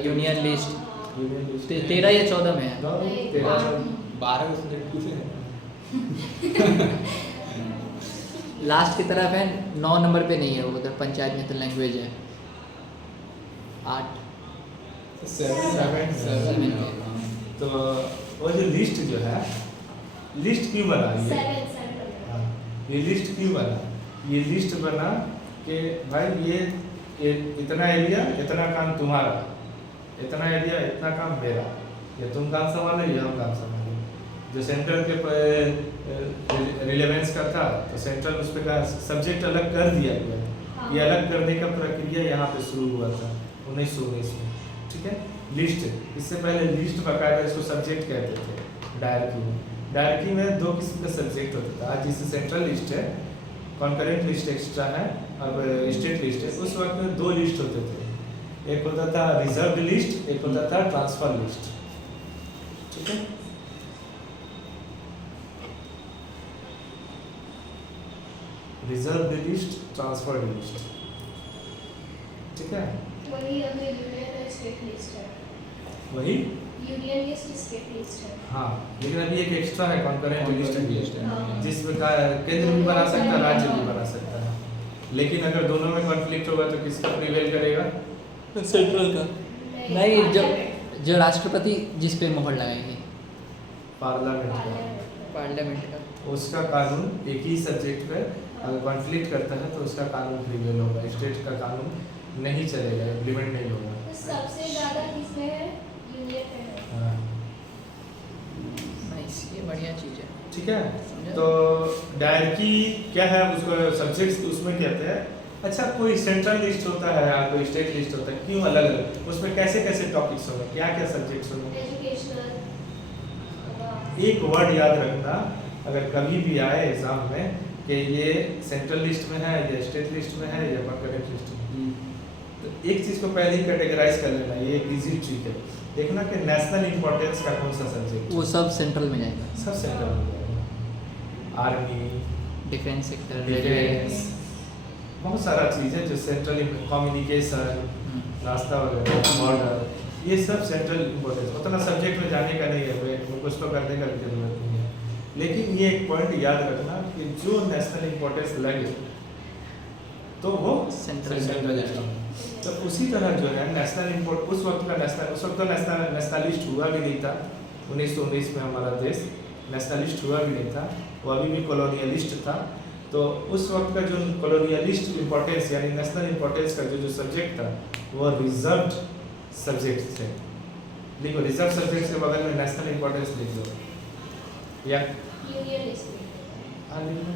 union list union list 13 या 14 में है। 12 में से पूछे लास्ट की तरफ है, 9 नंबर पे नहीं है वो, उधर पंचायत में तो लैंग्वेज है 8 7 तो वो जो लिस्ट जो है, लिस्ट क्यों बना ये? हाँ, ये लिस्ट क्यों बना? ये लिस्ट बना कि भाई ये इतना एरिया, इतना काम तुम्हारा, इतना एरिया, इतना काम मेरा, ये तुम काम संभालो, ये हम काम संभालो। जो सेंट्रल के रिलेवेंस का था, तो सेंट्रल उस पर का सब्जेक्ट अलग कर दिया गया। ये अलग करने का प्रक्रिया यहाँ पे शुरू हुआ था 1919 में, ठीक है। लिस्ट, इससे पहले लिस्ट बकायदा इसको सब्जेक्ट कहते थे। डायरकी में, डायरकी में 2 किस्म का सब्जेक्ट होता था। आज जैसे सेंट्रल लिस्ट है, कॉन्करेंट लिस्ट एक्स्ट्रा है, अब स्टेट लिस्ट है। उस वक्त में 2 लिस्ट होते थे, एक होता था रिजर्व लिस्ट, एक होता था ट्रांसफर लिस्ट, ठीक है। रिजर्व लिस्ट, ट्रांसफर लिस्ट, ठीक है। वही अभी यूनियन और स्टेट लिस्ट है, वही यूनियन लिस्ट स्टेट लिस्ट है। हाँ, लेकिन अभी एक एक्स्ट्रा है कॉन्करेंट लिस्ट, हाँ। जिसमें का केंद्र भी बना सकता है, राज्य भी बना सकता है। लेकिन अगर दोनों में कॉन्फ्लिक्ट होगा तो किसका प्रिवेल करेगा? सेंट्रल का नहीं, जो राष्ट्रपति जिस पे मोहर लगाएंगे, पार्लियामेंट का, पार्लियामेंट का, उसका कानून एक ही सब्जेक्ट पे अगर कॉन्फ्लिक्ट करता है तो उसका कानून प्रिवेल होगा, स्टेट का कानून नहीं चलेगा, इम्प्लीमेंट नहीं होगा। तो सबसे ज़्यादा किसमें है? यूनियन में है। हाँ, नाइस, ये बढ़िया चीज़ है। ठीक है। समझा? तो डायरकी क्या है, उसको सब्जेक्ट्स उसमें कहते हैं। अच्छा, कोई सेंट्रल लिस्ट होता है या कोई स्टेट लिस्ट होता है, क्यों अलग अलग? उसमें कैसे कैसे टॉपिक्स होंगे, क्या क्या सब्जेक्ट्स होंगे? एजुकेशनल। एक वर्ड याद रखना, अगर कभी भी आए एग्जाम में कि ये सेंट्रल लिस्ट में है या स्टेट लिस्ट में है या कॉन्करेंट लिस्ट में, तो एक चीज़ को पहले ही कैटेगराइज कर लेना, ये एक इजी ट्रिक है। देखना कि नेशनल इंपॉर्टेंस का कौन सा सब्जेक्ट, वो सब सेंट्रल में जाएगा। सब सेंट्रल में जाएगा। आर्मी, डिफेंस सेक्टर, डिफेंस, बहुत सारा चीज़ है जो सेंट्रल, कम्युनिकेशन, रास्ता वगैरह, बॉर्डर, ये सब सेंट्रल इम्पोर्टेंस। उतना सब्जेक्ट में जाने का नहीं है, कुछ तो करने का जरूरत नहीं है। लेकिन ये एक पॉइंट याद रखना कि जो नेशनल इम्पोर्टेंस लगे तो वो सेंट्रल में जाएगा। तो उसी तरह जो है नेशनल इम्पोर्ट, उस वक्त तो नेशनलिस्ट हुआ भी नहीं था। 1919 में हमारा देश नेशनलिस्ट हुआ भी नहीं था, वो अभी भी कॉलोनियलिस्ट था। तो उस वक्त का जो कॉलोनियलिस्ट इम्पोर्टेंस यानी नेशनल इम्पोर्टेंस का जो सब्जेक्ट था वो रिजर्व्ड सब्जेक्ट थे। लिखो, रिजर्व सब्जेक्ट के बगल में नेशनल इम्पोर्टेंस लिख दो, या यूनियन लिस्ट में। हाँ लिख लो,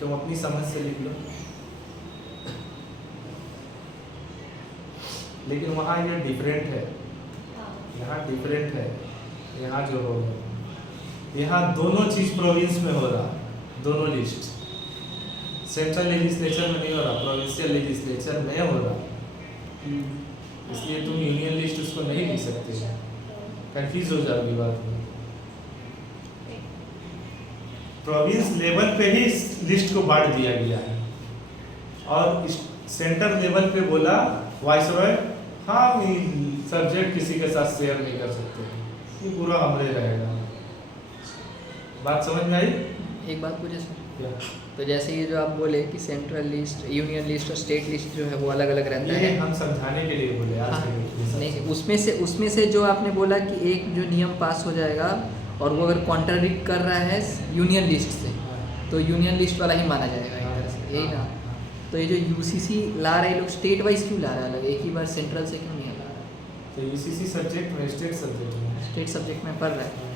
तुम अपनी समझ से लिख लो। लेकिन वहाँ ये डिफरेंट है, हाँ यहाँ डिफरेंट है। यहाँ जो हो यहाँ दोनों चीज प्रोविंस में हो रहा, दोनों लिस्ट सेंट्रल लेजिस्लेचर में नहीं हो रहा, प्रोविंशियल लेजिस्लेचर में हो रहा। इसलिए तुम यूनियन लिस्ट उसको नहीं लिख सकते, कंफ्यूज हो जाओगी बात में। प्रोविंस लेवल पे ही लिस्ट को बांट दिया गया है और सेंटर लेवल पे बोला वाइसरॉय हाँ सब्जेक्ट किसी के साथ शेयर नहीं कर सकते, ये पूरा हमरे रहेगा। बात समझ में आई? एक बात पूछे सर, क्या? तो जैसे ये जो आप बोले कि सेंट्रल लिस्ट, यूनियन लिस्ट और स्टेट लिस्ट जो है वो अलग अलग रहता ये है। हम समझाने के लिए बोले आज हाँ, के लिए। नहीं उसमें से जो आपने बोला कि एक जो नियम पास हो जाएगा और वो अगर कॉन्ट्राडिक्ट कर रहा है यूनियन लिस्ट से, तो यूनियन लिस्ट वाला ही माना जाएगा एक तरह से, यही ना? तो ये जो यूसीसी ला रहे लोग स्टेट वाइज क्यों ला रहा है अलग, एक ही बार सेंट्रल से क्यों नहीं ला रहा? तो यूसीसी सब्जेक्ट में स्टेट सब्जेक्ट में स्टेट सब्जेक्ट में पढ़ रहा है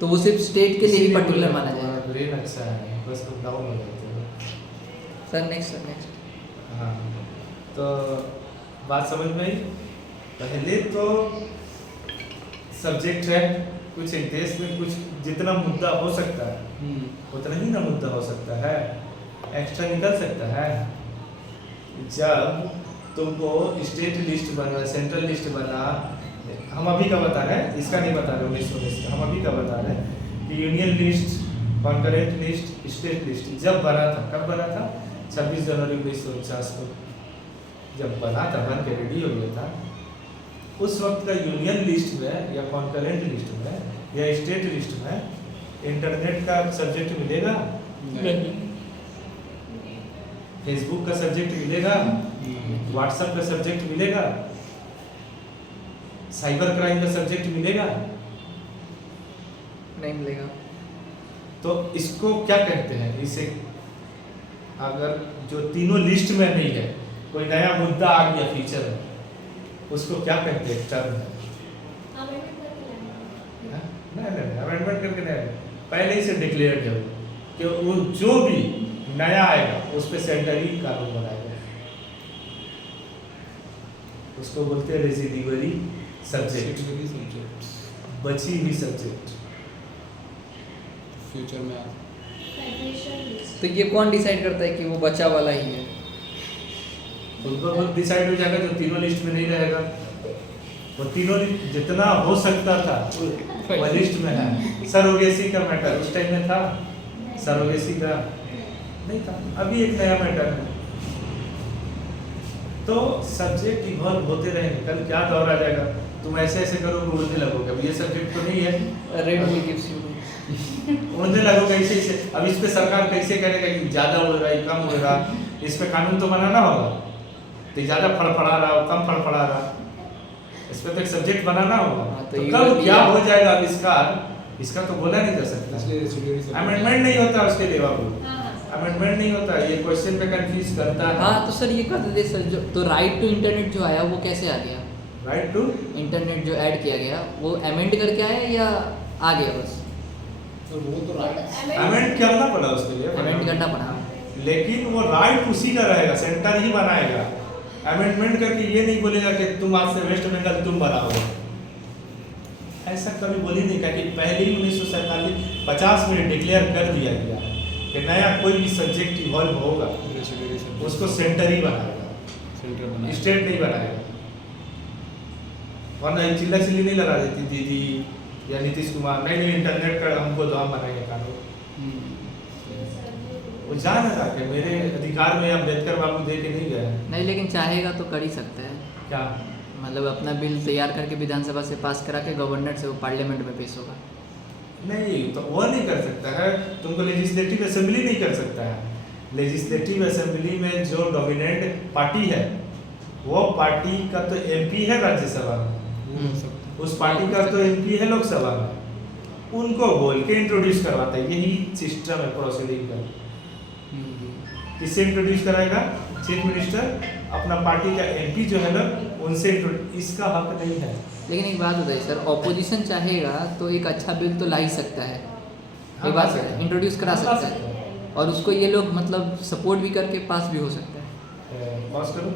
तो वो सिर्फ स्टेट के लिए ही पर्टिकुलर माना जाएगा। ब्रेन अच्छा है, बस तुम डाउन हो जाते हो। सर नेक्स्ट हाँ, तो बात समझ में आई? पहले तो सब्जेक्ट है, कुछ एक देश में कुछ जितना मुद्दा हो सकता है उतना ही ना मुद्दा हो सकता है, एक्स्ट्रा निकल सकता है। जब तुमको स्टेट लिस्ट बना, सेंट्रल लिस्ट बना, हम अभी का बता रहे हैं, इसका नहीं बता रहे 1919 का, हम अभी का बता रहे हैं कि union list, concurrent list, state list जब बना था, कब बना था? 26 जनवरी 1949 को जब बना था, बन के रेडी हो गया था। उस वक्त का यूनियन लिस्ट में या कॉन्करेंट लिस्ट में या स्टेट लिस्ट में इंटरनेट का सब्जेक्ट मिलेगा? फेसबुक का सब्जेक्ट मिलेगा? व्हाट्सएप का सब्जेक्ट मिलेगा? साइबर क्राइम का सब्जेक्ट मिलेगा? नहीं मिलेगा। तो इसको क्या कहते हैं? इसे अगर जो तीनों लिस्ट में नहीं है, कोई नया मुद्दा आ गया फ्यूचर में, उसको क्या कहते हैं? टर्म है। अमेंडमेंट करके लाएंगे। नहीं अमेंडमेंट करके नहीं, पहले ही से डिक्लेयर्ड है कि वो जो भी नया आएगा उस पर सेंट्रली कानून बनाएगा, उसको बोलते हैं रेजिडुअरी सब्जेक्ट, बची हुई सब्जेक्ट फ्यूचर में फेडरेशन लिस्ट। तो ये कौन डिसाइड करता है कि वो बचा वाला ही है? उनको डिसाइड हो जाएगा जो तीनों लिस्ट में नहीं रहेगा। वो तीनों जितना हो सकता था वो लिस्ट में है। सरोगेसी का मैटर उस टाइम में था, सरोगेसी का नहीं था, अभी एक नया मैटर है। तो सब्जेक्ट इवॉल्व होते रहेंगे, कल क्या दौर आ जाएगा, तुम ऐसे ऐसे करोगे उड़ने लगोगे, अब ये सब्जेक्ट तो नहीं है, रेड बुल गिव्स यू उड़ने लगोगे ऐसे ऐसे। अब इस पे सरकार कैसे करेगा कि ज्यादा उड़ रहा है कम उड़ रहा, इस पे कानून तो बनाना होगा, तो ज्यादा फड़फड़ा रहा हो कम फड़फड़ा रहा, इस पे तो एक सब्जेक्ट बनाना होगा। तो तो कब क्या हो जाएगा आविष्कार, इसका तो बोला नहीं जा सकता। इसलिए अमेंडमेंट नहीं होता उसके लिए बाबू, हाँ हाँ अमेंडमेंट नहीं होता, ये क्वेश्चन पे कंफ्यूज करता है। हाँ तो सर ये कर देते सर, जो तो राइट टू इंटरनेट जो आया वो कैसे आ गया? राइट टू इंटरनेट जो ऐड किया गया वो अमेंड करके आया या आ गया बस? तो वो तो राइट अमेंड करना पड़ा उसके लिए, अमेंड करना पड़ा। लेकिन वो राइट उसी का रहेगा, सेंटर ही बनाएगा। अमेंडमेंट करके ये नहीं बोलेगा कि तुम आज से वेस्ट बंगाल तुम बनाओगे, ऐसा कभी बोली नहीं। कि पहले ही 1947 में डिक्लेयर कर दिया गया कि नया कोई भी सब्जेक्ट इवॉल्व होगा उसको सेंटर ही बनाएगा, सेंटर बना स्टेट नहीं बनाएगा। वरना चिल्ला चिल्ली नहीं लगा देती दीदी या नीतीश कुमार, नहीं इंटरनेट का हमको तो हम बनाएंगे कानून। वो जान रहा कि मेरे अधिकार में अम्बेडकर बाबू दे के नहीं गए। नहीं लेकिन चाहेगा तो कर ही सकता है, क्या मतलब अपना बिल तैयार करके विधानसभा से पास करा के गवर्नर से वो पार्लियामेंट में पेश होगा। नहीं, तो वो नहीं कर सकता है, तुमको लेजिस्लेटिव असेंबली नहीं कर सकता है। लेजिस्लेटिव असेंबली में जो डोमिनेंट पार्टी है वो पार्टी का तो एमपी है राज्यसभा में, उस पार्टी का तो एमपी है लोकसभा में, उनको बोल के इंट्रोड्यूस करवाता है। यही सिस्टम है प्रोसीडिंग का। किससे इंट्रोड्यूस कराएगा? चीफ मिनिस्टर अपना पार्टी का एमपी जो है ना उनसे। इसका हक नहीं है लेकिन एक बात बताइए सर, ऑपोजिशन चाहेगा तो एक अच्छा बिल तो ला ही सकता है, हाँ, एक ला बात सकता है। इंट्रोड्यूस करा हाँ, ला सकता सकता है, और उसको ये लोग मतलब सपोर्ट भी करके पास भी हो सकता है। पास करो